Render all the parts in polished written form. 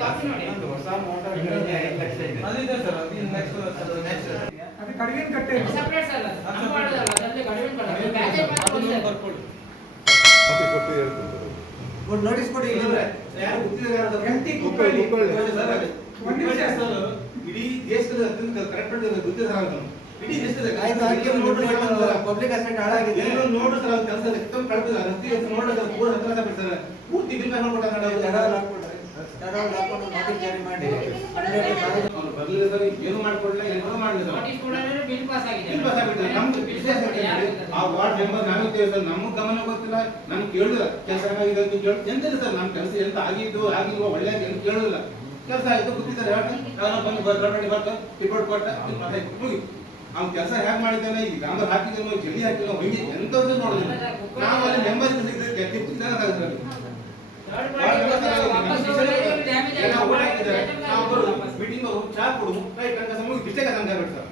Copy ನೋಡಿ ಹೊಸ motor 5 lakh ಇದೆ ಅದಿದೆ ಸರ್ ಅದು ನೆಕ್ಸ್ಟ್ ಅದು ಕಡಿಗಿನ ಕಟ್ಟೆ ಸೆಪರೇಟ್ ಸರ್ ಅದು ಮಾಡೋದಲ್ಲ ಅದರಲ್ಲಿ ಕಡಿಗಿನ ಕಟ್ಟೆ ಪ್ಯಾಕೇಜ್ ಮಾತ್ರ ಬರ್ಕೊಳ್ಳಿ ಕೊಟ್ಟು ಹೇಳ್ತಾರೆ ಒಂದು ನೋಟಿಸ್ ಕೊಡಿ ಇಲ್ಲಂದ್ರೆ ಯಾರು ಗುತ್ತಿಗೆದಾರರು ಎಂಟಿ ಕುಪ್ಪಳ್ಳಿ ಸರ್ ಒಂದು ನಿಮಿಷ ಸರ್ ಇಡೀ ದೇಶದ ಕರೆಕ್ಟ್ ಗುತ್ತಿಗೆದಾರ ಅಂತ ಇಡೀ ದೇಶದ ಆಯ್ತು ಹಾಕಿ ನೋಡು ಪಬ್ಲಿಕ್ ಅಸೆಟ್ ಹಾಳಾಗಿದೆ ಏನು ನೋಡು ಸರ್ ಅದು ಕೆಲಸ ಎಕ್ದಮ್ ಕಳೆದಿಲ್ಲ ರಸ್ತೆ ಎಷ್ಟು ನೋಡೋದು ಪೂರ ಹತ್ರ ಬಿಡ್ತಾರೆ ಪೂರ್ತಿ ಬಿಲ್ ಪೇ ಮಾಡ್ಕೊಡ್ತಾರೆ ತಡಾಲ್ ಹಾಕೊಂಡು ನೋಟಿಸ್ ಜಾರಿ ಮಾಡಿ ಅವರು ಬರಲಿಲ್ಲ ಸರ್ ಏನು ಮಾಡ್ಕೊಳ್ಳಲ್ಲ ಏನು ಮಾಡಲಿಲ್ಲ ನೋಟಿಸ್ ಕೊಡಲೇ ಬಿಲ್ ಪಾಸ್ ಆಗಿದೆ ನಮ್ದು ವಿಶೇಷ ಆ ವಾರ್ಡ್ ಮೆಂಬರ್ ನಾನು ಕೇಳಿದೆ ಸರ್ ನಮ್ಮ ಗಮನ ಗೊತ್ತಿಲ್ಲ ನಾನು ಕೇಳಿಲ್ಲ ಕೆಲಸ ಆಗಿದೆ ಅಂತ ಕೇಳಿ ಎಂತಿಲ್ಲ ಸರ್ ನಮ್ಮ ಕೆಲಸ ಎಂತ ಆಗಿದ್ದು ಆಗಿಲ್ವೋ ಒಳ್ಳೆ ಏನು ಕೇಳಿಲ್ಲ ಕೆಲಸ ಆಯ್ತು ಗೊತ್ತಿದ್ದಾರೆ ನಾನು ಬಂದು ಬರ್ಕೊಂಡು ಬರ್ತಾ ರಿಪೋರ್ಟ್ ಕೊಟ್ಟ ಮುಗಿ ಅವ್ನು ಕೆಲಸ ಹೇಗೆ ಮಾಡಿದ್ದಾನೆ ಈ ಡಾಂಬರ್ ಹಾಕಿದ್ರು ಜಲ್ಲಿ ಹಾಕಿಲ್ಲ ಹೊಂಗಿ ಎಂತದ್ದು ನೋಡಿಲ್ಲ ನಾವು ಅಲ್ಲಿ ಮೆಂಬರ್ ಮೀಟಿಂಗ್ ಚಾ ಕೊಡು ರೈಟ್ ಅಂತ ಇಷ್ಟೇ ಸರ್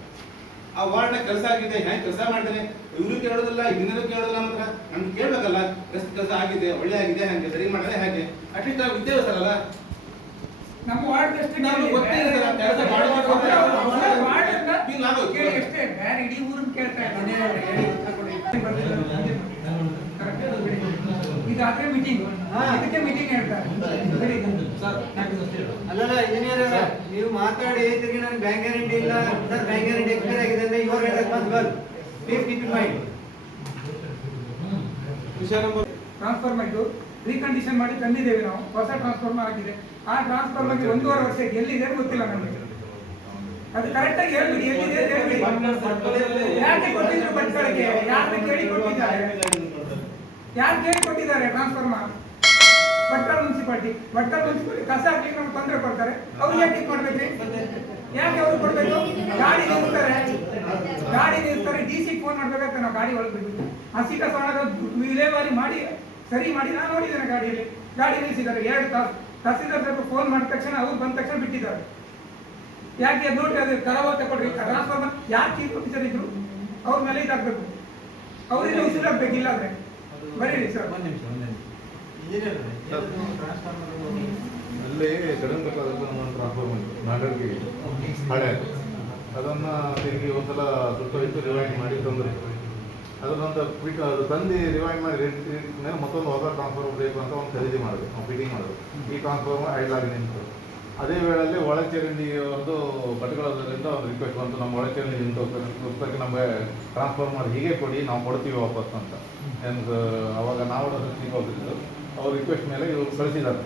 ಆ ವಾರ್ಡ್ನ ಕೆಲಸ ಆಗಿದೆ ಹೆಂಗೆ ಕೆಲಸ ಮಾಡ್ತಾನೆ ಇವ್ರು ಕೇಳೋದಿಲ್ಲ ಇನ್ನೂ ಕೇಳೋದಿಲ್ಲ ಮಾತ್ರ ನಮ್ಗೆ ಕೇಳ್ಬೇಕಲ್ಲ ಎಷ್ಟು ಕೆಲಸ ಆಗಿದೆ ಒಳ್ಳೆ ಆಗಿದೆ ಹೆಂಗೆ ಸರಿ ಮಾಡಿದ್ರೆ ಹೇಗೆ ಅಟ್ಲೀಸ್ಟ್ ನಾವು ಇದ್ದೇವೆ ಸರ್ ಅಲ್ಲ ನಮ್ಮ ವಾರ್ಡ್ ನಮ್ಗೆ ಗೊತ್ತಿಲ್ಲ ಸರ್ ಕೆಲಸ ಇಡೀ ಊರನ್ನ ಕೇಳ್ತಾ ಇದಾದ್ರೆ ಮೀಟಿಂಗ್ ಇದಕ್ಕೆ ಮೀಟಿಂಗ್ ಹೇಳ್ತಾರೆ ಅಲ್ಲಲ್ಲ ಇಂಜಿನಿಯರ್ ನೀವು ಮಾತಾಡಿ ತಿರುಗಿ ನನಗೆ ಬ್ಯಾಂಕ್ ಗ್ಯಾರಂಟಿ ಇಲ್ಲ ಸರ್ ಬ್ಯಾಂಕ್ ಗ್ಯಾರಂಟಿ ಎಕ್ಸ್ಪೈರ್ ಆಗಿದೆ ಅಂದ್ರೆ you are responsible please keep in mind ವಿಷಯ ನಂಬರ್ ಟ್ರಾನ್ಸ್ಫಾರ್ಮರ್ ರೀಕಂಡೀಷನ್ ಮಾಡಿ ತಂದಿದ್ದೇವೆ ನಾವು ಹೊಸ ಟ್ರಾನ್ಸ್ಫಾರ್ಮರ್ ಆಗಿದೆ ಆ ಟ್ರಾನ್ಸ್ಫಾರ್ಮರ್ 1.5 ವರ್ಷ ಎಲ್ಲಿದೆ ಗೊತ್ತಿಲ್ಲ ನಮಗೆ ಅದು ಕರೆಕ್ಟ್ ಆಗಿ ಹೇಳ್ಬಿಡಿ ಎಲ್ಲಿದೆ ಅಂತ ಹೇಳ್ಬಿಡಿ ಯಾಕೆ ಕೊಟ್ಟಿದ್ರು ಬಟ್ಕಳಿಗೆ ಯಾರು ಕೇಳಿ ಕೊಟ್ಟಿದ್ದಾರೆ ಯಾರು ಕೇಳಿ ಕೊಟ್ಟಿದ್ದಾರೆ ಟ್ರಾನ್ಸ್ಫಾರ್ಮರ್ ಭಟ್ಕಳ ಮುನ್ಸಿಪಾಲಿಟಿ ಕಸ ಹಾಕ್ಲಿಕ್ಕೆ ನಮ್ಗೆ ತೊಂದರೆ ಕೊಡ್ತಾರೆ ಅವ್ರು ಯಾಕೆ ಇದು ಮಾಡ್ಬೇಕ್ರಿ ಯಾಕೆ ಅವ್ರು ಕೊಡ್ಬೇಕು ಗಾಡಿ ನಿಲ್ಸ್ತಾರೆ DC ಫೋನ್ ಮಾಡ್ಬೇಕಾಗ್ತದೆ ನಾವು ಗಾಡಿ ಒಳಗೆ ಬಿಟ್ಟು ಹಸಿ ಕಸ ವಿಲೇವಾರಿ ಮಾಡಿ ಸರಿ ಮಾಡಿ ನಾನು ನೋಡಿದ್ದೇನೆ ಗಾಡಿ ನಿಲ್ಲಿಸಿದ್ದಾರೆ 2 ತಾಸು ತಹಸೀಲ್ದಾರ್ ಫೋನ್ ಮಾಡಿದ ತಕ್ಷಣ ಅವ್ರು ಬಂದ ತಕ್ಷಣ ಬಿಟ್ಟಿದ್ದಾರೆ ಯಾಕೆ ನೋಡಿ ಅದು ಕರಾವ ತಗೊಳ್ರಿ ಟ್ರಾನ್ಸ್ಫಾರ್ಮರ್ ಯಾಕೆ ಚೀಫ್ ಆಫೀಸರ್ ಇದ್ರು ಅವ್ರ ಮೇಲೆ ಇದಾಗಬೇಕು ಅವರಿಂದ ಉಸಿರಾಗಬೇಕಿಲ್ಲ ಅಂದ್ರೆ ಬರೀರಿ ಸರ್ ಒಂದು ನಿಮಿಷ ಅಲ್ಲಿ ಕಡಂಬಕ್ಕಾದಲ್ಲಿ ಒಂದು ಟ್ರಾನ್ಸ್ಫಾರ್ಮರ್ ನಾಗರಿಗೆ ಹಳೆ ಅದನ್ನು ತಿರುಗಿ ಒಂದ್ಸಲ ಸುತ್ತೋಯ್ತು ರಿವೈಂಡ್ ಮಾಡಿ ತಂದರು ಅದನ್ನೊಂದು ಅದು ತಂದು ರಿವೈಂಡ್ ಮಾಡಿ ಮೇಲೆ ಮತ್ತೊಂದು ಹೊಸ ಟ್ರಾನ್ಸ್ಫಾರ್ಮರ್ ಬೇಕು ಅಂತ ಒಂದು ಖರೀದಿ ಮಾಡಬೇಕು ನಾವು ಫಿಟ್ಟಿಂಗ್ ಮಾಡಬೇಕು ಈ ಟ್ರಾನ್ಸ್ಫಾರ್ಮರ್ ಐಡ್ಲಾಗಿ ನಿಂತು ಅದೇ ವೇಳೆಯಲ್ಲಿ ಒಳಚರಂಡಿ ಒಂದು ಭಟ್ಕಳದಿಂದ ಒಂದು ರಿಕ್ವೆಸ್ಟ್ ಬಂತು ನಮ್ಮ ಒಳಚರಂಡಿ ನಿಂತೋಗ್ತಕ್ಕೆ ನಮಗೆ ಟ್ರಾನ್ಸ್ಫಾರ್ಮರ್ ಹೀಗೆ ಕೊಡಿ ನಾವು ಕೊಡ್ತೀವಿ ವಾಪಸ್ ಅಂತ ಎಂದು ಅವಾಗ ನಾವು ಹೋಗಿದ್ದು ಅವ್ರ ರಿಕ್ವೆಸ್ಟ್ ಮೇಲೆ ಇವರು ಕಳಿಸಿದ್ದಾರೆ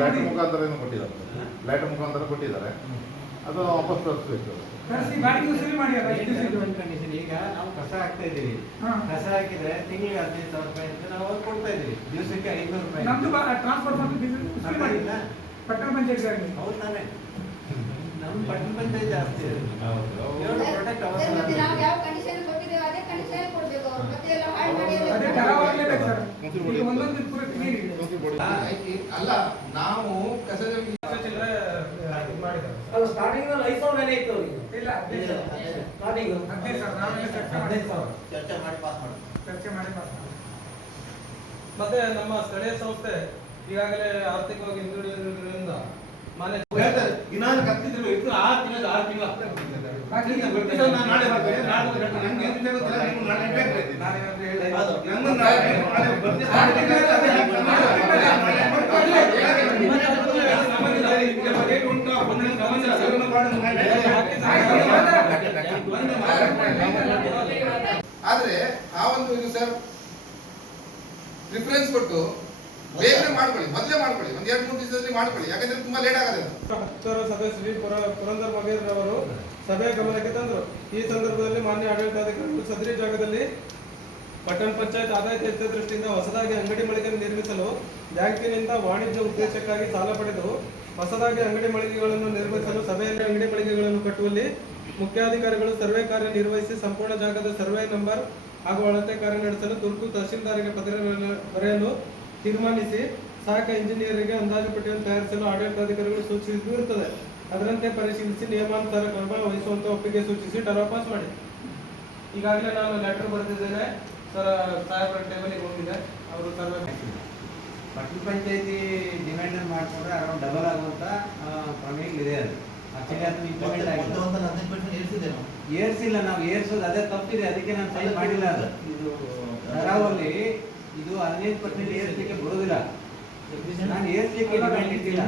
ಲ್ಯಾಟರ್ ಮುಖಾಂತರ ಏನು ಕೊಟ್ಟಿದ್ದಾರೆ ಲ್ಯಾಟರ್ ಮುಖಾಂತರ ಕೊಟ್ಟಿದ್ದಾರೆ ಅದು ವಾಪಸ್ ತರಿಸ್ಬೇಕು ಈಗ ನಾವು ಕಸ ಹಾಕ್ತಾ ಇದೀವಿ ಕಸ ಹಾಕಿದ್ರೆ ತಿಂಗಳಿಗೆ 15,000 ರೂಪಾಯಿ ಅಂತ ನಾವು ಕೊಡ್ತಾ ಇದೀವಿ ದಿವಸಕ್ಕೆ 500 ರೂಪಾಯಿ ನಮ್ದು ಟ್ರಾನ್ಸ್ಫಾರ್ಮರ್ ಮಾಡಿಲ್ಲ ಪಟ್ಟಣ ಪಂಚಾಯತ್ ಹೌದು ತಾನೇ ನಮ್ಮ ಪಟ್ಟಣ ಪಂಚಾಯತ್ ಜಾಸ್ತಿ ಪ್ರಾಡಕ್ಟ್ ಅವಶ್ಯಕ ನಾವು ಯಾವ ಕಂಡೀಷನ್ ಕೊಟ್ಟಿದ್ದೇವೆ ಅದೇ ಕಂಡೀಷನ್ ಕೊಡಬೇಕು ಅವರು ಮತ್ತೆ ಎಲ್ಲ ಹಾಳು ಮಾಡಿ ಅದೇ ತರವಾಗಲೇಬೇಕು ಸರ್ ಈಗ ಒಂದೊಂದು ಪೂರ ಕ್ಲೀನ್ ಅಲ್ಲ ನಾವು ಕಸದ ಅದು ಸ್ಟಾರ್ಟಿಂಗ್ ನಲ್ಲಿ 5,000 ಏನೇ ಇತ್ತು ಇಲ್ಲ ಸ್ಟಾರ್ಟಿಂಗ್ 15,000 ನಾವೆಲ್ಲ ಚರ್ಚೆ ಮಾಡಿ ಪಾಸ್ ಮತ್ತೆ ನಮ್ಮ ಸ್ಥಳೀಯ ಸಂಸ್ಥೆ ಈಗಾಗಲೇ ಆರ್ಥಿಕವಾಗಿ ಹಿಂದುಳಿದಿರುವುದರಿಂದ ಮಾನ್ಯ ದಿನಾಲು ಕತ್ತಿದ್ರು ಇತ್ತು 6 ತಿಂಗಳು ನಾಳೆ ಬರ್ತೇನೆ ನಂಗೆ ಗೊತ್ತಿಲ್ಲ ನೀವು ನಾಳೆ ಬೇಕು ಆದ್ರೆ ಆ ಒಂದು ಇದು ಸರ್ ಪ್ರಿಫರೆನ್ಸ್ ಕೊಟ್ಟು ಬೇಗನೆ ಮಾಡ್ಕೊಳ್ಳಿ, ಮೊದಲೇ ಮಾಡ್ಕೊಳ್ಳಿ, ಒಂದ್ 2-3 ದಿವಸದಲ್ಲಿ ಮಾಡ್ಕೊಳ್ಳಿ, ಯಾಕಂದ್ರೆ ತುಂಬಾ ಲೇಟ್ ಆಗೋದಿಲ್ಲ. ಸದಸ್ಯ ಪುರಂದರ್ ಮಗೇಂದ್ರ ಅವರು ಸಭೆಯ ಗಮನಕ್ಕೆ ತಂದರು. ಈ ಸಂದರ್ಭದಲ್ಲಿ ಮಾನ್ಯ ಆಡಳಿತಾಧಿಕಾರಿಗಳು ಸದರಿ ಜಾಗದಲ್ಲಿ ಪಟ್ಟಣ ಪಂಚಾಯತ್ ಆದಾಯ ಹಿತದೃಷ್ಟಿಯಿಂದ ಹೊಸದಾಗಿ ಅಂಗಡಿ ಮಳಿಗೆ ನಿರ್ಮಿಸಲು ಬ್ಯಾಂಕಿನಿಂದ ವಾಣಿಜ್ಯ ಉದ್ದೇಶಕ್ಕಾಗಿ ಸಾಲ ಪಡೆದು ಹೊಸದಾಗಿ ಅಂಗಡಿ ಮಳಿಗೆಗಳನ್ನು ನಿರ್ಮಿಸಲು ಸಭೆಯಲ್ಲಿ ಅಂಗಡಿ ಮಳಿಗೆಗಳನ್ನು ಕಟ್ಟುವಲ್ಲಿ ಮುಖ್ಯಾಧಿಕಾರಿಗಳು ಸರ್ವೆ ಕಾರ್ಯ ನಿರ್ವಹಿಸಿ ಸಂಪೂರ್ಣ ಜಾಗದ ಸರ್ವೆ ನಂಬರ್ ಹಾಗೂ ಅಳತೆ ಕಾರ್ಯ ನಡೆಸಲು ತುರ್ತು ತಹಶೀಲ್ದಾರಿಗೆ ಪತ್ರ ಬರೆಯಲು ತೀರ್ಮಾನಿಸಿ ಸಹಾಯಕ ಇಂಜಿನಿಯರಿಗೆ ಅಂದಾಜು ಪಟ್ಟಿಯನ್ನು ತಯಾರಿಸಲು ಆಡಳಿತಾಧಿಕಾರಿಗಳು ಸೂಚಿಸಿರುತ್ತದೆ. ಅದರಂತೆ ಪರಿಶೀಲಿಸಿ ನಿಯಮಾನುಸಾರ ಕ್ರಮ ವಹಿಸುವಂತ ಒಪ್ಪಿಗೆ ಸೂಚಿಸಿ ಟರ್ಮ್ ಪಾಸ್ ಮಾಡಿ. ಈಗಾಗಲೇ ನಾನು ಲೆಟರ್ ಬರೆದಿದ್ದೇನೆ ಸರ್, ಸಾಹೇಬರ ಟೇಬಲ್ಗೆ ಹೋಗಿದೆ. ಅವರು ಸರ್ವೆ ಪಟ್ಟಣ ಪಂಚಾಯತಿ ಡಿಮ್ಯಾಂಡ್ ಮಾಡಿಕೊಂಡ್ರೆ ಅರೌಂಡ್ ಡಬಲ್ ಆಗುವಂತ ಪ್ರಮೇಯಗಳಿದೆ ಅದು ಆಕ್ಚುಲಿ ಅದನ್ನ ಇಂಪ್ಲಿಮೆಂಟ್ ಆಗಿಲ್ಲ. ಏರ್ಸಿಲ್ಲ, ನಾವು ಏರ್ಸೋದು ಅದೇ ತಪ್ಪಿದೆ, ಅದಕ್ಕೆ ನಾನು ಸೈನ್ ಮಾಡಿಲ್ಲ. ಅದು ಕರಾವಳಿ ಇದು 15% ಏರ್ಸ್ಲಿಕ್ಕೆ ಬರೋದಿಲ್ಲ. ನಾನು ಏರ್ಸ್ಲಿಕ್ಕೆ ಡಿಮ್ಯಾಂಡ್ ಇಟ್ಟಿಲ್ಲ.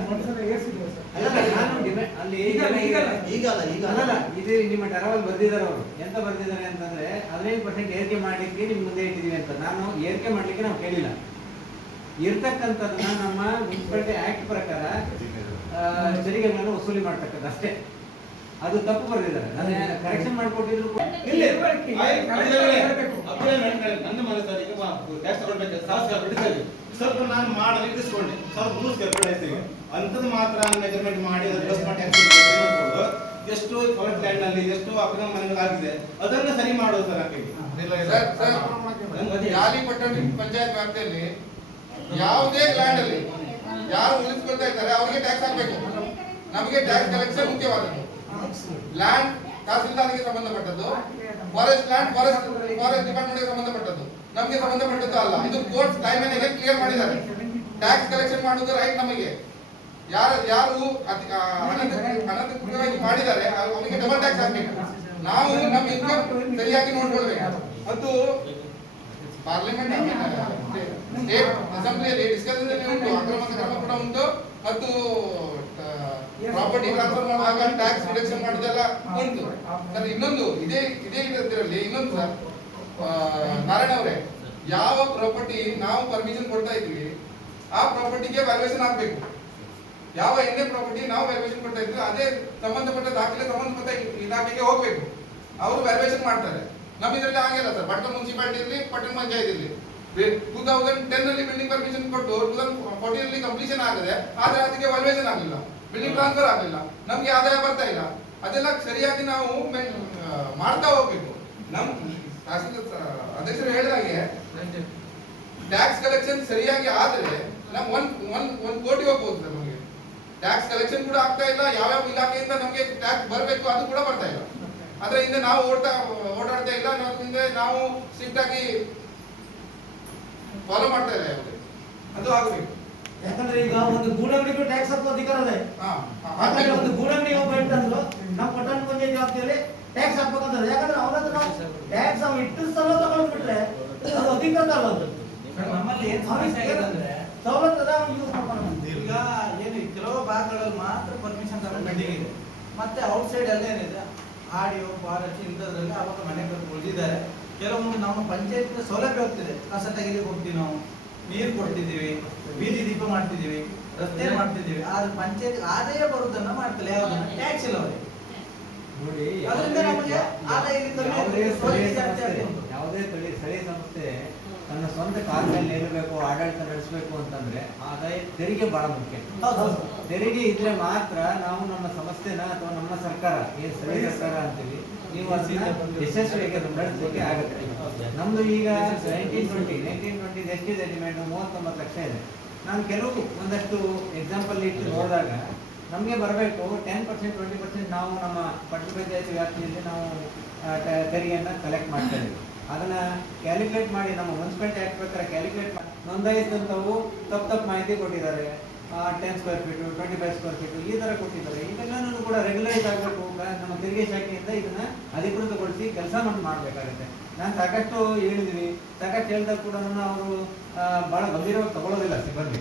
ಅಲ್ಲ, ಇದು ನಿಮ್ಮ ಕರಾವಳಿ ಬರ್ದಿದ್ದಾರೆ ಅವರು. ಎಂತ ಬರ್ದಿದ್ದಾರೆ ಅಂತಂದ್ರೆ 15% ಏರಿಕೆ ಮಾಡ್ಲಿಕ್ಕೆ ನಿಮ್ ಮುಂದೆ ಇಟ್ಟಿದೀವಿ ಅಂತ. ನಾನು ಏರಿಕೆ ಮಾಡ್ಲಿಕ್ಕೆ ನಾವು ಕೇಳಿಲ್ಲ. ಇರ್ತಕ್ಕಂಥದ್ದನ್ನ ನಮ್ಮ ಮುನ್ಸಿಪಾಲಿಟಿ ಆಕ್ಟ್ ಪ್ರಕಾರ ತೆರಿಗೆಗಳನ್ನು ವಸೂಲಿ ಮಾಡ್ತಕ್ಕದ್ದು ಅಷ್ಟೇ. ಅದು ತಪ್ಪು ಬರೆದಿದ್ದಾರೆ. ನಾನು ಕರೆಕ್ಷನ್ ಮಾಡ್ಕೊಟ್ಟಿದ್ರು ನನ್ನ ಮನಸ್ಸಲ್ಲಿ ಟ್ಯಾಕ್ಸ್ ತಗೊಳ್ಬೇಕು ಸ್ವಲ್ಪ ನಾನು ಮಾಡಲು ಇಟ್ಟಿಸ್ಕೊಂಡೆ ಸ್ವಲ್ಪ ರೂಲ್ಸ್ ಕೇಳ್ಕೊಳ್ತೀವಿ ಅಂಥದ್ದು ಮಾತ್ರ ಮೆಜರ್ಮೆಂಟ್ ಮಾಡಿ ಎಷ್ಟು ಫಾರೆಸ್ಟ್ ಲ್ಯಾಂಡ್ ನಲ್ಲಿ ಎಷ್ಟು ಅಕ್ರಮ ಮನೆಗಳಾಗಿದೆ ಅದನ್ನ ಸರಿ ಮಾಡೋದು ಸರ್. ಯಾಲಿ ಪಟ್ಟಣ ಪಂಚಾಯತ್ ವ್ಯಾಪ್ತಿಯಲ್ಲಿ ಯಾವುದೇ ಲ್ಯಾಂಡ್ ಅಲ್ಲಿ ಯಾರು ಉಳಿಸ್ಕೊಳ್ತಾ ಇದ್ದಾರೆ ಅವರಿಗೆ ಟ್ಯಾಕ್ಸ್ ಹಾಕಬೇಕು. ನಮಗೆ ಟ್ಯಾಕ್ಸ್ ಕಲೆಕ್ಷನ್ ಮುಖ್ಯವಾದದ್ದು. ಲ್ಯಾಂಡ್ ತಹಸೀಲ್ದಾರ್ಗೆ ಸಂಬಂಧಪಟ್ಟದ್ದು, ಫಾರೆಸ್ಟ್ ಲ್ಯಾಂಡ್ ಫಾರೆಸ್ಟ್ ಡಿಪಾರ್ಟ್ಮೆಂಟ್ಗೆ ಸಂಬಂಧಪಟ್ಟದ್ದು, ನಮಗೆ ಸಂಬಂಧಪಟ್ಟದ್ದು ಅಲ್ಲ. ಇದು ಕೋರ್ಟ್ ಟೈಮ್ ಏನಿದೆ ಕ್ಲಿಯರ್ ಮಾಡಿದ್ದಾರೆ. ಟ್ಯಾಕ್ಸ್ ಕಲೆಕ್ಷನ್ ಮಾಡುವುದು ರೈಟ್ ನಮಗೆ. ಯಾರು ಅನಧಿಕೃತವಾಗಿ ಮಾಡಿದ್ದಾರೆ ಅವರಿಗೆ ಡಬಲ್ ಟ್ಯಾಕ್ಸ್ ಹಾಕಬೇಕು. ನಾವು ನಮ್ಮ ಇನ್ಕಮ್ ಸರಿಯಾಗಿ ನೋಡ್ಕೊಳ್ಬೇಕು. ಮತ್ತು ಪಾರ್ಲಿಮೆಂಟ್ ಸ್ಟೇಟ್ ಅಸೆಂಬ್ಲಿಯಲ್ಲಿ ಡಿಸ್ಕಷನ್ ಉಂಟು, ಅಕ್ರಮ ಸಕ್ರಮ ಕೂಡ ಉಂಟು, ಮತ್ತು ಪ್ರಾಪರ್ಟಿ ಟ್ರಾನ್ಸ್ಫರ್ ಮಾಡುವಾಗ ಟ್ಯಾಕ್ಸ್ ರಿಡಕ್ಷನ್ ಮಾಡೋದೆಲ್ಲ ಉಂಟು ಸರ್. ಇನ್ನೊಂದು ಇದೇ ಇದರಲ್ಲಿ ಇನ್ನೊಂದು ಸರ್, ನಾರಾಯಣ ಅವರೇ, ಯಾವ ಪ್ರಾಪರ್ಟಿ ನಾವು ಪರ್ಮಿಷನ್ ಕೊಡ್ತಾ ಇದ್ವಿ ಆ ಪ್ರಾಪರ್ಟಿಗೆ ವ್ಯಾಲ್ಯೂಯೇಷನ್ ಆಗ್ಬೇಕು. ಯಾವ ಎಣ್ಣೆ ಪ್ರಾಪರ್ಟಿ ನಾವು ವ್ಯಾಲ್ಯೂಯೇಷನ್ ಕೊಡ್ತಾ ಇದ್ವಿ ಅದೇ ಸಂಬಂಧಪಟ್ಟ ದಾಖಲೆ ಸಂಬಂಧಪಟ್ಟ ಇಲಾಖೆಗೆ ಹೋಗ್ಬೇಕು. ಅವರು ವ್ಯಾಲ್ಯೂಯೇಷನ್ ಮಾಡ್ತಾರೆ. ನಮ್ಮ ಇದರಲ್ಲಿ ಆಗಿಲ್ಲ ಸರ್. ಪಟ್ಟಣ ಮುನ್ಸಿಪಾಲಿಟಿ ಇರಲಿ, ಪಟ್ಟಣ ಪಂಚಾಯತ್ ಇರಲಿ, 2010 ನಲ್ಲಿ ಬಿಲ್ಡಿಂಗ್ ಪರ್ಮಿಷನ್ ಕೊಟ್ಟು 2014 ನಲ್ಲಿ ಕಂಪ್ಲೀಷನ್ ಆಗಿದೆ, ಆದ್ರೆ ಅದಕ್ಕೆ ವ್ಯಾಲ್ಯೂಯೇಷನ್ ಆಗಲಿಲ್ಲ, ಬಿಲ್ಡಿಂಗ್ ಟ್ರಾನ್ಸ್ಫರ್ ಆಗಲಿಲ್ಲ, ನಮ್ಗೆ ಆದಾಯ ಬರ್ತಾ ಇಲ್ಲ. ಅದೆಲ್ಲ ಸರಿಯಾಗಿ ನಾವು ಮಾಡ್ತಾ ಹೋಗ್ಬೇಕು. ನಮ್ ಅಧ್ಯಕ್ಷರು ಹೇಳಿದಾಗೆ ಟ್ಯಾಕ್ಸ್ ಕಲೆಕ್ಷನ್ ಸರಿಯಾಗಿ ಆದ್ರೆ ನಮ್ ಒಂದ್ ಕೋಟಿ ಹೋಗ್ಬೋದು ಸರ್. ನಮಗೆ ಟ್ಯಾಕ್ಸ್ ಕಲೆಕ್ಷನ್ ಕೂಡ ಆಗ್ತಾ ಇಲ್ಲ. ಯಾವ್ಯಾವ ಇಲಾಖೆಯಿಂದ ನಮಗೆ ಟ್ಯಾಕ್ಸ್ ಬರಬೇಕು ಅದು ಕೂಡ ಬರ್ತಾ ಇಲ್ಲ. ಆದ್ರೆ ಹಿಂದೆ ನಾವು ಓಡಾಡ್ತಾ ಇಲ್ಲ. ಹಿಂದೆ ನಾವು ಸ್ಟ್ರಿಕ್ಟ್ ಆಗಿ ಫಾಲೋ ಮಾಡ್ತಾ ಇಲ್ಲ. ಅದು ಆಗಬೇಕು. ಯಾಕಂದ್ರೆ ಈಗ ಒಂದು ಗೂಡಂಗಡಿಗೂ ಟ್ಯಾಕ್ಸ್ ಹಾಕೋ ಅಧಿಕಾರ ಇದೆ. ಹಾಗಾದ್ರೆ ಒಂದು ಗೂಡಂಗಡಿ ಒಬ್ಬ ಇಟ್ಟಂದ್ರು ನಮ್ಮ ಪಟ್ಟಣ ಪಂಚಾಯತ್ ವ್ಯಾಪ್ತಿಯಲ್ಲಿ ಟ್ಯಾಕ್ಸ್ ಹಾಕ್ಬೇಕಂತಾರೆ. ಯಾಕಂದ್ರೆ ಅವರ ಹತ್ರ ನಾವು ಟ್ಯಾಕ್ಸ್ ಅವ್ರು ಇಟ್ಟು ಸಲ ತಗೊಂಡ್ಬಿಟ್ರೆ ಅದು ಅಧಿಕೃತ ಅಲ್ಲ. ಅದು ನಮ್ಮಲ್ಲಿ ಏನ್ ಸಮಸ್ಯೆ ಆಗಿದೆ ಅಂದ್ರೆ ಸವಲತ್ತು ಅದ ಯೂಸ್ ಮಾಡ್ಕೊಂಡು ಈಗ ಏನು ಕೆಲವು ಭಾಗಗಳಲ್ಲಿ ಮಾತ್ರ ಪರ್ಮಿಷನ್ ಪೆಂಡಿಂಗ್ ಇದೆ. ಮತ್ತೆ ಔಟ್ಸೈಡ್ ಎಲ್ಲ ಏನಿದೆ ಆಡಿಯೋ ಫಾರೆಸ್ಟ್ ಇಂಥದ್ರಲ್ಲಿ ಅವಾಗ ಮನೆ ಉಳಿದಿದ್ದಾರೆ. ಕೆಲವೊಂದು ನಮ್ಮ ಪಂಚಾಯತ್ ಸೌಲಭ್ಯ ಹೋಗ್ತಿದೆ. ಕಸ ತೆಗಿಲಿಕ್ಕೆ ಹೋಗ್ತೀವಿ, ನಾವು ನೀರು ಕೊಡ್ತಿದ್ದೀವಿ, ಬೀದಿ ದೀಪ ಮಾಡ್ತಿದ್ದೀವಿ, ರಸ್ತೆ ಮಾಡ್ತಿದ್ದೀವಿ. ಆದ್ರೆ ಪಂಚಾಯತ್ ಆದಾಯ ಬರುವುದನ್ನ ಮಾಡ್ತಿಲ್ಲ. ಯಾವ್ದನ್ನ ಟ್ಯಾಕ್ಸ್ ಇಲ್ಲ ಅವರಿಗೆ ನೋಡಿ. ಅದರಿಂದ ನಮಗೆ ಆದಾಯ ಯಾವುದೇ ಸ್ಥಳೀಯ ಸಂಸ್ಥೆ ತನ್ನ ಸ್ವಂತ ಕಾಲ ಮೇಲೆ ನಿಲ್ಲಬೇಕು, ಆಡಳಿತ ನಡೆಸಬೇಕು ಅಂತಂದ್ರೆ ಆದಾಯ ತೆರಿಗೆ ಬಹಳ ಮುಖ್ಯ. ತೆರಿಗೆ ಇದ್ರೆ ಮಾತ್ರ ನಾವು ನಮ್ಮ ಸಂಸ್ಥೆನ ಅಥವಾ ನಮ್ಮ ಸರ್ಕಾರ ಏನ್ ಸ್ಥಳೀಯ ಸರ್ಕಾರ ಅಂತೀವಿ ನೀವು ಅದನ್ನ ಯಶಸ್ವಿಯಾಗಿ ನಡೆಸಲಿಕ್ಕೆ ಆಗುತ್ತೆ. ನಮ್ದು ಈಗ 1920 ಎಷ್ಟಿದೆ ಡಿಮ್ಯಾಂಡ್? 39 ಲಕ್ಷ ಇದೆ. ನಾನು ಕೆಲವು ಒಂದಷ್ಟು ಎಕ್ಸಾಂಪಲ್ ಇಟ್ಟು ನೋಡಿದಾಗ ನಮಗೆ ಬರಬೇಕು 10%, 20% ನಾವು ನಮ್ಮ ಪಟ್ಟಣ ಪಂಚಾಯತಿ ವ್ಯಾಪ್ತಿಯಲ್ಲಿ ನಾವು ತೆರಿಗೆಯನ್ನು ಕಲೆಕ್ಟ್ ಮಾಡ್ತಾ ಇದ್ದೀವಿ. ಅದನ್ನ ಕ್ಯಾಲ್ಕುಲೇಟ್ ಮಾಡಿ ನಮ್ಮ ಮುನ್ಸಿಪಾಲಿಟಿ ಆಕ್ಟ್ ಪ್ರಕಾರ ಕ್ಯಾಲ್ಕುಲೇಟ್ ಮಾಡಿ ನೋಂದಾಯಿಸಿದಂಥವು ತಪ್ಪು ಮಾಹಿತಿ ಕೊಟ್ಟಿದ್ದಾರೆ. 10 ಸ್ಕ್ವೇರ್ ಫೀಟು, 25 ಸ್ಕ್ವೇರ್ ಫೀಟು ಈ ಥರ ಕೊಟ್ಟಿದ್ದಾರೆ. ಇದೆಲ್ಲನೂ ಕೂಡ ರೆಗ್ಯುಲೈಸ್ ಆಗಬೇಕು. ನಮ್ಮ ತೆರಿಗೆ ಶಾಖೆಯಿಂದ ಇದನ್ನ ಅಧಿಕೃತಗೊಳಿಸಿ ಕೆಲಸ ಮಾಡಬೇಕಾಗುತ್ತೆ. ನಾನು ಸಾಕಷ್ಟು ಹೇಳಿದ್ವಿ. ಸಾಕಷ್ಟು ಹೇಳಿದಾಗ ಕೂಡ ಅವರು ಬಹಳ ಗಂಭೀರವಾಗಿ ತಗೊಳ್ಳೋದಿಲ್ಲ ಸಿಬ್ಬಂದಿ.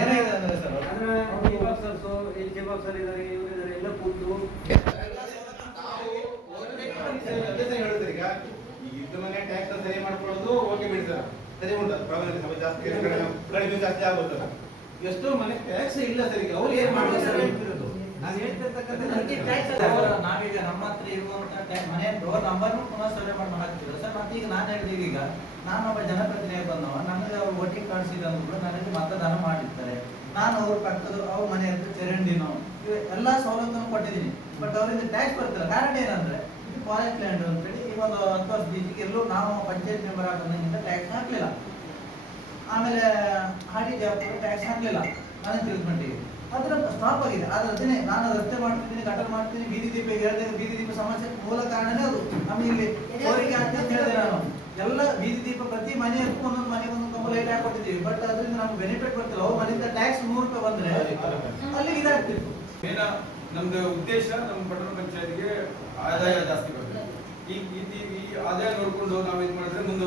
ಏನಾಗಿದೆ ಅಂದ್ರೆ ಸರ್, ಅಂದ್ರೆ ಬಾಕ್ಸರ್ ಇದ್ದಾರೆ, ಇವರಿದ್ದಾರೆ, ಎಲ್ಲ ಕೂತು ಮನೆ ಟ್ಯಾಕ್ಸ್ ಸರಿ ಮಾಡ್ಕೊಳ್ಳೋದು ಓಕೆ ಬಿಡಿ ಸರ್, ಸರಿ ಉಂಟು. ಜಾಸ್ತಿ ಕಡಿಮೆ ಜಾಸ್ತಿ ಆಗುತ್ತಲ್ಲ. ಎಷ್ಟೋ ಮನೆ ಟ್ಯಾಕ್ಸ್ ಇಲ್ಲ ಸರ್. ಈಗ ಅವ್ರು ಏನ್ ಮಾಡ್ತಾರೆ? ನಾನು ಹೇಳ್ತಿರ್ತಕ್ಕಂಥ ನಾವೀಗ ನಮ್ಮ ಹತ್ರ ಇರುವಂತ ಮನೆ ಡೋರ್ ನಂಬರ್ ಪುನಃ ಸರ್ವೆ ಮಾಡಿ ಹಾಕ್ತಿದ್ರು ಸರ್. ಮತ್ತೆ ಈಗ ನಾನು ಹೇಳಿದೀವಿ, ಈಗ ನಾನು ಒಬ್ಬ ಜನಪ್ರತಿನಿಧಿ ಬಂದವ, ನನಗೆ ಅವ್ರು ವೋಟಿಂಗ್ ಕಾರ್ಡ್ಸ್ ಇದೆ ಅಂದ್ಬಿಟ್ಟು ನನಗೆ ಮತದಾನ ಮಾಡಿರ್ತಾರೆ. ನಾನು ಅವ್ರ ಪಕ್ಕದ ಅವ್ರ ಮನೆ ಹತ್ರ ಚರಂಡಿನೋ ಎಲ್ಲಾ ಸವಲತ್ತನ್ನು ಕೊಟ್ಟಿದ್ದೀನಿ. ಬಟ್ ಅವರಿಂದ ಟ್ಯಾಕ್ಸ್ ಬರ್ತಿಲ್ಲ. ಕಾರಣ ಏನಂದ್ರೆ ಫಾರೆಸ್ಟ್ ಲ್ಯಾಂಡ್ ಅಂತೇಳಿ ಈ ಒಂದು 10 ವರ್ಷ ಬೀಚಿಗೆ ಎಲ್ಲೂ ನಾವು ಪಂಚಾಯತ್ ಮೆಂಬರ್ ಆಗೋದ್ರಿಂದ ಟ್ಯಾಕ್ಸ್ ಹಾಕ್ಲಿಲ್ಲ. ಆಮೇಲೆ ಹಾಡಿ ಜಾಬ್ ಟ್ಯಾಕ್ಸ್ ಹಾಕ್ಲಿಲ್ಲ ನನ್ನ ತಿಳ್ಕೊಂಡಿಗೆ. ಅದ್ರ ಸ್ಟಾಪ್ ಆಗಿದೆ. ಆದ್ರೆ ಅದನ್ನೇ ನಾನು ರಸ್ತೆ ಮಾಡ್ತಿದ್ದೀನಿ, ಗಟರ್ ಮಾಡ್ತೀನಿ, ಬೀದಿ ದೀಪ ಹೇಳಿದೆ. ಬೀದಿ ದೀಪ ಸಮಸ್ಯೆ ಮೂಲ ಕಾರಣನೇ ಅದು. ನಮಗೆ ಇಲ್ಲಿ ಅವರಿಗೆ ಅಂತ ಹೇಳಿದೆ ನಾನು ಎಲ್ಲ ಬೀದಿ ದೀಪ ಪ್ರತಿ ಮನೆಯಕ್ಕೂ ಒಂದೊಂದು ಮನೆಗೆ ಒಂದೊಂದು ನಾವು ಲೈಟ್ ಹಾಕೊಟ್ಟಿದ್ದೀವಿ, ಬಟ್ ಅದರಿಂದ ನಮ್ಗೆ ಬೆನಿಫಿಟ್ ಬರ್ತಿಲ್ಲ. ಅವ್ರ ಮನೆಯಿಂದ ಟ್ಯಾಕ್ಸ್ 100 ರೂಪಾಯಿ ಬಂದ್ರೆ ಅಲ್ಲಿಗೆ ಇದಾಗ್ತಿತ್ತು. ನಮ್ದು ಉದ್ದೇಶ ನಮ್ಮ ಪಟ್ಟಣ ಪಂಚಾಯತ್ಗೆ ಆದಾಯ ಜಾಸ್ತಿ ಬರ್ತದೆ. ಈ ಆದಾಯ ನೋಡ್ಕೊಂಡು ನಾವು ಇದು ಮಾಡಿದ್ರೆ ಮುಂದೆ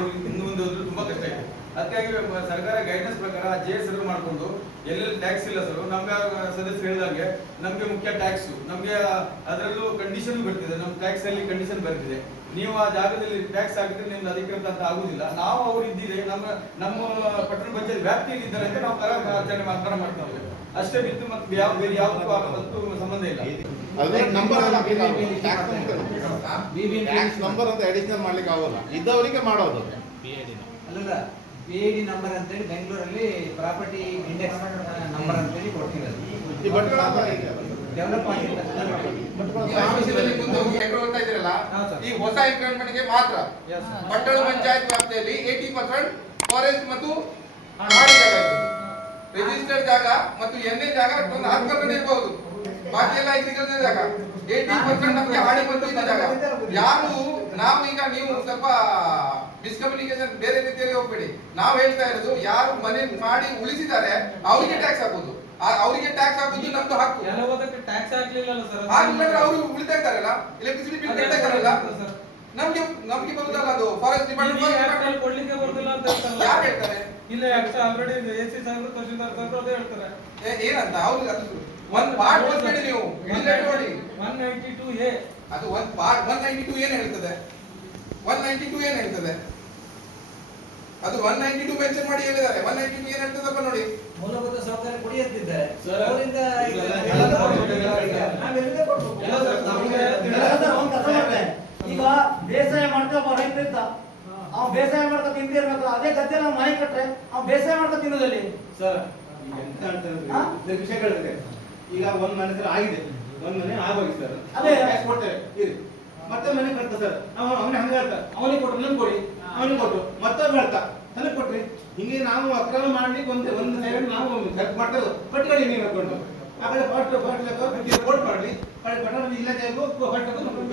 ಹೋದ್ರೆ ತುಂಬಾ ಕಷ್ಟ ಇದೆ. ಅದಕ್ಕಾಗಿ ಸರ್ಕಾರ ಗೈಡೆನ್ಸ್ ಪ್ರಕಾರ JS ಮಾಡ್ಕೊಂಡು ಎಲ್ಲೆಲ್ಲಿ ಟ್ಯಾಕ್ಸ್ ಇಲ್ಲ ಸರ್, ನಮ್ಗೆ ಸದಸ್ಯರು ಹೇಳಿದಂಗೆ ನಮ್ಗೆ ಮುಖ್ಯ ಟ್ಯಾಕ್ಸ್, ನಮ್ಗೆ ಅದರಲ್ಲೂ ಕಂಡೀಷನ್ ಬರ್ತಿದೆ, ನಮ್ಮ ಟ್ಯಾಕ್ಸ್ ಅಲ್ಲಿ ಕಂಡೀಷನ್ ಬರ್ತಿದೆ. ನೀವು ಆ ಜಾಗದಲ್ಲಿ ಟ್ಯಾಕ್ಸ್ ಹಾಕಿದ್ರೆ ನಿಮ್ದು ಅಧಿಕೃತ ಅಂತ ಆಗುದಿಲ್ಲ. ನಾವು ಅವ್ರು ಇದ್ದಿದೆ ನಮ್ಮ ಪಟ್ಟಣ ಪಂಚಾಯತ್ ವ್ಯಾಪ್ತಿಯಲ್ಲಿ ಇದ್ದಾರೆ ಅಂತ ನಾವು ಆಚರಣೆ ಮಾಡ್ತೀವಿ ಅಷ್ಟೇ ಬಿಟ್ಟು ಮತ್ತೆ ಬೇರೆ ಯಾವುದಕ್ಕೂ ಸಂಬಂಧ ಇಲ್ಲ. ಅದೇ ನಂಬರ್ ಟ್ಯಾಕ್ಸ್ ನಂಬರ್ ಅಂತ ಅಡಿಷನಲ್ ಮಾಡ್ಲಿಕ್ಕೆ ಆಗೋಲ್ಲ, ಇದ್ದವರಿಗೆ ಮಾಡೋದು. ಅಲ್ಲಲ್ಲ, PID ನಂಬರ್ ಅಂತೇಳಿ ಬೆಂಗಳೂರಲ್ಲಿ ಪ್ರಾಪರ್ಟಿ ಇಂಡೆಕ್ಸ್ ನಂಬರ್ ಅಂತೇಳಿ ಕೊಡ್ತಿರೋದು. ಈ ಭಟ್ಕಳ ಡೆವಲಪ್ ಈ ಹೊಸ ಇಂಪ್ಲಿಮೆಂಟ್ ಗೆ ಮಾತ್ರ ಪಟ್ಟಣ ಪಂಚಾಯತ್ ವ್ಯಾಪ್ತಿಯಲ್ಲಿ 80% ಫಾರೆಸ್ಟ್ ಮತ್ತು ಹಾಡಿ ಜಾಗ ರಿಜಿಸ್ಟರ್ಡ್ ಜಾಗ ಮತ್ತು ಎನ್ಎ ಜಾಗ ಒಂದು 10% ಇರಬಹುದು. ಬಾಕಿ ಎಲ್ಲ ಅಗ್ರಿಕಲ್ಚರ್ ಜಾಗ 80% ನಮಗೆ ಹಾಡಿ ಮತ್ತು ಇದ್ದ ಜಾಗ. ಯಾರು ನಾವು ಈಗ ನೀವು ಸ್ವಲ್ಪ ಮಿಸ್ಕಮ್ಯುನಿಕೇಶನ್ ಬೇರೆ ರೀತಿಯಲ್ಲಿ ಹೋಗ್ಬೇಡಿ. ನಾವು ಹೇಳ್ತಾ ಇರೋದು ಯಾರು ಮನೆ ಮಾಡಿ ಉಳಿಸಿದ್ದಾರೆ ಅವರಿಗೆ ಟ್ಯಾಕ್ಸ್ ಹಾಕೋದು, ಅವರಿಗೆ ಟ್ಯಾಕ್ಸ್ ಹಾಕೋದು ನಮ್ದು ಹಕ್ಕು. ಕೆಲವದಕ್ಕೆ ಟ್ಯಾಕ್ಸ್ ಹಾಕ್ಲಿಲ್ಲ ಸರ್, ಹಾಗಿಲ್ಲ ಅವರು ಉಳಿತಾ ಇದ್ದಾರಲ್ಲ, ಎಲೆಕ್ಟ್ರಿಸಿಟಿ ಬಿಲ್ ಕಟ್ತಾ ಇದ್ದಾರಲ್ಲ, ನಮ್ಗೆ ಬರುದಲ್ಲ ಅದು ಫಾರೆಸ್ಟ್ ಡಿಪಾರ್ಟ್ಮೆಂಟ್ ಕೊಡ್ಲಿಕ್ಕೆ ಬರುದಿಲ್ಲ ಅಂತ ಹೇಳ್ತಾರಲ್ಲ. ಯಾರು ಹೇಳ್ತಾರೆ? ಇಲ್ಲ ಆಲ್ರೆಡಿ AC ಸಾಹೇಬ್ರು ತಹಶೀಲ್ದಾರ್ ಸಾಹೇಬ್ರು ಅದೇ ಹೇಳ್ತಾರೆ. ಏನಂತ ಅವ್ರಿಗೆ ಅದು ಒಂದು ಪಾರ್ಟ್ ಓದ್ಬೇಡಿ ನೀವು, ನೋಡಿ 192A ಅದು ಒಂದು ಪಾರ್ಟ್ 192 ಏನ್ ಹೇಳ್ತದೆ, 192 ಏನ್ ಹೇಳ್ತದೆ, ಅದು 192 ಮೆನ್ಷನ್ ಮಾಡಿ ಹೇಳಿದ್ದಾರೆ. 192 ಏನ್ ಹೇಳ್ತದಪ್ಪ ನೋಡಿ. ಮೂಲಭೂತ ಸೌಕರ್ಯ ಕೊಡಿಯುತ್ತಿದ್ದಾರೆ ಅವರಿಂದ ಈಗ ಬೇಸಾಯ ಮಾಡ್ತಾ ರೈತ ಇದ್ದ, ಅವ್ ಬೇಸಾಯ ಮಾಡ್ತಾ ತಿಂತಿರ್ಬೇಕು. ಅದೇ ಗದ್ದೆ ನಾವು ಮನೆ ಕಟ್ರೆ ಅವ್ ಬೇಸಾಯ ಮಾಡ್ತಾ ತಿನ್ನೋದಲ್ಲಿ ಸರ್ ಎಂತ ಹೇಳ್ತಾರೆ ವಿಷಯ ಕೇಳಿದ್ರೆ ಈಗ ಒಂದ್ ಮನೆ ಸರ್ ಆಗಿದೆ, ಒಂದ್ ಮನೆ ಆಗೋಗಿ ಸರ್ ಅದೇ ಟ್ಯಾಕ್ಸ್ ಕೊಡ್ತೇವೆ ಇರಿ, ಮತ್ತೆ ಮನೆ ಕಟ್ತಾ ಸರ್ ಅವನೇ ಹಂಗ ಹೇಳ್ತಾ ಅವನಿಗೆ ಕೊಟ್ಟು ನನ್ ಕೊಡಿ, ಅವನಿಗೆ ಕೊಟ್ಟು ಮತ್ತೊಬ್ಬ ಹೇಳ್ತಾ ನನಗೆ ಕೊಟ್ರಿ. ಹಿಂಗೆ ನಾವು ಅಕ್ರಮ ಮಾಡ್ಲಿಕ್ಕೆ ಒಂದು ಸೈಡ್ ನಾವು ಹೆಲ್ಪ್ ಮಾಡ್ತೇವೆ. ಪಟ್ಟಿಗಳಿಗೆ ನೀವು ಹಾಕೊಂಡು ಆ ಕಡೆ ಕೋರ್ಟ್ ಮಾಡಲಿ ಪಟ್ಟಣ ಇಲಾಖೆಗೂ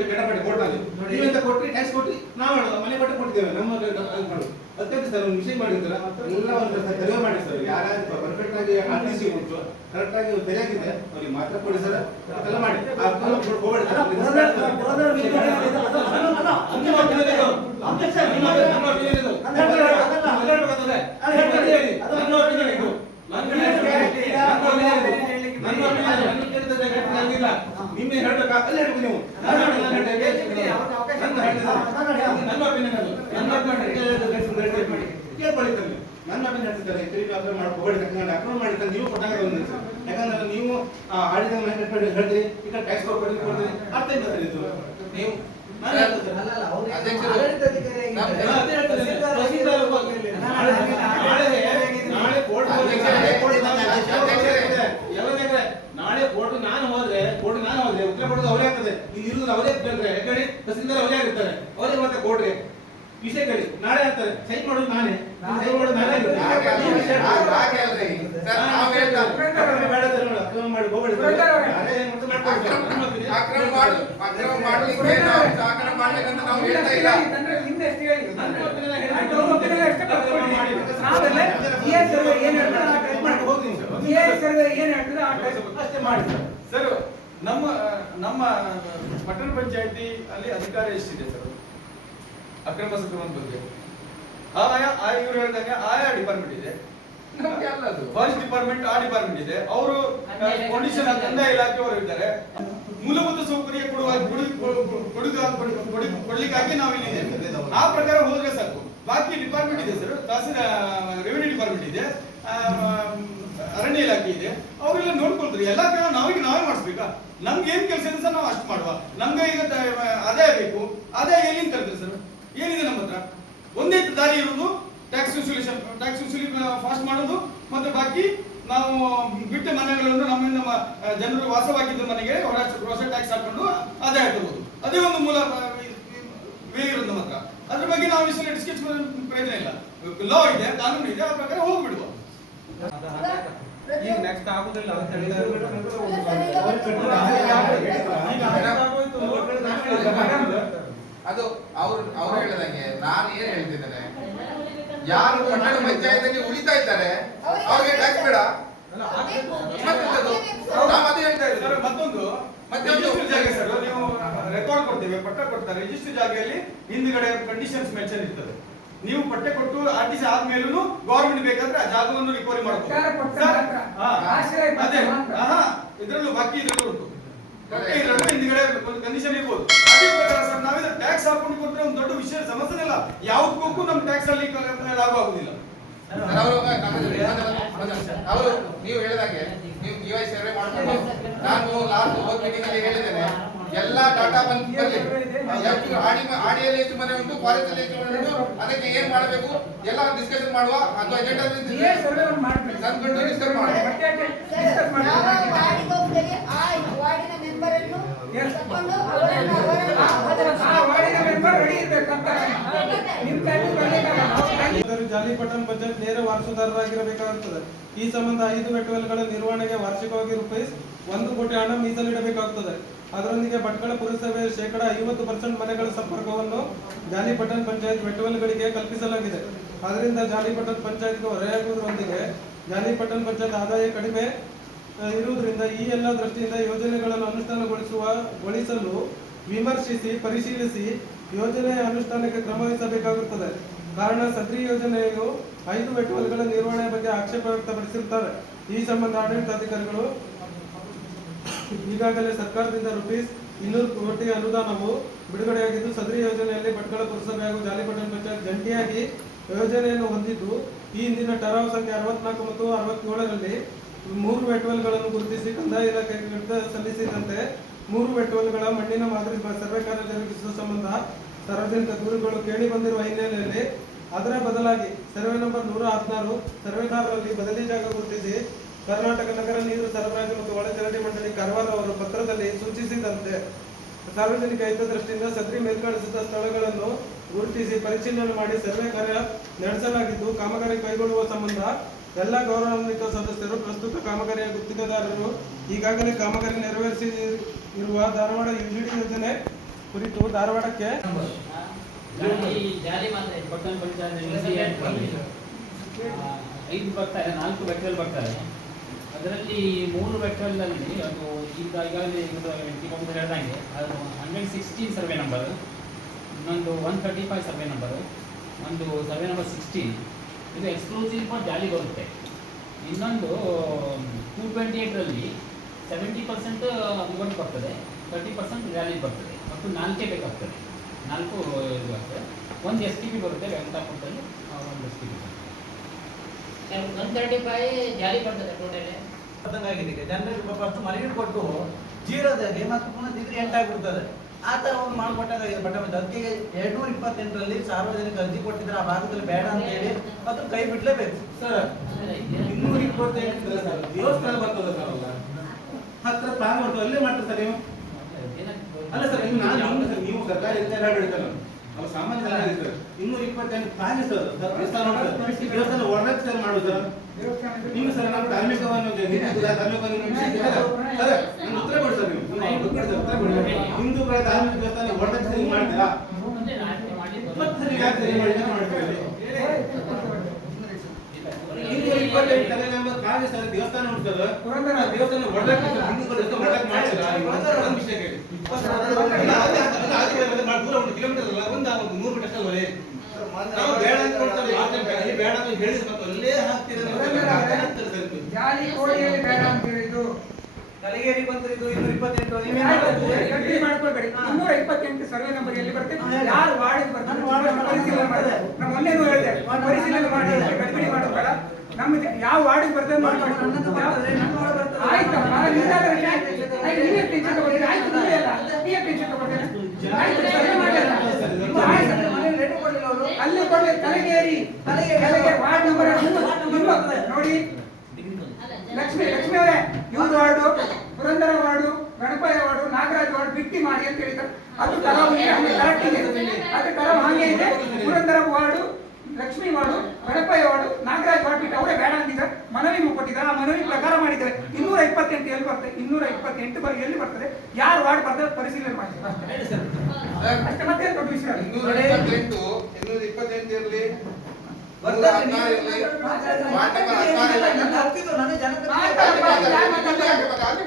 ಗಡಪಡಿ ಕೋರ್ಟ್ನಲ್ಲಿ ನೀವೆಂತ ಕೊಟ್ರಿ ಟ್ಯಾಕ್ಸ್ ಕೊಟ್ರಿ ನಾವು ಮನೆ ಪಟ್ಟ ಕೊಟ್ಟಿದ್ದೇವೆ ನಮ್ಮ ಅನ್ಕೊಂಡು. ಅದಕ್ಕೆ ಸರ್ ಒಂದು ವಿಷಯ ಮಾಡಿದ್ರೆ ಎಲ್ಲ ಒಂದು ತೆರವು ಮಾಡಿ ಸರ್, ಯಾರು ಪರ್ಫೆಕ್ಟ್ ಆಗಿ RTC ಉಂಟು ಕರೆಕ್ಟ್ ಆಗಿ ತೆರೆಯಾಗಿದೆ ಅವ್ರಿಗೆ ಮಾತ್ರ ಕೊಡಿ ಸರ್. ಅದೆಲ್ಲ ಮಾಡಿ ಹೋಗ್ಬೇಡಿ ನಿನ್ನೆ ಹೇಳ್ಬೇಕಾ ಅಲ್ಲಿ ಹೇಳ್ಬೇಕು ನೀವು. ನನ್ನ ಅಭಿನ ಹೇಳ್ತಿದ್ದಾರೆ ಅಕ್ರಮ ಮಾಡಿದ್ರೆ ನೀವು ಕೊಟ್ಟಾಗ ಯಾಕಂದ್ರೆ ನೀವು ಆಡಿದ ಹೇಳ್ತೀರಿ ಈಗ ಟ್ಯಾಕ್ಸ್ ಕೊಡ್ತೀರಿ ಅರ್ಥ ಇಲ್ಲ ಸರ್ ಇದು ನೀವು ನಾಳೆ ಕೋರ್ಟ್ ನಾನು ಹೋದ್ರೆ ಉತ್ತರ ಕೊಡೋದು ಅವರೇ ಆಗ್ತದೆ. ಇಲ್ಲಿ ಇರುವುದು ಅವರೇ ಹೇಳಿ ತಹಸೀಲ್ದಾರ್ ಅವರೇ ಆಗಿರ್ತಾರೆ, ಅವರೇ ಮತ್ತೆ ಕೋರ್ಟ್ಗೆ ವಿಷಯ ಕೇಳಿ ನಾಳೆ ಆಗ್ತಾರೆ. ಸೈನ್ ಮಾಡೋದು ನಾನೇ, ಸೈನ್ ಮಾಡೋದು ನಾನೇ. ಅಕ್ರಮ ಮಾಡಿ ಹೋಗ್ಬೇಡಿ. ಸರ್ ನಮ್ಮ ಪಟ್ಟಣ ಪಂಚಾಯತಿ ಅಲ್ಲಿ ಅಧಿಕಾರ ಎಷ್ಟಿದೆ ಸರ್ ಅಕ್ರಮ ಸಕ್ರಮದ ಬಗ್ಗೆ? ಇವ್ರು ಹೇಳಿದಂಗೆ ಆಯಾ ಡಿಪಾರ್ಟ್ಮೆಂಟ್ ಇದೆ, ಫಾರೆಸ್ಟ್ ಡಿಪಾರ್ಟ್ಮೆಂಟ್ ಆ ಡಿಪಾರ್ಟ್ಮೆಂಟ್ ಇದೆ, ಅವರು ಕಂಡೀಷನ್ ಕಂದಾಯ ಇಲಾಖೆಯವರು ಇದ್ದಾರೆ. ಮೂಲಭೂತ ಸೌಕರ್ಯ ಕೊಡ್ಲಿಕ್ಕಾಗಿ ನಾವು ಇಲ್ಲಿ ಆ ಪ್ರಕಾರ ಹೋದ್ರೆ ಸಾಕು. ಬಾಕಿ ಡಿಪಾರ್ಟ್ಮೆಂಟ್ ಇದೆ ಸರ್, ರೆವಿನ್ಯೂ ಡಿಪಾರ್ಟ್ಮೆಂಟ್ ಇದೆ, ಅರಣ್ಯ ಇಲಾಖೆ ಇದೆ, ಅವರೆಲ್ಲ ನೋಡ್ಕೊಳ್ತಾರೆ. ಎಲ್ಲ ನಾವೇ ಮಾಡಿಸ್ಬೇಕಾ? ನಮ್ಗೆ ಏನ್ ಕೆಲಸ ಇದೆ ಸರ್ ನಾವು ಅಷ್ಟು ಮಾಡುವ. ನಮ್ಗೆ ಈಗ ಆದಾಯ ಬೇಕು, ಆದಾಯ ಎಲ್ಲಿಂದ ತರ್ತೀವಿ ಸರ್? ಏನಿದೆ ನಮ್ಮ ಹತ್ರ? ಒಂದೇ ದಾರಿ ಇರುವುದು ಟ್ಯಾಕ್ಸ್ ವಸೂಲಿ ಫಾಸ್ಟ್ ಮಾಡೋದು, ಮತ್ತೆ ಬಾಕಿ ನಾವು ಬಿಟ್ಟ ಮನೆಗಳನ್ನು ನಮ್ಮಿಂದ ಜನರು ವಾಸವಾಗಿದ್ದ ಮನೆಗೆ ಹೊಸ ಟ್ಯಾಕ್ಸ್ ಹಾಕೊಂಡು ಆದಾಯ ತಗೋದು. ಅದೇ ಒಂದು ಮೂಲ ವೇ ಇರೋದು ನಮ್ಮ ಹತ್ರ. ಅದ್ರ ಬಗ್ಗೆ ನಾವು ಡಿಸ್ಕಸ್ ಪ್ರಯೋಜನ ಇಲ್ಲ. ಲಾ ಇದೆ, ಕಾನೂನು ಇದೆ, ಆ ಪ್ರಕಾರ ಹೋಗ್ಬಿಡುವ. ಈಗ ನೆಕ್ಸ್ಟ್ ಆಗುದಿಲ್ಲ ಅಂತ ಹೇಳಿದ್ದಾರೆ. ಅದು ಅವ್ರು ಹೇಳ್ದಂಗೆ ನಾನು ಏನ್ ಹೇಳ್ತಿದ್ದೇನೆ, ಯಾರು ಪಟ್ಟಣ ಪಂಚಾಯತ್ ಉಳಿತಾ ಇದ್ದಾರೆ ಅವ್ರಿಗೆ ಟ್ಯಾಕ್ಸ್ ಬೇಡ. ಅಲ್ಲ, ನಾವು ಅದೇ ಹೇಳ್ತಾ ಇದ್ದೀವಿ. ಸರ್, ಮತ್ತೊಂದು ರಿಜಿಸ್ಟರ್ ಜಾಗ ಸರ್, ನೀವು ರೆಕಾರ್ಡ್ ಕೊಡ್ತೇವೆ, ಪಟ್ಟ ಕೊಡ್ತಾರೆ. ರಿಜಿಸ್ಟರ್ ಜಾಗದಲ್ಲಿ ಹಿಂದ್ಗಡೆ ಕಂಡೀಷನ್ಸ್ ಮೆನ್ಷನ್ ಇರ್ತದೆ. ನೀವು ಪಟ್ಟೆ ಕೊಟ್ಟು ಆರ್ಟಿಸಿ ಆದ್ಮೇಲೂ ಗವರ್ಮೆಂಟ್ ಬೇಕಾದ್ರೆ ಆ ಜಾಗವನ್ನು ರಿಕವರಿ ಮಾಡಬಹುದು. ಅದೇ ಇದರಲ್ಲೂ ಬಾಕಿ ಇದರಲ್ಲೂ ಉಂಟು. ಇದರಲ್ಲೂ ಹಿಂದ್ಗಡೆ ಒಂದು ಕಂಡೀಷನ್ ಇರ್ಬೋದು. ಅದೇ ಪ್ರಕಾರ ಸರ್, ನಾವಿದ್ರೆ ಟ್ಯಾಕ್ಸ್ ಹಾಕೊಂಡು ಕೊಟ್ಟರೆ ಒಂದು ದೊಡ್ಡ ವಿಷಯ ಸಮಸ್ಯೆ ಇಲ್ಲ. ಯಾವುದಕ್ಕೂ ನಮ್ಮ ಟ್ಯಾಕ್ಸ್ ಅಲ್ಲಿ ಲಾಭ ಆಗುದಿಲ್ಲ. ಅವರು ನೀವು ಹೇಳಿದಾಗೆ ನೀವು QI ಸರ್ವೆ ಮಾಡ್ಕೊಂಡು ನಾನು ಲಾಸ್ಟ್ ಮೀಟಿಂಗ್ ಅಲ್ಲಿ ಹೇಳಿದ್ದೇನೆ, ಎಲ್ಲಾ ಡಾಟಾ ಬಂದು ಬರಲಿ. ಆಡಿಯಲ್ಲಿ ಎಷ್ಟು ಮನೆ ಉಂಟು, ಫಾರೆಸ್ಟ್ ಅಲ್ಲಿ ಎಷ್ಟು ಮನೆ ಉಂಟು, ಅದಕ್ಕೆ ಏನ್ ಮಾಡಬೇಕು ಎಲ್ಲ ಡಿಸ್ಕಷನ್ ಮಾಡುವ. ಅಥವಾ ಅಜೆಂಡಾ ತಂದ್ಕೊಂಡು ಡಿಸ್ಕಸ್ ಮಾಡುವ. ಯಾವ ವಾರ್ಡಿಗೆ ಹೋಗ್ತೇವೆ ಆ ವಾರ್ಡಿನ ಮೆಂಬರ್ ಅನ್ನು ತಕೊಂಡು ಅವರನ್ನು ಜಾಲಿಪಟ್ಟಣ ಪಂಚಾಯತ್ ನೇರ ವಾರಸುದಾರರಾಗಿರಬೇಕಾಗುತ್ತದೆ. ಈ ಸಂಬಂಧ 5 ವೆಟ್ವೆಲ್ಗಳ ನಿರ್ವಹಣೆಗೆ ವಾರ್ಷಿಕವಾಗಿ ₹1 ಕೋಟಿ ಹಣ ಮೀಸಲಿಡಬೇಕಾಗುತ್ತದೆ. ಅದರೊಂದಿಗೆ ಭಟ್ಕಳ ಪುರಸಭೆಯ ಶೇಕಡ 50% ಮನೆಗಳ ಸಂಪರ್ಕವನ್ನು ಜಾಲಿಪಟ್ಟಣ ಪಂಚಾಯತ್ ವೆಟ್ವೆಲ್ಗಳಿಗೆ ಕಲ್ಪಿಸಲಾಗಿದೆ. ಅದರಿಂದ ಜಾಲಿಪಟ್ಟಣ ಪಂಚಾಯತ್ಗೆ ಹೊರೆಯಾಗುವುದರೊಂದಿಗೆ ಜಾಲಿಪಟ್ಟಣ ಪಂಚಾಯತ್ ಆದಾಯ ಕಡಿಮೆ ಇರುವುದರಿಂದ ಈ ಎಲ್ಲ ದೃಷ್ಟಿಯಿಂದ ಯೋಜನೆಗಳನ್ನು ಅನುಷ್ಠಾನಗೊಳಿಸಲು ವಿಮರ್ಶಿಸಿ ಪರಿಶೀಲಿಸಿ ಯೋಜನೆಯ ಅನುಷ್ಠಾನಕ್ಕೆ ಕ್ರಮ ವಹಿಸಬೇಕಾಗುತ್ತದೆ. ಕಾರಣ ಸದ್ರಿ ಯೋಜನೆಯು 5 ವೆಟ್ವೆಲ್ಗಳ ನಿರ್ವಹಣೆ ಬಗ್ಗೆ ಆಕ್ಷೇಪ ವ್ಯಕ್ತಪಡಿಸಿರುತ್ತಾರೆ. ಈ ಸಂಬಂಧ ಆಡಳಿತಾಧಿಕಾರಿಗಳು ಈಗಾಗಲೇ ಸರ್ಕಾರದಿಂದ ₹200 ಕೋಟಿ ಅನುದಾನವು ಬಿಡುಗಡೆಯಾಗಿದ್ದು, ಸದ್ರಿ ಯೋಜನೆಯಲ್ಲಿ ಭಟ್ಕಳ ಪುರಸಭೆ ಹಾಗೂ ಜಾಲಿಪಟ್ಟಣ ಪಂಚಾಯತ್ ಜಂಟಿಯಾಗಿ ಯೋಜನೆಯನ್ನು ಹೊಂದಿದ್ದು, ಈ ಹಿಂದಿನ ಠರಾವು ಸಂಖ್ಯೆ 64 ಮತ್ತು 67ರಲ್ಲಿ 3 ವೆಟ್ವೆಲ್ಗಳನ್ನು ಗುರುತಿಸಿ ಕಂದಾಯ ಇಲಾಖೆಗೆ ಸಲ್ಲಿಸಿದಂತೆ 3 ವೆಟ್ವೆಲ್ಗಳ ಮಣ್ಣಿನ ಮಾದರಿ ಸರ್ವೆ ಕಾರ್ಯ ಜರುಗಿಸುವ ಸಂಬಂಧ ಸಾರ್ವಜನಿಕ ದೂರುಗಳು ಕೇಳಿ ಬಂದಿರುವ ಹಿನ್ನೆಲೆಯಲ್ಲಿ ಅದರ ಬದಲಾಗಿ ಸರ್ವೆ ನಂಬರ್ 116 ಸರ್ವೆದಾರರಲ್ಲಿ ಬದಲಿ ಜಾಗ ಗುರುತಿಸಿ ಕರ್ನಾಟಕ ನಗರ ನೀರು ಸರಬರಾಜು ಮತ್ತು ಒಳಚರಂಡಿ ಮಂಡಳಿ ಕಾರವಾರ ಅವರು ಪತ್ರದಲ್ಲಿ ಸೂಚಿಸಿದಂತೆ ಸಾರ್ವಜನಿಕ ಹಿತದೃಷ್ಟಿಯಿಂದ ಸದ್ರಿ ಮೇಲ್ಕಳಿಸಿದ ಸ್ಥಳಗಳನ್ನು ಗುರುತಿಸಿ ಪರಿಶೀಲನೆ ಮಾಡಿ ಸರ್ವೆ ಕಾರ್ಯ ನಡೆಸಲಾಗಿದ್ದು, ಕಾಮಗಾರಿ ಕೈಗೊಳ್ಳುವ ಸಂಬಂಧ ಎಲ್ಲ ಗೌರವಾನ್ವಿತ ಸದಸ್ಯರು ಪ್ರಸ್ತುತ ಕಾಮಗಾರಿಯ ಗುತ್ತಿಗೆದಾರರು ಈಗಾಗಲೇ ಕಾಮಗಾರಿ ನೆರವೇರಿಸಿರುವ ಧಾರವಾಡ UGD ಯೋಜನೆ ಕುರಿತು ಧಾರವಾಡಕ್ಕೆ ಜಾಲಿ ಮಾತ್ರ ಪಟ್ಟಣ ಪಂಚಾಯತ್ 5 ಬರ್ತಾರೆ, 4 ವೆಟ್ವೆಲ್ ಬರ್ತಾರೆ. ಅದರಲ್ಲಿ 3 ವೆಟ್ವೆಲ್ನಲ್ಲಿ ಅದು ಈಗಾಗಲೇ ಹೇಳ್ದಂಗೆ ಅದು 116 ಸರ್ವೆ ನಂಬರ್, ಇನ್ನೊಂದು 135 ಸರ್ವೆ ನಂಬರು, ಒಂದು ಸರ್ವೆ ನಂಬರ್ 16 ಇದು ಎಕ್ಸ್ಕ್ಲೂಸಿವ್ ಫಾರ್ ಜಾಲಿ ಬರುತ್ತೆ. ಇನ್ನೊಂದು 228ರಲ್ಲಿ 70% ಅಮೌಂಟ್ ಬರ್ತದೆ, 30% ಜಾಲಿ ಬರ್ತದೆ. ಮತ್ತು 4 ಬೇಕಾಗ್ತದೆ, 4 ಇದು ಆಗ್ತದೆ. ಒಂದು STP ಬರುತ್ತೆ ವೆಂಕಟಾಪುರದಲ್ಲಿ, ಒಂದು STP 135 ಜಾಲಿ ಬರ್ತದೆ ಟೋಟಲ್. ಆಗಿದೆ ಜನರಿಗೆ ಫಸ್ಟ್ ಮನೆಗೆ ಕೊಟ್ಟು ಜೀರೋದಾಗೆ ಮತ್ತೆ ಪುನಃ ಡಿಗ್ರಿ ಎಂಟಾಗ್ಬಿಡ್ತದೆ. ಆ ಥರ ಒಂದು ಮಾಡಿಕೊಟ್ಟಾಗ ಬಟ್ ಅದಕ್ಕೆ 228ರಲ್ಲಿ ಸಾರ್ವಜನಿಕ ಅರ್ಜಿ ಕೊಟ್ಟಿದ್ರೆ ಆ ಭಾಗದಲ್ಲಿ ಬೇಡ ಅಂತ ಹೇಳಿ ಮತ್ತು ಕೈ ಬಿಡ್ಲೇಬೇಕು ಸರ್. 228 ದೇವಸ್ಥಾನ ಬರ್ತದೆ ಸರ್, ಅಲ್ಲ ಹತ್ರ ಪ್ಲಾನ್ ಮಾಡ್ತಾರೆ ಅಲ್ಲೇ ಮಾಡ್ತಾರೆ ಸರ್. ನೀವು ಅಲ್ಲ ಸರ್, ನೀವು ಸರ್ಕಾರಿ ಹೇಳ್ತಾರೆ ಅವ್ರು ಸಾಮಾನ್ಯ ಜನ ಸರ್. 228 ಪ್ಲಾನ್ ಸರ್ ದೇವಸ್ಥಾನ ಒಳಗೆ ಸರ್ ಮಾಡೋದು ಸರ್. ನಿಮ್ಗೆ ಸರ್ ನಾವು ಧಾರ್ಮಿಕವನ್ನು ಸರ್ ನಮ್ಗೆ ಉತ್ತರ ಕೊಡಿ ಸರ್. ನೀವು ಉತ್ತರ ಕೊಡಿ. ಹಿಂದೂಗಳ ಧಾರ್ಮಿಕ ದೇವಸ್ಥಾನ ಒಳಗೆ ಮಾಡ್ತೀರಾ? ಮತ್ತೆ ಯಾಕೆ ಮಾಡ್ತೀವಿ? 228 ಸರ್ವೆ ನಂಬರ್ ಕಾಗೆ ಸರ್ ದೇವಸ್ಥಾನ ಉಂಟದ ದೇವಸ್ಥಾನ ಒಳಗೆ ಹಿಂದೂಗಳು ಮಾಡ್ತೀರಾ? ಒಂದು ವಿಷಯ ಕೇಳಿ. ದೂರ ಒಂದು ಕಿಲೋಮೀಟರ್ ಅಲ್ಲ, ಒಂದು 100 ಮೀಟರ್ ಅಷ್ಟೇ. ನಾವು ಬೇಡ ಅಂತ ಕೊಡ್ತಾರೆ, ಬೇಡ ಅಂತ ಹೇಳಿದ್ರೆ ಮತ್ತೆ ಅಲ್ಲೇ ಹಾಕ್ತೀರಾ? ಜಾಲಿ ಕೋಡಿಯಲ್ಲಿ ಬೇಡ ಅಂತ ಹೇಳಿದ್ದು ಕಲಿಗೇರಿ ಬಂದ್ರೆ ಇದು 228 ಗಟ್ಟಿ ಮಾಡ್ಕೊಳ್ಬೇಡಿ. 228 ಸರ್ವೆ ನಂಬರ್ ಎಲ್ಲಿ ಬರುತ್ತೆ, ಯಾರು ವಾರ್ಡಿಗೆ ಬರ್ತಾರೆ ಪರಿಶೀಲನೆ ಮಾಡಿದೆ. ನಾನು ಮೊನ್ನೆನೂ ಹೇಳಿದೆ, ಪರಿಶೀಲನೆ ಮಾಡಿ ಗಡಿಬಿಡಿ ಮಾಡೋದು ಬೇಡ. ನಮ್ಗೆ ಯಾವ ವಾರ್ಡಿಗೆ ಬರ್ತದೆ ಆಯ್ತಪ್ಪ, ನೀವೇ ಟೆನ್ಷನ್ ತಗೊಳ್ತೀರಿ. ಆಯ್ತು, ನೀವೇ ಅಲ್ಲ ನೀವೇ ಟೆನ್ಷನ್ ತಗೊಳ್ತೀರಿ. ಆಯ್ತು, ಸರ್ವೆ ಮಾಡಿಲ್ಲ ಅಲ್ಲಿ ಕೊಡ್ಲಿ. ಕಲಗೇರಿ ವಾರ್ಡ್ ನಂಬರ್ ನೋಡಿ, ಲಕ್ಷ್ಮಿ ಅವರೇ, ಇವ್ರ ward, Purandara ward, Ganapayya ward, Nagaraj ward ಬಿಟ್ಟಿ ಮಾಡಿ ಅಂತ ಹೇಳಿದ್ದಾರೆ. ಅದು ಕರಾವು ಕರೆಕ್ಟ್ ಇದೆ, ಅದು ಕರಾವು ಹಾಗೆ ಇದೆ. Purandara ward, Lakshmi ward, Ganapayya ward, Nagaraj ward ಬಿಟ್ಟು ಅವರೇ ಬೇಡ ಅಂತಿದ್ದಾರೆ. ಮನವಿ ಕೊಟ್ಟಿದ್ದಾರೆ, ಆ ಮನವಿ ಪ್ರಕಾರ ಮಾಡಿದ್ದಾರೆ. 228 ಎಲ್ಲಿ ಬರ್ತದೆ, 228 ಎಲ್ಲಿ ಬರ್ತದೆ, ಯಾರು ವಾರ್ಡ್ ಬರ್ತದೆ ಪರಿಶೀಲನೆ ಮಾಡ್ತಾರೆ ಅಷ್ಟೇ. ಮತ್ತೆ ದೊಡ್ಡ ವಿಷಯ 228 ಇರಲಿ ಬರ್ತಾರೆ ನೀವು ನೀವು ಇಲ್ಲಿ ಮಾತಾಡಿ. ವಾರ್ಡ್ ನಂಬರ್ 16 ಇಲ್ಲಿ. ನಾನು ಹೋಗ್ತಿದ್ದು, ನಾನು ಜನಪ್ರತಿನಿಧಿ. ಅಲ್ಲಿ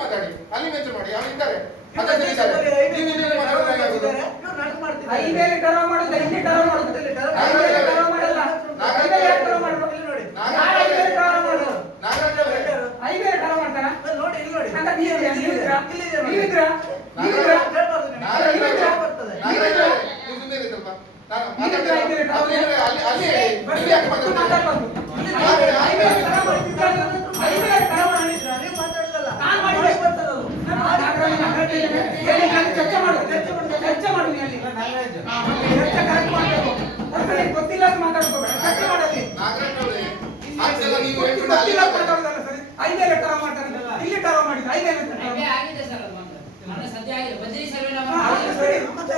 ಮಾತಾಡಿ, ಅಲ್ಲಿ ಮೆನ್ಷನ್ ಮಾಡಿ, ಅವ್ರು ಇದ್ದಾರೆ. ಅದೇ ಇದ್ದಾರೆ. ನೀವು ಇಲ್ಲಿ ಮಾತಾಡೋದು ಯಾವುದು? ಇವ್ರು ನಾಟಕ ಮಾಡ್ತಿದ್ದಾರೆ. ಐವೇಲೆ ಟರ್ಮ್ ಮಾಡೋದು, ಇಲ್ಲಿ ಟರ್ಮ್ ಮಾಡೋದು. ಐವೇಲೆ ಟರ್ಮ್ ಮಾಡಲ್ಲ. ಐವೇಲೆ ಯಾಕೆ ಟರ್ಮ್ ಮಾಡ್ಬೇಕು? ಇಲ್ಲಿ ನೋಡಿ. ಯಾರು ಐವೇಲೆ ಟರ್ಮ್ ಮಾಡೋದು? ನಾಗರಾಜ್ ಅವರೇ, ಐವೇಲೆ ಟರ್ಮ್ ಮಾಡ್ತಾನ? ನೋಡಿ ಇಲ್ಲಿ ನೋಡಿ. ಹಂಗಾರೆ ನೀವಿದ್ರಾ? ನೀವಿದ್ರಾ? ಇಲ್ಲಿದೆ ನೋಡಿ. ನೀವಿದ್ರಾ? ನೀವಿದ್ರಾ? ಹೇಳ್ಬಾರ್ದು ನೀವು. ನಾಗರಾಜ್ ಅವರೇ, ಬರ್ತದೆ. ನಾಗರಾಜ್ ಅವರೇ, ನೀವು ಸುಮ್ಮನೆ ಇರಿ ಸ್ವಲ್ಪ. ನಾನು ಮಾತಾಡ್ತೀನಿ. ಅಲ್ಲಿ ನೀವು ಯಾಕೆ ಮಾತಾಡ್ತೀರಿ? ಮಾತಾಡ್ಬಾರ್ದು. ಐವೇಲೆ ಟರ್ಮ್ ಮಾಡ್ತಿದ್ರೆ ಐವೇಲೆ ಟರ್ಮ್ ಮಾಡಿದ್ರೆ ನೀವು ಮಾತಾಡ್ಸಲ್ಲ. ನಾನು ಮಾಡಿದೆ. ಬರ್ತದೆ ಅದು. ಚರ್ಚೆ ಮಾಡು, ಚರ್ಚೆ ಮಾಡು ನೀ ಅಲ್ಲಿ. ಚರ್ಚೆ ಕರೆಕ್ಟ್ ಮಾಡಬೇಕು. ಒಬ್ಬರಿಗೆ ಗೊತ್ತಿಲ್ಲ ಅಂತ ಮಾತಾಡ್ಕೋಬೇಡ, ಚರ್ಚೆ ಮಾಡಲಿ. ನಾಗರಾಜ್ ಅವರೇ, ಅಷ್ಟೆಲ್ಲ ನೀವು ಹೇಳ್ಕೊಂಡು ಅಲ್ಲಿ ಗೊತ್ತಿಲ್ಲ ಅಂತ ಮಾತಾಡೋದಲ್ಲ ಸರಿ. ಐವೇಲೆ ಟರ್ಮ್ ಮಾಡ್ತಾರೆ, ಇಲ್ಲಿ ಟರ್ಮ್ ಮಾಡಿದ್ರು ಐವೇಲೆ ಅಂತ ಟರ್ಮ್. ಆಗಿದೆ ಸರ್ ಅದು ಮಾತ್ರ. ಮೊನ್ನೆ ಸದ್ಯ ಆಗಿದೆ. ಬದ್ರಿ ಸರ್ವೆ ನಮ್ಮ ಹಾ, ಸರಿ. ಮತ್ತೆ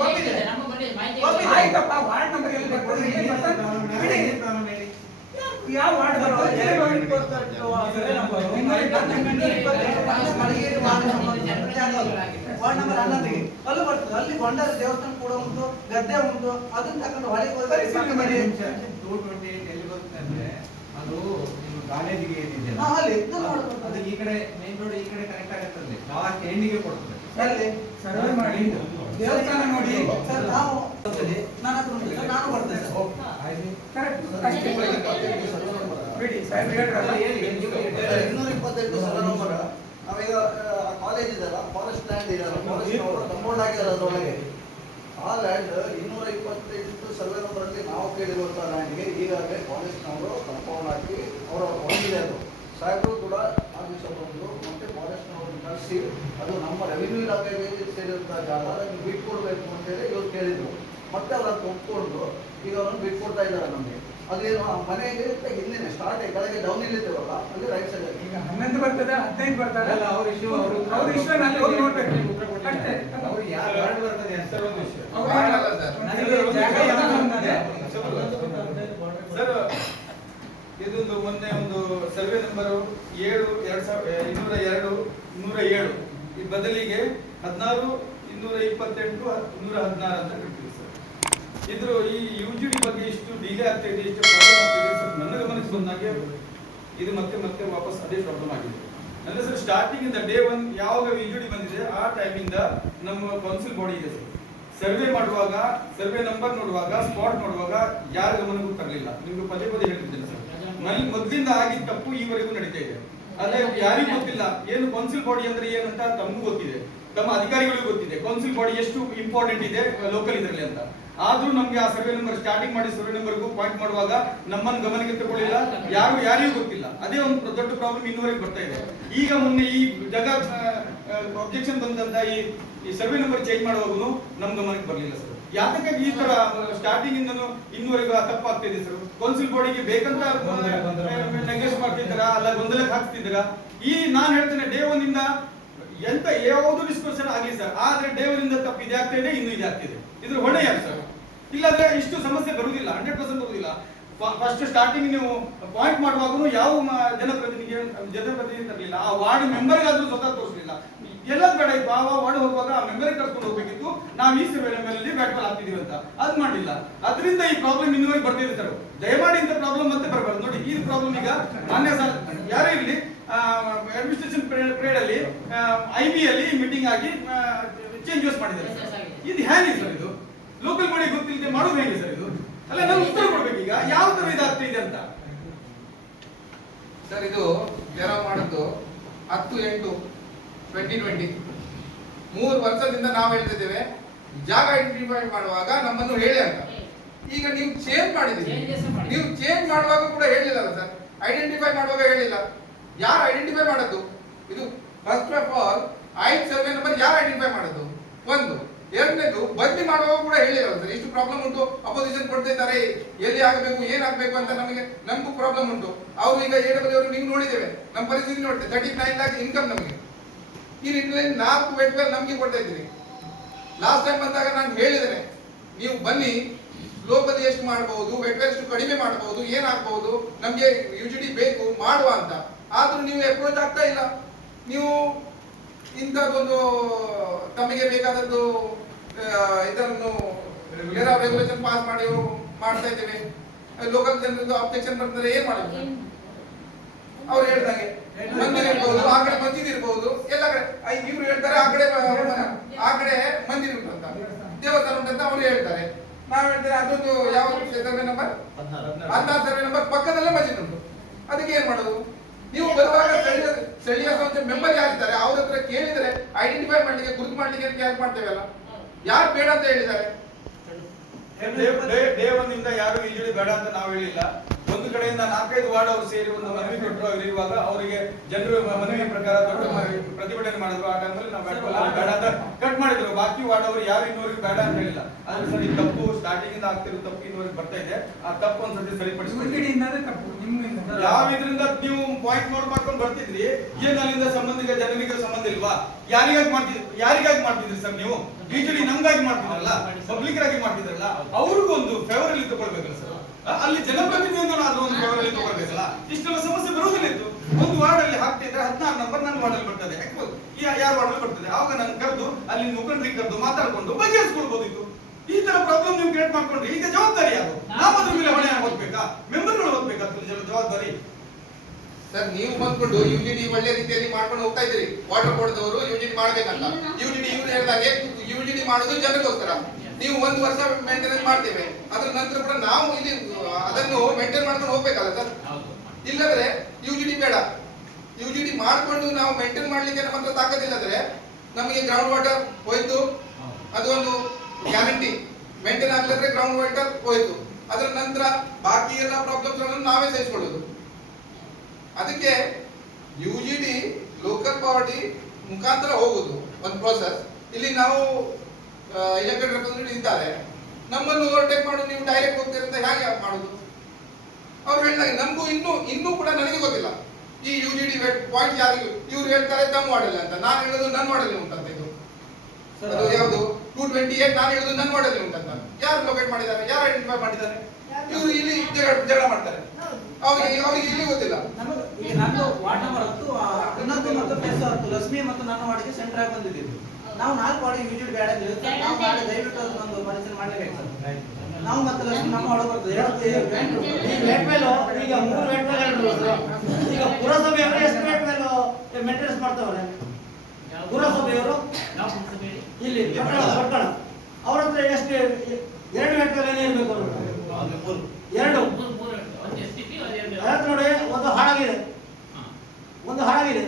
ಗೊತ್ತಿದೆ, ನಮ್ಮ ಬಂದಿದೆ ಮಾಹಿತಿ. ಆಯ್ತಪ್ಪ, ವಾರ್ಡ್ ನಂಬರ್ ಎಲ್ಲಿ ಬರ್ಬೋದು? ಇಲ್ಲಿ ಬರ್ತಾರೆ. ಬಿಡಿ. ಯಾವ ವಾರ್ಡ್ ಬರ್ತದೆ? ವಾರ್ಡ್ ನಂಬರ್ 11ಗೆ ಅಲ್ಲಿ ಬರ್ತದೆ. ಅಲ್ಲಿ ಗೊಂಡಾರ ದೇವಸ್ಥಾನ ಕೂಡ ಉಂಟು, ಗದ್ದೆ ಉಂಟು. ಅದನ್ನ ತಕೊಂಡು ಹೊಳೆಗೆ ಹೋಗಿ ಪರಿಶೀಲನೆ ಮಾಡಿ. 228 ಎಲ್ಲಿ ಬರುತ್ತೆ ಅಂದ್ರೆ ಅದು ನಿಮ್ಮ ಕಾಲೇಜಿಗೆ ಏನಿದೆ ಹಾ, ಅಲ್ಲಿ ಇದು ಮಾಡ್ಬೇಕು. ಅದು ಈ ಕಡೆ ಮೇನ್ ರೋಡ್ ಈ ಕಡೆ ಕನೆಕ್ಟ್ ಆಗುತ್ತದೆ, ಲಾಸ್ಟ್ ಎಂಡಿಗೆ ಕೊಡ್ತದೆ. ಎಲ್ಲಿ ಸರ್ವೆ ಮಾಡಿ ದೇವಸ್ಥಾನ ನೋಡಿ. ಸರ್ ನಾವು ನನ್ನ ಹತ್ರ ಉಂಟು ಸರ್, ನಾನು ಬರ್ತೇನೆ ಸರ್. ಕರೆಕ್ಟ್ ಅಷ್ಟೇ. ಬಿಡಿ ಸಾಹೇಬ್ರು ಹೇಳ್ರಲ್ಲ. 228 ಸರ್ವೆ ನಂಬರ್. ನಾವೀಗ ಕಾಲೇಜ್ ಇದೆಲ್ಲ, ಫಾರೆಸ್ಟ್ ಲ್ಯಾಂಡ್ ಇದೆಯಲ್ಲ, ಫಾರೆಸ್ಟ್ ಕಂಪೌಂಡ್ ಆಗಿದ್ದಾರೆ ಅದರೊಳಗೆ. ಆ ಲ್ಯಾಂಡ್ 228 ಸರ್ವೆ ನಂಬರ್ ಅಲ್ಲಿ ನಾವು ಕೇಳಿರುವಂಥ ಲ್ಯಾಂಡ್ಗೆ ಈಗಾಗಲೇ ಫಾರೆಸ್ಟ್ನವರು ಕಂಪೌಂಡ್ ಹಾಕಿ ಅವರ ಹೊಂದಿದೆ. ಅದು ಸಾಹೇಬರು ಕೂಡ ಆ ದಿವಸ ಬಂದು ಮತ್ತೆ ಫಾರೆಸ್ಟ್ನವ್ರನ್ನ ಕಳಿಸಿ ಅದು ನಮ್ಮ ರೆವಿನ್ಯೂ ಇಲಾಖೆಗೆ ಸೇರಿದಂಥ ಜಾಗ ಅದನ್ನು ಬಿಟ್ಕೊಡ್ಬೇಕು ಅಂತೇಳಿ ಇವ್ರು ಕೇಳಿದ್ರು. ಮತ್ತೆ ಅವ್ರನ್ನ ಒಪ್ಕೊಂಡು ಈಗ ಅವ್ರನ್ನ ಬಿಟ್ಕೊಡ್ತಾ ಇದ್ದಾರೆ ನಮಗೆ. ಅದೇನು ಆ ಮನೆಗೆ ಹಿಂದೆ ಸ್ಟಾರ್ಟ್ ಕೆಳಗೆ ಡೌನ್ ಇಲ್ಲಿದ್ದೇವಲ್ಲ ಅಲ್ಲಿ ರೈಟ್ ಸೈಡ್ ಅಲ್ಲಿ. ಈಗ 11 ಬರ್ತದ, 15 ಬರ್ತದ. ಅಲ್ಲ, ಅವ್ರ ಇಶ್ಯೂ ಅವ್ರ ಇಶ್ಯೂ ಅಲ್ಲಿ ಹೋಗಿ ನೋಡ್ಬೇಕು ಅಷ್ಟೇ. ಅವ್ರು ಯಾರು ವಾರ್ಡ್ ಬರ್ತದೆ ಅಂತ ಒಂದು ವಿಷಯ. ಅವ್ರು ವಾರ್ಡ್ ಅಲ್ಲ ಸರ್. ನನಗೆ ಜಾಗ ಯಾವ್ದು ಅನ್ನೋದೇ. ಸರ್, ಇದೊಂದು ಮೊನ್ನೆ ಒಂದು ಸರ್ವೆ ನಂಬರ್ 7/2/202 ಈ ಬದಲಿಗೆ 16/228/116 ಅಂತ ಕಟ್ಟಿದ್ವಿ ಸರ್. ಇದ್ರ ಈ UGD ಬಗ್ಗೆ ಇಷ್ಟು ಡಿಲೇ ಆಗ್ತಾ ಇದೆ, ಇಷ್ಟು ಪ್ರಾಬ್ಲಮ್ ಆಗ್ತಿದೆ ಸರ್. ನನ್ನ ಗಮನಕ್ಕೆ ಬಂದಾಗೆ ಇದು ಮತ್ತೆ ವಾಪಸ್ ಅದೇ ಪ್ರಾಬ್ಲಮ್ ಆಗಿದೆ. ಅಂದ್ರೆ ಸರ್, ಸ್ಟಾರ್ಟಿಂಗ್ ಇಂದ ಡೇ 1 ಯಾವಾಗ UGD ಬಂದಿದೆ ಆ ಟೈಮಿಂದ ನಮ್ಮ ಕೌನ್ಸಿಲ್ ಬಾಡಿ ಇದೆ ಸರ್. ಸರ್ವೆ ಮಾಡುವಾಗ, ಸರ್ವೆ ನಂಬರ್ ನೋಡುವಾಗ, ಸ್ಪಾಟ್ ನೋಡುವಾಗ ಯಾರ ಗಮನಕ್ಕೂ ತರಲಿಲ್ಲ. ನಿಮ್ಗೆ ಪದೇ ಹೇಳ್ತಿದ್ದೇನೆ ಸರ್, ಮೊದಲಿಂದ ಆಗಿದ್ದ ತಪ್ಪು ಈವರೆಗೂ ನಡೀತಾ ಇದೆ. ಅದೇ ಯಾರಿಗೂ ಗೊತ್ತಿಲ್ಲ ಏನು ಕೌನ್ಸಿಲ್ ಬಾಡಿ ಅಂದ್ರೆ ಏನಂತ. ತಮಗೂ ಗೊತ್ತಿದೆ, ತಮ್ಮ ಅಧಿಕಾರಿಗಳಿಗೂ ಗೊತ್ತಿದೆ ಕೌನ್ಸಿಲ್ ಬಾಡಿ ಎಷ್ಟು ಇಂಪಾರ್ಟೆಂಟ್ ಇದೆ ಲೋಕಲ್ ಇದರಲ್ಲಿ ಅಂತ. ಆದ್ರೂ ನಮ್ಗೆ ಆ ಸರ್ವೆ ನಂಬರ್ ಸ್ಟಾರ್ಟಿಂಗ್ ಮಾಡಿ ಸರ್ವೆ ನಂಬರ್ಗೂ ಪಾಯಿಂಟ್ ಮಾಡುವಾಗ ನಮ್ಮನ್ನು ಗಮನಕ್ಕೆ ತಗೊಳ್ಳಿಲ್ಲ, ಯಾರಿಗೂ ಗೊತ್ತಿಲ್ಲ. ಅದೇ ಒಂದು ದೊಡ್ಡ ಪ್ರಾಬ್ಲಮ್ ಇನ್ನೂವರೆಗೆ ಬರ್ತಾ ಇದೆ. ಈಗ ಮೊನ್ನೆ ಈ ಜಾಗ ಅಬ್ಜೆಕ್ಷನ್ ಬಂದಂತ ಈ ಸರ್ವೆ ನಂಬರ್ ಚೇಂಜ್ ಮಾಡುವಾಗೂ ನಮ್ ಗಮನಕ್ಕೆ ಬರಲಿಲ್ಲ ಸರ್. ಯಾತಕ್ಕಾಗಿ ಈ ತರ ಸ್ಟಾರ್ಟಿಂಗ್ ಇಂದನು ಇನ್ನೂವರೆಗೂ ತಪ್ಪಾಗ್ತಾ ಇದೆ ಸರ್. ಕೌನ್ಸಿಲ್ ಬಾಡಿಗೆ ಬೇಕಂತ ನೆಗ್ಲೆಕ್ಟ್ ಮಾಡ್ತಿದ್ದೀರಾ, ಅಲ್ಲ ಗೊಂದಲಕ್ಕೆ ಹಾಕ್ತಿದ್ದೀರಾ. ಈ ನಾನು ಹೇಳ್ತೇನೆ, ಡೇ 1 ಇಂದ ಎಂತ ಯಾವುದು ಡಿಸ್ಕಷನ್ ಆಗಲಿ ಸರ್, ಆದ್ರೆ ಡೇ 1 ಇಂದ ತಪ್ಪು ಇದೆ ಆಗ್ತಾ ಇದೆ, ಇನ್ನೂ ಇದೆ ಆಗ್ತಿದೆ. ಇದ್ರ ಹೊಣೆ ಯಾರು ಸರ್? ಇಲ್ಲಾಂದ್ರೆ ಇಷ್ಟು ಸಮಸ್ಯೆ ಬರುವುದಿಲ್ಲ, 100% ಬರುವುದಿಲ್ಲ. ಫಸ್ಟ್ ಸ್ಟಾರ್ಟಿಂಗ್ ನೀವು ಪಾಯಿಂಟ್ ಮಾಡುವಾಗೂ ಯಾವ ಜನಪ್ರತಿನಿಧಿ ತರಲಿಲ್ಲ. ಆ ವಾರ್ಡ್ ಮೆಂಬರ್ಗಾದ್ರೂ ಸ್ವತಃ ತೋರಿಸಲಿಲ್ಲ. ಎಲ್ಲ ಬೇಡ ಇತ್ತು. ಆ ವಾರ್ಡ್ ಹೋಗುವಾಗ ಆ ಮೆಂಬರ್ ಕರ್ಕೊಂಡು ಹೋಗ್ಬೇಕಿತ್ತು, ನಾವು ಈ ಸರ್ವೆ ನಂಬರಲ್ಲಿ ಬ್ಯಾಟ್ ಬಾಲ್ ಹಾಕ್ತಿದೀವಿ ಅಂತ. ಅದ್ ಮಾಡಿಲ್ಲ. ಅದರಿಂದ ಈ ಪ್ರಾಬ್ಲಮ್ ಇನ್ನೂವರೆಗೆ ಬರ್ತಿದೆ ಸರ್. ದಯಮಾಡಿ ಇಂಥ ಪ್ರಾಬ್ಲಮ್ ಮತ್ತೆ ಬರಬಾರ್ದು. ನೋಡಿ, ಈ ಪ್ರಾಬ್ಲಮ್ ಈಗ ಮಾನ್ಯ ಸರ್ ಯಾರೇ ಇರಲಿ ಅಡ್ಮಿನಿಸ್ಟ್ರೇಷನ್ ಪೀರಿಯಡ್ ಅಲ್ಲಿ IB ಅಲ್ಲಿ ಮೀಟಿಂಗ್ ಆಗಿ ಚೇಂಜಸ್ ಮಾಡಿದ್ದಾರೆ ಸರ್. ಇದು ಹೇಗೆ ಸರ್? ಇದು ಲೋಕಲ್ ಬಾಡಿ ಗೊತ್ತಿಲ್ಲದೆ ಮಾಡೋದು ಹೇಗೆ ಸರ್? ಇದು ಅಲ್ಲ, ನಾನು ಉತ್ತರ ಕೊಡ್ಬೇಕೀಗ ಯಾವ ತರ ಇದಾಗ್ತಾ ಇದೆ ಅಂತ. ಸರ್, ಇದು ಗೆರವ್ ಮಾಡಿದ್ದು 10/8/2020. 3 ವರ್ಷದಿಂದ ನಾವು ಹೇಳ್ತಿದ್ದೇವೆ ಜಾಗ ಐಡೆಂಟಿಫೈ ಮಾಡುವಾಗ ನಮ್ಮನ್ನು ಹೇಳಿ ಅಂತ. ಈಗ ನೀವು ಚೇಂಜ್ ಮಾಡಿದ್ದೀರಿ. ನೀವು ಚೇಂಜ್ ಮಾಡುವಾಗ ಕೂಡ ಹೇಳಿಲ್ಲ ಸರ್. ಐಡೆಂಟಿಫೈ ಮಾಡುವಾಗ ಹೇಳಿಲ್ಲ. ಯಾರು ಐಡೆಂಟಿಫೈ ಮಾಡದ್ದು? ಇದು first of all 5 survey number ಯಾರು ಐಡೆಂಟಿಫೈ ಮಾಡದ್ದು? ಒಂದು. ಎರಡನೇದು, ಬದಲಿ ಮಾಡುವಾಗ ಕೂಡ ಹೇಳಿಲ್ಲ ಸರ್. ಇಷ್ಟು ಪ್ರಾಬ್ಲಮ್ ಉಂಟು, ಅಪೋಸಿಷನ್ ಕೊಡ್ತಾ ಇದ್ದಾರೆ, ಎಲ್ಲಿ ಆಗಬೇಕು ಏನಾಗಬೇಕು ಅಂತ ನಮಗೂ ಪ್ರಾಬ್ಲಮ್ ಉಂಟು. ಅವರು ಈಗ AW ಅವರು ನೀವು ನೋಡಿದ್ದೇವೆ, ನಮ್ಮ ಪರಿಸ್ಥಿತಿ ನೋಡಿದೆ. 39 lakhs ಇನ್ಕಮ್ ನಮಗೆ. ಈ ನಿಟ್ಟಿನಲ್ಲಿ 4 ವೆಟ್ವೇಲ್ ನಮಗೆ ಕೊಡ್ತಾ ಇದ್ದೀರಿ. ಲಾಸ್ಟ್ ಟೈಮ್ ಬಂದಾಗ ನಾನು ಹೇಳಿದ್ದೇನೆ, ನೀವು ಬನ್ನಿ, ಲೋಕಲ್ ಎಷ್ಟು ಮಾಡಬಹುದು, ವೆಟ್ವೇಲ್ ಎಷ್ಟು ಕಡಿಮೆ ಮಾಡಬಹುದು, ಏನಾಗಬಹುದು, ನಮಗೆ UGD ಬೇಕು ಮಾಡುವ ಅಂತ. ಆದ್ರೂ ನೀವು ಅಪ್ರೋಚ್ ಆಗ್ತಾ ಇಲ್ಲ. ನೀವು ಇಂಥದ್ದೊಂದು ತಮಗೆ ಬೇಕಾದದ್ದು ಇದನ್ನು ರೆಗ್ಯುಲೇಷನ್ ಪಾಸ್ ಮಾಡಿ ಮಾಡ್ತಾ ಇದ್ದೇವೆ. ಲೋಕಲ್ ಜನರದ್ದು ಅಬ್ಜೆಕ್ಷನ್ ಬರ್ತದೆ, ಏನ್ ಮಾಡೋದು? ಅವ್ರು ಹೇಳ್ದಂಗೆ ಮಂದಿರ ಇರ್ಬೋದು, ಆ ಕಡೆ ಮಸ್ಜಿದ್ ಇರ್ಬೋದು, ಎಲ್ಲ ಕಡೆ ಇವ್ರು ಹೇಳ್ತಾರೆ ಆ ಕಡೆ ಮಂದಿರ ಉಂಟಂತ, ದೇವಸ್ಥಾನ ಉಂಟಂತ ಅವ್ರು ಹೇಳ್ತಾರೆ. ನಾವ್ ಹೇಳ್ತಾರೆ ಅದೊಂದು ಯಾವ ಸರ್ವೆ ನಂಬರ್ 16 ಸರ್ವೆ ನಂಬರ್ ಪಕ್ಕದಲ್ಲೇ ಮಸ್ಜಿದ್ ಉಂಟು. ಅದಕ್ಕೆ ಏನ್ ಮಾಡೋದು? ನೀವು ಬರುವಾಗ ಸ್ಥಳೀಯ ಸಂಸ್ಥೆ ಮೆಂಬರ್ ಯಾರಿದ್ದಾರೆ ಅವ್ರ ಹತ್ರ ಕೇಳಿದ್ರೆ ಐಡೆಂಟಿಫೈ ಮಾಡ್ಲಿಕ್ಕೆ, ಗುರುತು ಮಾಡ್ಲಿಕ್ಕೆ ಯಾರು ಮಾಡ್ತೇವಲ್ಲ, ಯಾರು ಬೇಡ ಅಂತ ಹೇಳಿದ್ದಾರೆ? ಡೇ ಒಂದಿಂದ ಯಾರು ಈಜುಡಿ ಬೇಡ ಅಂತ ನಾವು ಹೇಳಿಲ್ಲ. ಒಂದು ಕಡೆಯಿಂದ 4-5 ವಾರ್ಡ್ ಅವರು ಸೇರಿ ಒಂದು ಮನವಿ ಕೊಟ್ಟರು. ಅವರಿರುವಾಗ ಅವರಿಗೆ ಜನರು ಮನವಿ ಪ್ರಕಾರ ದೊಡ್ಡ ಪ್ರತಿಭಟನೆ ಮಾಡಿದ್ರು. ಆ ಟೈಮಲ್ಲಿ ನಾವು ಬೇಡ ಅಂತ ಕಟ್ ಮಾಡಿದ್ರು. ಬಾಕಿ ವಾರ್ಡ್ ಅವರು ಯಾರು ಇನ್ನೂರಿಗೆ ಬೇಡ ಅಂತ ಹೇಳಿಲ್ಲ. ಆದ್ರೆ ಸರ್ ಈ ತಪ್ಪು ಸ್ಟಾರ್ಟಿಂಗ್ ಇಂದ ಆಗ್ತಿರೋ ತಪ್ಪು ಇನ್ನೂರಿಗೆ ಬರ್ತಾ ಇದೆ. ಆ ತಪ್ಪು ಒಂದ್ಸತಿ ಸರಿಪಡಿಸ್ತೀವಿ. ಯಾವ ಇದರಿಂದ ನೀವು ಪಾಯಿಂಟ್ ನೋಟ್ ಮಾಡ್ಕೊಂಡು ಬರ್ತಿದ್ರಿ, ಏನ್ ಅಲ್ಲಿಂದ ಸಂಬಂಧಿಕ ಜನರಿಗೆ ಸಂಬಂಧ ಇಲ್ವಾ? ಯಾರಿಗಾಗಿ ಮಾಡ್ತಿದ್ರಿ ಸರ್ ನೀವು? ಈಜುಡಿ ನಮ್ಗಾಗಿ ಮಾಡ್ತಿದ್ರಲ್ಲ, ಪಬ್ಲಿಕರಾಗಿ ಮಾಡ್ತಿದ್ರಲ್ಲ, ಅವ್ರಿಗೊಂದು ಫೇವರ್ ಅಲ್ಲಿ ತಗೊಳ್ಬೇಕಲ್ಲ ಸರ್. ಅಲ್ಲಿ ಜನಪ್ರತಿನಿಧಿಯಿಂದಾದ್ರೂ ಒಂದು ಫೇವರ್ ಅಲ್ಲಿ ತಗೊಳ್ಬೇಕಲ್ಲ. ಇಷ್ಟೆಲ್ಲ ಸಮಸ್ಯೆ ಬರೋದಿಲ್ಲ ಇತ್ತು. ಒಂದು ವಾರ್ಡ್ ಅಲ್ಲಿ ಹಾಕ್ತಿದ್ರೆ 16 ನಂಬರ್ ನನ್ನ ವಾರ್ಡ್ ಅಲ್ಲಿ ಬರ್ತದೆ, ಯಾರು ವಾರ್ಡ್ ಅಲ್ಲಿ ಬರ್ತದೆ, ಆವಾಗ ನಾನು ಕರೆದು ಅಲ್ಲಿ ಮುಖಂಡರಿಗೆ ಕರೆದು ಮಾತಾಡ್ಕೊಂಡು ಬಗೆಹರಿಸ್ಕೊಳ್ಬೋದಿತ್ತು. ಈ ತರ ಪ್ರಾಬ್ಲಮ್ ನೀವು ಕ್ರಿಯೇಟ್ ಮಾಡ್ಕೊಂಡ್ರಿ. ಈಗ ಜವಾಬ್ದಾರಿ ಯಾರು? ನಾವು ಅದ್ರ ಮೇಲೆ ಹೊಣೆ ಓದ್ಬೇಕಾ? ಮೆಂಬರ್ಗಳು ಓದ್ಬೇಕಾ ಜವಾಬ್ದಾರಿ? ಸರ್ ನೀವು ಬಂದ್ಕೊಂಡು ಯುಜಿಡಿ ಒಳ್ಳೆ ರೀತಿಯಲ್ಲಿ ಮಾಡ್ಕೊಂಡು ಹೋಗ್ತಾ ಇದ್ರಿ. ವಾಟರ್ ಬೋರ್ಡ್ ಅವರು ಯುಜಿಡಿ ಮಾಡ್ಬೇಕಂತ, ಯುಜಿಡಿ ಇವ್ರು ಹೇಳಿದಾಗೆ ಯುಜಿಡಿ ಮಾಡೋದು ಜನಕ್ಕೋಸ್ಕರ. ನೀವು 1 ವರ್ಷ ಮೇಂಟೆನೆನ್ಸ್ ಮಾಡ್ತೇವೆ, ಅದ್ರ ನಂತರ ಕೂಡ ನಾವು ಇಲ್ಲಿ ಅದನ್ನು ಮೇಂಟೈನ್ ಮಾಡ್ಕೊಂಡು ಹೋಗ್ಬೇಕಲ್ಲ ಸರ್. ಇಲ್ಲದ್ರೆ ಯುಜಿಡಿ ಬೇಡ, ಯುಜಿಡಿ ಮಾಡ್ಕೊಂಡು ನಾವು ಮೇಂಟೈನ್ ಮಾಡ್ಲಿಕ್ಕೆ ನಮ್ಮ ಹತ್ರ ತಾಕತ್ತಿಲ್ಲದ್ರೆ ನಮಗೆ ಗ್ರೌಂಡ್ ವಾಟರ್ ಹೋಯ್ತು, ಅದು ಒಂದು ಗ್ಯಾರಂಟಿ. ಮೇಂಟೈನ್ ಆಗ್ಲಿದ್ರೆ ಗ್ರೌಂಡ್ ವಾಟರ್ ಹೋಯ್ತು, ಅದರ ನಂತರ ಬಾಕಿ ಎಲ್ಲ ಪ್ರಾಬ್ಲಮ್ಸ್ ನಾವೇ ಸಹಿಸಿಕೊಳ್ಳೋದು. ಅದಕ್ಕೆ ಯುಜಿಡಿ ಲೋಕಲ್ ಬಾಡಿ ಮುಖಾಂತರ ಹೋಗುದು ಒಂದು ಪ್ರೋಸೆಸ್. ಇಲ್ಲಿ ನಾವು ಎಲೆಕ್ಟೆಡ್ ರೆಪ್ರೆಸೆಂಟೇಟಿವ್ ಇದ್ದಾರೆ, ನಮ್ಮನ್ನು ಓವರ್ಟೇಕ್ ಮಾಡೋದು, ನೀವು ಡೈರೆಕ್ಟ್ ಹೋಗ್ತೀರಿ ಅಂತ ಹೇಗೆ ಮಾಡುದು? ಅವ್ರು ಹೇಳಿದಾಗ ನಮಗೂ ಇನ್ನೂ ಕೂಡ ನನಗೆ ಗೊತ್ತಿಲ್ಲ ಈ ಯುಜಿಡಿ ಪಾಯಿಂಟ್ ಯಾರಿಗೂ. ಇವ್ರು ಹೇಳ್ತಾರೆ ತಮ್ಮ ಮಾಡಲ್ಲ ಅಂತ, ನಾನು ಹೇಳೋದು ನನ್ನ ಮಾಡಲ್ಲ ಉಂಟಂತ. ಇದು ಅದು ಯಾವುದು 228, ನಾನು ಹೇಳೋದು ನನ್ನ ಮಾಡಲ್ಲ ಉಂಟಂತ. ಯಾರು ಲೊಕೇಟ್ ಮಾಡಿದ್ದಾರೆ, ಯಾರು ಐಡೆಂಟಿಫೈ ಮಾಡಿದ್ದಾರೆ? ಇವರು ಇಲ್ಲಿ ಜಗಳ ಮಾಡ್ತಾರೆ. ಅವ್ರಿಗೆ ಇಲ್ಲಿ ಗೊತ್ತಿಲ್ಲ. ಈಗ ನಂದು ವಾರ್ಡ್ ನಂಬರ್ 10 11 ಮತ್ತು ಪ್ಲಸ್ 10 ಲಕ್ಷ್ಮಿ ಮತ್ತು ನನ್ನ ವಾರ್ಡ್ಗೆ ಸೆಂಟರ್ ಆಗಿ ಬಂದಿದ್ದೀವಿ. ನಾವು 4 ವಾರ್ಡ್ ಯೂನಿಟ್ ಬೇಡ ಅಂತ ಹೇಳ್ತಾರೆ. ನಾವು ಮಾಡಿ ದಯವಿಟ್ಟು ಅದನ್ನೊಂದು ಪರಿಚಯ ಮಾಡಲೇಬೇಕು ಸರ್. ನಾವು ಮತ್ತೆ ಲಕ್ಷ್ಮಿ ನಮ್ಮ ವಾರ್ಡ್ ಬರ್ತದೆ. ಈ ವೇಟ್ ಮೇಲೆ ಈಗ 3 ವೇಟ್ ಮೇಲೆ ಈಗ ಪುರಸಭೆಯವರು ಎಷ್ಟು ವೇಟ್ ಮೇಲೆ ಮೇಂಟೆನೆನ್ಸ್ ಮಾಡ್ತಾವ್ರೆ? ಪುರಸಭೆಯವರು ಇಲ್ಲಿ ಪಟ್ಟಣ ಅವ್ರ ಹತ್ರ ಎಷ್ಟು 2 ವೇಟ್ ಮೇಲೆ ಏನಿರಬೇಕು? ಎರಡು ನೋಡಿ, ಒಂದು ಹಾಳಾಗಿದೆ, ಒಂದು ಹಾಳಾಗಿದೆ,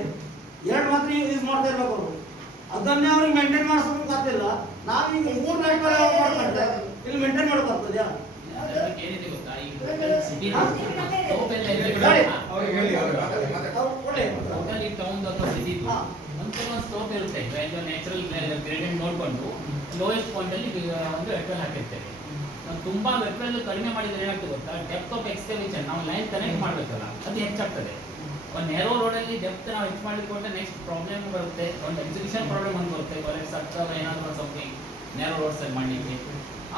2 ಮಾತ್ರ ಯೂಸ್ ಮಾಡ್ತಾ ಇರ್ಬೇಕು ಅವರು. ಅದನ್ನೇ ಅವ್ರಿಗೆ ಮೇಂಟೈನ್ ಮಾಡಿಸೋದು ಗೊತ್ತಿಲ್ಲ. ನಾವೀಗ 3 ವೇಟ್ ಮೇಲೆ ಮಾಡ್ಕೊಂಡ್ರೆ ಇಲ್ಲಿ ಮೇಂಟೈನ್ ಮಾಡೋಕ್ಕಾಗ್ತದೆ? ಸ್ಲೋಪ್ ಇರುತ್ತೆ, ನ್ಯಾಚುರಲ್ ಗ್ರೇಡಿಯಂಟ್ ನೋಡ್ಕೊಂಡು ಲೋಯೆಸ್ಟ್ ಪಾಯಿಂಟ್ ಅಲ್ಲಿ ಒಂದು ವೆಟ್ವೆಲ್ ಹಾಕಿರ್ತೇವೆ. ತುಂಬಾ ವೆಟ್ವೆಲ್ ಕಡಿಮೆ ಮಾಡಿದ್ರೆ ಏನಾಗ್ತದೆ ಗೊತ್ತಾ? ಡೆಪ್ತ್ ಆಫ್ ಎಕ್ಸ್ಕವೇಷನ್, ನಾವು ಲೈನ್ ಕನೆಕ್ಟ್ ಮಾಡಬೇಕಲ್ಲ, ಅದು ಹೆಚ್ಚಾಗ್ತದೆ. ಒಂದು ನೇರೋ ರೋಡಲ್ಲಿ ಡೆಪ್ತ್ ನಾವು ಹೆಚ್ಚು ಮಾಡಿಕೊಂಡ್ರೆ ನೆಕ್ಸ್ಟ್ ಪ್ರಾಬ್ಲಮ್ ಬರುತ್ತೆ, ಒಂದು ಎಕ್ಸಿಕ್ಯೂಷನ್ ಪ್ರಾಬ್ಲಮ್ ಅಂತ ಬರುತ್ತೆ. ಕಾಲೇಜ್ ಸರ್ಕಾರ ಏನಾದರೂ ಸಮಥಿಂಗ್ ನೇರೋ ರೋಡ್ಸ್ ಅಲ್ಲಿ ಮಾಡಲಿಕ್ಕೆ,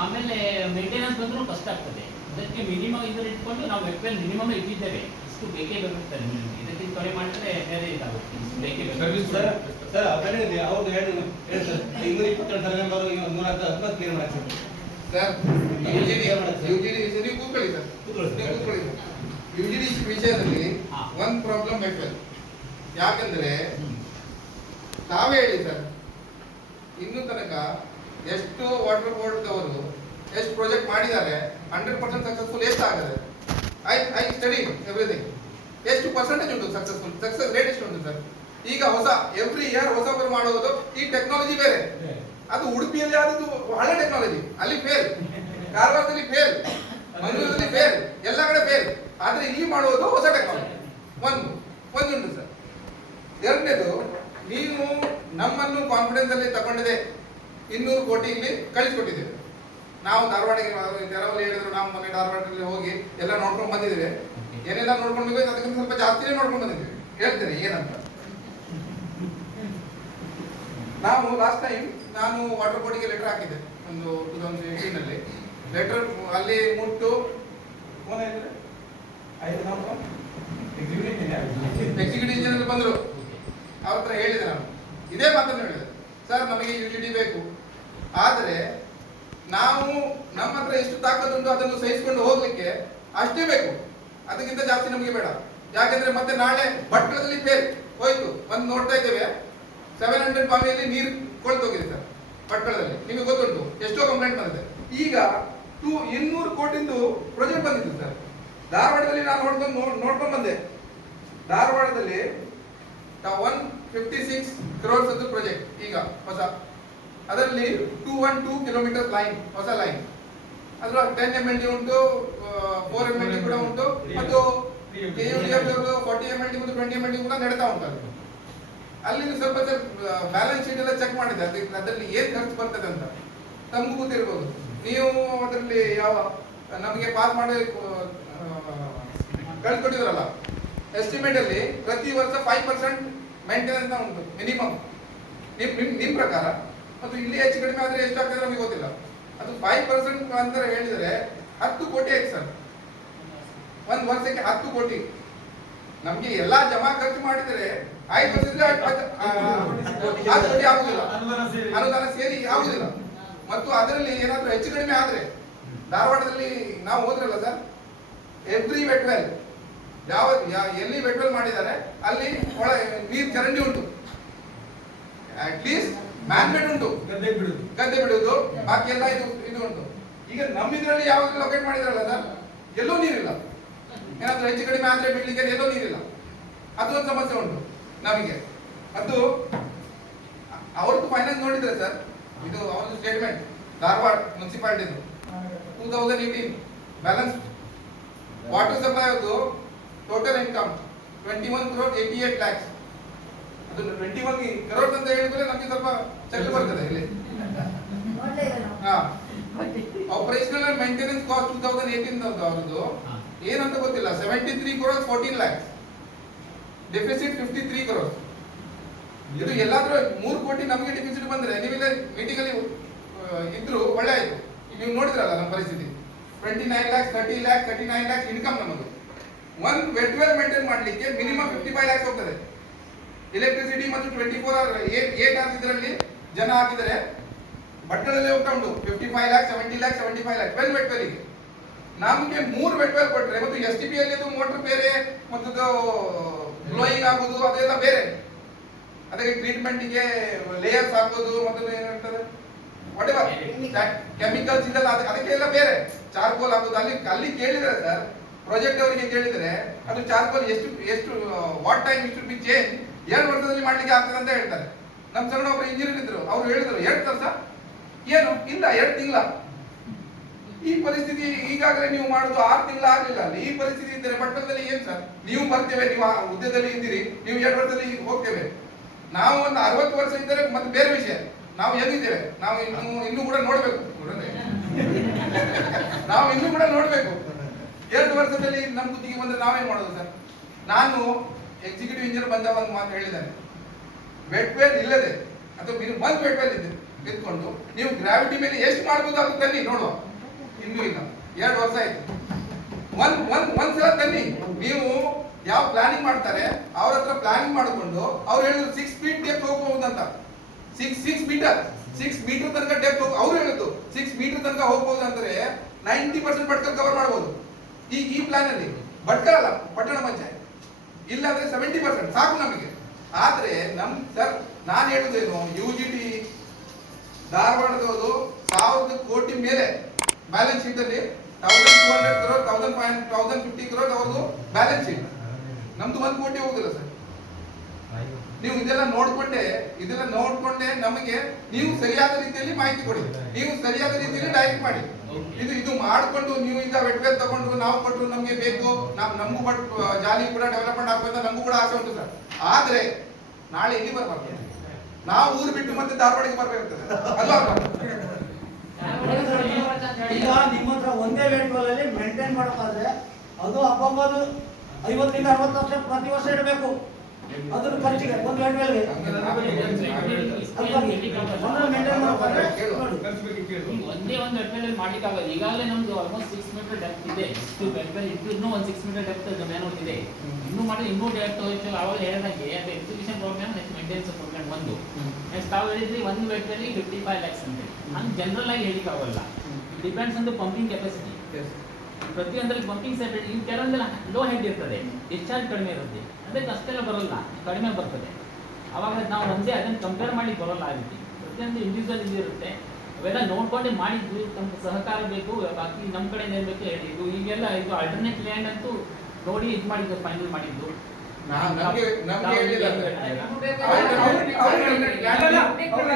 ಆಮೇಲೆ ಮೇಂಟೆನೆನ್ಸ್ ಬಂದರೂ ಕಷ್ಟ ಆಗ್ತದೆ. ಅದಕ್ಕೆ ಮಿನಿಮಮ್ ಇದನ್ನು ಇಟ್ಕೊಂಡು ನಾವು ವೆಟ್ವೆಲ್ ಮಿನಿಮಮ್ ಇಟ್ಟಿದ್ದೇವೆ, ಇಷ್ಟು ಬೇಕೇ ಬೇಕಾಗ್ತದೆ. ಇದಕ್ಕಿಂತ ಕಡಿಮೆ ಮಾಡಿದ್ರೆ ಬೇರೆ ಇದಾಗುತ್ತೆ, ಬೇಕೇ ಬೇಕಾಗುತ್ತೆ ಸರ್. ಅವ್ರದ್ದು ಹೇಳ್ತಾರೆ 222 ಸರ್ವೆ ನಂಬರ್ 119 ಕ್ಲಿಯರ್ ಮಾಡ್ತಾರೆ ಸರ್. ಯುಜಿಡಿ ಕೂತ್ಕೊಳ್ಳಿ ಸರ್, ಕೂತ್ಕೊಳ್ಳಿ. ಯುಜಿಡಿ ವಿಷಯದಲ್ಲಿ ಒಂದು ಪ್ರಾಬ್ಲಮ್ ವೆಟ್ವೆಲ್. ಯಾಕಂದ್ರೆ ತಾವೇ ಹೇಳಿ ಸರ್, ಇನ್ನೂ ತನಕ ಎಷ್ಟು ವಾಟರ್ ಬೋರ್ಡ್ ಅವರು ಎಷ್ಟು ಪ್ರಾಜೆಕ್ಟ್ ಮಾಡಿದ್ದಾರೆ, 100% ಸಕ್ಸಸ್ಫುಲ್ ಎಷ್ಟು ಆಗದೆ? I study everything. ಎಷ್ಟು ಪರ್ಸೆಂಟೇಜ್ ಉಂಟು ಸಕ್ಸಸ್ಫುಲ್? ಸಕ್ಸಸ್ ರೇಟ್ ಎಷ್ಟು ಉಂಟು ಸರ್? ಈಗ ಹೊಸ ಎವ್ರಿ ಇಯರ್ ಹೊಸಬರು ಮಾಡುವುದು. ಈ ಟೆಕ್ನಾಲಜಿ ಬೇರೆ, ಅದು ಉಡುಪಿಯಲ್ಲಿ ಆದದ್ದು ಹಳೆ ಟೆಕ್ನಾಲಜಿ, ಅಲ್ಲಿ ಫೇಲ್, ಕಾರವಾರದಲ್ಲಿ ಫೇಲ್, ಮಂಗಳೂರಲ್ಲಿ ಫೇಲ್, ಎಲ್ಲ ಕಡೆ ಫೇಲ್. ಆದ್ರೆ ಇಲ್ಲಿ ಮಾಡುವುದು ಹೊಸ ಟೆಕ್ನಾಲಜಿ. ಒಂದುಂಟು ಸರ್. ಎರಡನೇದು, ನೀವು ನಮ್ಮನ್ನು ಕಾನ್ಫಿಡೆನ್ಸ್ ಅಲ್ಲಿ ತಗೊಂಡಿದೆ 200 ಕೋಟಿ ಇಲ್ಲಿ ಕಳಿಸ್ಕೊಟ್ಟಿದ್ದೇವೆ. ನಾವು ಧಾರವಾಡಿಗೆ ತೆರವಲ್ಲಿ ಹೇಳಿದ್ರು, ನಾವು ಮೊನ್ನೆ ಧಾರವಾಡದಲ್ಲಿ ಹೋಗಿ ಎಲ್ಲ ನೋಡ್ಕೊಂಡು ಬಂದಿದ್ದೇವೆ. ಏನೆಲ್ಲ ನೋಡ್ಕೊಂಡು ಬಂದಿದ್ದೇವೆ ಅದಕ್ಕಿಂತ ಸ್ವಲ್ಪ ಜಾಸ್ತಿನೇ ನೋಡ್ಕೊಂಡು ಬಂದಿದ್ದೇವೆ. ಹೇಳ್ತೇನೆ ಏನಂತ. ನಾವು ಲಾಸ್ಟ್ ಟೈಮ್ ನಾನು ವಾಟರ್ ಬೋರ್ಡಿಗೆ ಲೆಟರ್ ಹಾಕಿದ್ದೆ, ಒಂದು 2018 ಅಲ್ಲಿ. ಲೆಟರ್ ಅಲ್ಲಿ ಮುಟ್ಟು ಎಕ್ಸಿಕ್ಯೂಟಿವ್ ಇಂಜಿನಿಯರ್ ಬಂದ್ರು. ಅವ್ರ ಹತ್ರ ಹೇಳಿದೆ, ನಾನು ಇದೇ ಮಾತನ್ನು ಹೇಳಿದೆ, ಸರ್ ನಮಗೆ ಯುಟಿಲಿಟಿ ಬೇಕು, ಆದರೆ ನಾವು ನಮ್ಮ ಹತ್ರ ಎಷ್ಟು ತಾಕತ್ತುಂಟು ಅದನ್ನು ಸಹಿಸಿಕೊಂಡು ಹೋಗ್ಲಿಕ್ಕೆ ಅಷ್ಟೇ ಬೇಕು, ಅದಕ್ಕಿಂತ ಜಾಸ್ತಿ ನಮಗೆ ಬೇಡ. ಯಾಕಂದ್ರೆ ಮತ್ತೆ ನಾಳೆ ಭಟ್ಕಳದಲ್ಲಿ ಫೇಲ್ ಹೋಯ್ತು, ಒಂದು ನೋಡ್ತಾ ಇದ್ದೇವೆ 700 ಬಾವಿಯಲ್ಲಿ ನೀರು ಕೊಳ್ತೋಗಿದೆ ಸರ್ ಭಟ್ಕಳದಲ್ಲಿ, ನಿಮಗೆ ಗೊತ್ತುಂಟು, ಎಷ್ಟೋ ಕಂಪ್ಲೇಂಟ್ ಬಂದಿದೆ. ಈಗ 200 ಕೋಟಿಂದು ಪ್ರಾಜೆಕ್ಟ್ ಬಂದಿತ್ತು ಸರ್ ಧಾರವಾಡದಲ್ಲಿ. ನಾನು ನೋಡ್ಕೊಂಡು ಬಂದೆ, ಧಾರವಾಡದಲ್ಲಿ 156 crores ಅದು ಪ್ರಾಜೆಕ್ಟ್ ಈಗ ಹೊಸ, ಅದರಲ್ಲಿ 212 ಕಿಲೋಮೀಟರ್ ಲೈನ್, ಹೊಸ ಲೈನ್, ಅದ್ರ 10 MLD ಉಂಟು, 4 MLD ಕೂಡ ಉಂಟು, ಮತ್ತು KUDF 40 MLD ಮತ್ತು 20 MLD ಕೂಡ ನಡೀತಾ ಉಂಟು. ಅಲ್ಲಿ ಸ್ವಲ್ಪ ಬ್ಯಾಲೆನ್ಸ್ ಶೀಟ್ ಎಲ್ಲ ಚೆಕ್ ಮಾಡಿದೆ, ಅದರಲ್ಲಿ ಏನ್ ಖರ್ಚು ಬರ್ತದೆ ಅಂತ ತಮಗೂ ಗೊತ್ತಿರ್ಬೋದು. ನೀವು ಅದರಲ್ಲಿ ಯಾವ ನಮಗೆ ಪಾಸ್ ಮಾಡಿ ಕಳ್ಸಿಕೊಟ್ಟಿದ್ರಲ್ಲ, ಎಸ್ಟಿಮೇಟ್ ಅಲ್ಲಿ ಪ್ರತಿ ವರ್ಷ 5% ಮೇಂಟೆನೆನ್ಸ್ ಉಂಟು ಮಿನಿಮಮ್ ನಿಮ್ ಪ್ರಕಾರ, ಮತ್ತು ಇಲ್ಲಿ ಹೆಚ್ಚು ಕಡಿಮೆ ಆದ್ರೆ ಎಷ್ಟಾಗ್ತದೆ ನಮಗೆ ಗೊತ್ತಿಲ್ಲ. ಅದು 5% ಅಂತ ಹೇಳಿದ್ರೆ 10 ಕೋಟಿ ಆಯ್ತು ಸರ್, ಒಂದು ವರ್ಷಕ್ಕೆ 10 ಕೋಟಿ. ನಮ್ಗೆ ಎಲ್ಲಾ ಜಮಾ ಖರ್ಚು ಮಾಡಿದರೆ 5 ವರ್ಷದಲ್ಲಿ 10 ಕೋಟಿ ಆಗುದಿಲ್ಲ, ಅನುದಾನ ಸೇರಿ ಆಗುದಿಲ್ಲ. ಮತ್ತು ಅದರಲ್ಲಿ ಏನಾದ್ರೂ ಹೆಚ್ಚು ಕಡಿಮೆ ಆದ್ರೆ, ಧಾರವಾಡದಲ್ಲಿ ನಾವು ಹೋದ್ರಲ್ಲ ಸರ್, ಎವ್ರಿ ವೆಟ್ವೆಲ್ ಎಲ್ಲಿ ವೆಟ್ವೆಲ್ ಮಾಡಿದ್ದಾರೆ ಅಲ್ಲಿ ನೀರ್ ಚರಂಡಿ ಉಂಟು, ಅಟ್ಲೀಸ್ಟ್ ಮ್ಯಾನ್ಮೇಡ್ ಉಂಟು, ಗದ್ದೆ ಬಿಡುವುದು, ಬಾಕಿ ಎಲ್ಲ ಇದು ಉಂಟು. ಈಗ ನಮ್ಮಿದ್ರಲ್ಲಿ ಯಾವಾಗ ಲೊಕೇಟ್ ಮಾಡಿದಾರಲ್ಲ ಸರ್, ಎಲ್ಲೂ ನೀರಿಲ್ಲ. ಏನಾದ್ರೂ ಹೆಚ್ಚು ಕಡಿಮೆ ಆದ್ರೆ ಬಿಡ್ಲಿಕ್ಕೆ ಎಲ್ಲೋ ನೀರಿಲ್ಲ, ಅದು ಒಂದು ಸಮಸ್ಯೆ ಉಂಟು ನಮಗೆ. ಅದು ಅವ್ರದ್ದು ಫೈನಾನ್ಸ್ ನೋಡಿದ್ರೆ ಸರ್, ಇದು ಅವ್ರದ್ದು ಸ್ಟೇಟ್ಮೆಂಟ್ ಧಾರವಾಡ ಮುನ್ಸಿಪಾಲಿಟಿದು 2018 ಬ್ಯಾಲೆನ್ಸ್ ವಾಟರ್ ಸಪ್ಲೈ ಅದು ಟೋಟಲ್ ಇನ್ಕಮ್ 21 crores 88 lakhs. ಅದು 21 crores ಅಂತ ಹೇಳಿದ್ರೆ ನಮಗೆ ಸ್ವಲ್ಪ ಚೆಕ್ ಬರ್ತದೆ ಇಲ್ಲಿ. ಆಪರೇಷನಲ್ ಅಂಡ್ ಮೇಂಟೆನೆನ್ಸ್ ಕಾಸ್ಟ್ 2018 ಅವರದ್ದು ಏನಂತ ಗೊತ್ತಿಲ್ಲ, 73 crores 14 lakhs, ಡೆಫಿಸಿಟ್ 53 crores. ಇದು ಎಲ್ಲಾದ್ರೂ 3 ಕೋಟಿ ನಮಗೆ ಡೆಫಿಸಿಟ್ ಬಂದ್ರೆ ನೀವೆಲ್ಲ ಮೀಟಿಂಗ್ ಅಲ್ಲಿ ಇದ್ರು ಒಳ್ಳೆ ಆಯ್ತು. ನೀವು ನೋಡಿದ್ರಲ್ಲ ನಮ್ಮ ಪರಿಸ್ಥಿತಿ, 29 lakhs 30 lakhs 39 lakhs ಇನ್ಕಮ್ ನಮ್ಮದು. ಒಂದು ವೆಟ್ವೆಲ್ ಮೇಂಟೈನ್ ಮಾಡ್ಲಿಕ್ಕೆ ಮಿನಿಮಮ್ 55 lakhs ಹೋಗ್ತದೆ. ಎಲೆಕ್ಟ್ರಿಸಿಟಿ ಮತ್ತು 24 hours 8 hours ಇದರಲ್ಲಿ ಜನ ಹಾಕಿದರೆ ಭಟ್ಕಳದಲ್ಲಿ ಹೋಗ್ತಾ ಉಂಟು 55 lakhs 70 lakhs 75 lakhs ವೆಟ್ವೆಲ್ಗೆ. ನಮಗೆ 3 ವೆಟ್ವೆಲ್ ಕೊಟ್ರೆ, ಮತ್ತು STP ಅಲ್ಲಿ ಮೋಟರ್ ಬೇರೆ ಮತ್ತು ಬ್ಲೋಯಿಂಗ್ ಆಗೋದು ಅದೆಲ್ಲ ಬೇರೆ, ಅದಕ್ಕೆ ಟ್ರೀಟ್ಮೆಂಟ್ಗೆ ಲೇಯರ್ಸ್ ಹಾಕೋದು ಮತ್ತು ಏನಂತಾರೆ ವಾಟೆವರ್ ಕೆಮಿಕಲ್ಸ್ ಇದೆಲ್ಲ ಅದಕ್ಕೆಲ್ಲ ಬೇರೆ, ಚಾರ್ಕೋಲ್ ಹಾಕೋದು. ಅಲ್ಲಿ ಕೇಳಿದ್ರೆ ಸರ್, ಪ್ರಾಜೆಕ್ಟ್ ಅವರಿಗೆ ಕೇಳಿದ್ರೆ ಅದು ಚಾರ್ಕೋಲ್ ಎಷ್ಟು ವಾಟ್ ಟೈಮ್ ಇಷ್ಟು ಬಿ ಚೇಂಜ್ 2 ವರ್ಷದಲ್ಲಿ ಮಾಡ್ಲಿಕ್ಕೆ ಆಗ್ತದೆ ಅಂತ ಹೇಳ್ತಾರೆ. ನಮ್ಮ ಸಣ್ಣ ಒಬ್ಬರು ಇಂಜಿನಿಯರ್ ಇದ್ರು, ಅವ್ರು ಹೇಳಿದ್ರು 2 ವರ್ಷ ಏನು ಇಲ್ಲ 2 ತಿಂಗಳ. ಈ ಪರಿಸ್ಥಿತಿ ಈಗಾಗಲೇ ನೀವು ಮಾಡುದು 6 ತಿಂಗಳು ಆಗ್ಲಿಲ್ಲ. ಅಲ್ಲಿ ಈ ಪರಿಸ್ಥಿತಿ ಇದ್ದರೆ ಭಟ್ಕಳದಲ್ಲಿ ಏನ್ ಸರ್, ನೀವು ಬರ್ತೇವೆ, ನೀವು ಹುದ್ದೆದಲ್ಲಿ ಇದ್ದೀರಿ, ನೀವು 2 ವರ್ಷದಲ್ಲಿ ಹೋಗ್ತೇವೆ. ನಾವು ಒಂದು 60 ವರ್ಷ ಇದ್ದರೆ ಮತ್ತೆ ಬೇರೆ ವಿಷಯ, ನಾವು ಎಲ್ಲಿದ್ದೇವೆ, ನಾವು ಇನ್ನೂ ಕೂಡ ನೋಡ್ಬೇಕು, ನಾವು ಇನ್ನೂ ಕೂಡ ನೋಡ್ಬೇಕು. 2 ವರ್ಷದಲ್ಲಿ ನಮ್ಮ ಬುದ್ಧಿಗೆ ಬಂದ್ರೆ ನಾವೇನ್ ಮಾಡೋದು ಸರ್? ನಾನು ಎಕ್ಸಿಕ್ಯೂಟಿವ್ ಇಂಜಿನಿಯರ್ ಬಂದ ಒಂದು ಮಾತು ಹೇಳಿದ್ದಾನೆ, ವೆಟ್ವೆಲ್ ಇಲ್ಲದೆ ಅಥವಾ ಒಂದು ವೆಟ್ವೆಲ್ ಇದ್ಕೊಂಡು ನೀವು ಗ್ರಾವಿಟಿ ಮೇಲೆ ಎಷ್ಟು ಮಾಡ್ಬೋದು ಅದು ತನ್ನಿ ನೋಡುವ. ಇನ್ನೂ ಇಲ್ಲ, 2 ವರ್ಷ ಆಯ್ತು. ಒಂದ್ಸಲ ತನ್ನಿ. ನೀವು ಯಾವ ಪ್ಲಾನಿಂಗ್ ಮಾಡ್ತಾರೆ ಅವ್ರ ಹತ್ರ ಪ್ಲಾನಿಂಗ್ ಮಾಡಿಕೊಂಡು ಅವ್ರು ಹೇಳಿದ್ರು 6 feet ಡೆಪ್ತ್ ಹೋಗಬಹುದು ಅಂತ. 6 ಮೀಟರ್ ತನಕ ಡೆಪ್ತ್ ಅವ್ರು ಹೇಳಿದ್ರು 6 ಮೀಟರ್ ತನಕ ಹೋಗಬಹುದು ಅಂದ್ರೆ 90% ಭಟ್ಕಳ ಕವರ್ ಮಾಡಬಹುದು ಈ ಪ್ಲಾನ್ ಅಲ್ಲಿ. ಭಟ್ಕಳ ಅಲ್ಲ, ಪಟ್ಟಣ ಪಂಚಾಯತ್. ಇಲ್ಲಾಂದ್ರೆ 70% ಸಾಕು ನಮಗೆ. ಆದ್ರೆ ಸರ್ ನಾನು ಹೇಳುದೇನು, UGT ಧಾರವಾಡದವರು 1000 ಕೋಟಿ ಮೇಲೆ ಬ್ಯಾಲೆನ್ಸ್ ಶೀಟ್ ಅಲ್ಲಿ 1200 crores 1050 crores ಅವ್ರದ್ದು ಬ್ಯಾಲೆನ್ಸ್ ಶೀಟ್. ನಮ್ದು 1 ಕೋಟಿ ಹೋಗುದಿಲ್ಲ ಸರ್. ನೀವು ಇದೆಲ್ಲ ನೋಡ್ಕೊಂಡೆ ನಮಗೆ ನೀವು ಸರಿಯಾದ ರೀತಿಯಲ್ಲಿ ಮಾಹಿತಿ ಕೊಡಿ, ನೀವು ಸರಿಯಾದ ರೀತಿಯಲ್ಲಿ ಡೈರೆಕ್ಟ್ ಮಾಡಿ. ಇದು ಮಾಡಿಕೊಂಡು ನೀವು ಈಗ ವೆಟ್ವೆಲ್ ತಗೊಂಡು ನಾವು ಕೊಟ್ಟರು ನಮ್ಗೆ ಬೇಕು, ನಮಗೂ ಜಾಲಿ ಕೂಡ ಡೆವಲಪ್ಮೆಂಟ್ ಆಗ್ಬೇಕು, ನಮಗೂ ಕೂಡ ಆಸೆ ಉಂಟು ಸರ್. ಆದ್ರೆ ನಾಳೆ ಇಲ್ಲಿ ಬರ್ಬಾರ್ದು, ನಾವು ಊರು ಬಿಟ್ಟು ಮತ್ತೆ ಧಾರವಾಡಕ್ಕೆ ಬರ್ಬೇಕಾಗ್ತದೆ ಅಲ್ವಾ? ಈಗ ನಿಮ್ಮ ಹತ್ರ ಒಂದೇ ವೆಟ್ವೆಲ್ ಅಲ್ಲಿ ಮೇಂಟೈನ್ ಮಾಡಬೇಕಾದ್ರೆ ಅದು ಅಬ್ಬಬ್ಬದು 50 ರಿಂದ 60 ಲಕ್ಷ ಪ್ರತಿ ವರ್ಷ ಇಡಬೇಕು. ಅದ್ರ ಖರ್ಚಿಗೆ ಒಂದು ವೆಟ್ವೆಲ್ಗೆ ಒಂದೇ ಒಂದು ವೆಟ್ವೆಲ್ ಮಾಡ್ಲಿಕ್ಕೆ ಆಗೋದು. ಈಗಾಗಲೇ ನಮ್ದು ಆಲ್ಮೋಸ್ಟ್ 6 ಮೀಟರ್ ಡೆಪ್ತ್ ಇದೆ. ಇಷ್ಟು ವೆಟ್ವೆಲ್ ಇಟ್ಟು ಇನ್ನೂ ಒಂದು 6 ಮೀಟರ್ ಡೆಪ್ತ್ ಮೇನೋಟ್ ಇದೆ. ಇನ್ನೂ ಮಾಡಿ ಇನ್ನೂ ಡೆಪ್ತ್ ಹೋಯ್ತು. ಅವಾಗ ಹೇಳಿದಂಗೆ ಅದು exhibition programme, next maintenance programme ಒಂದು, ನೆಕ್ಸ್ಟ್ ತಾವು ಹೇಳಿದ್ರಿ ಒಂದು ವೆಟ್ವೆಲ್ 55 lakhs ಅಂತ. ಹಂಗೆ ಜನರಲ್ ಆಗಿ ಹೇಳಿಕ್ಕೆ ಆಗೋಲ್ಲ. Depends on the pumping capacity. ಪ್ರತಿಯೊಂದರಲ್ಲಿ ಪಂಪಿಂಗ್ ಸೆಟ್ ಇವು ಕೆಲವೊಂದೆಲ್ಲ ಲೋ ಹೆಡ್ ಇರ್ತದೆ, ಡಿಸ್ಚಾರ್ಜ್ ಕಡಿಮೆ ಇರುತ್ತೆ, ಅದಕ್ಕೆ ಅಷ್ಟೆಲ್ಲ ಬರೋಲ್ಲ, ಕಡಿಮೆ ಬರ್ತದೆ. ಅವಾಗ ನಾವು ಒಂದೇ ಅದನ್ನು ಕಂಪೇರ್ ಮಾಡಿ ಬರೋಲ್ಲ ಆ ರೀತಿ. ಪ್ರತಿಯೊಂದು ಇಂಡಿವಿಜುವಲ್ ಇದು ಇರುತ್ತೆ. ಅವೆಲ್ಲ ನೋಡ್ಕೊಂಡೆ ಮಾಡಿದ್ದು, ನಮ್ಗೆ ಸಹಕಾರ ಬೇಕು, ಬಾಕಿ ನಮ್ಮ ಕಡೆ ಇರಬೇಕು ಹೇಳಿದ್ದು. ಈಗೆಲ್ಲ ಇದು ಆಲ್ಟರ್ನೇಟ್ ಲ್ಯಾಂಡ್ ಅಂತೂ ನೋಡಿ ಇದು ಮಾಡಿದ್ದು, ಫೈನಲ್ ಮಾಡಿದ್ದು. ನಮ್ಗೆ ಹೇಳಿಲ್ಲ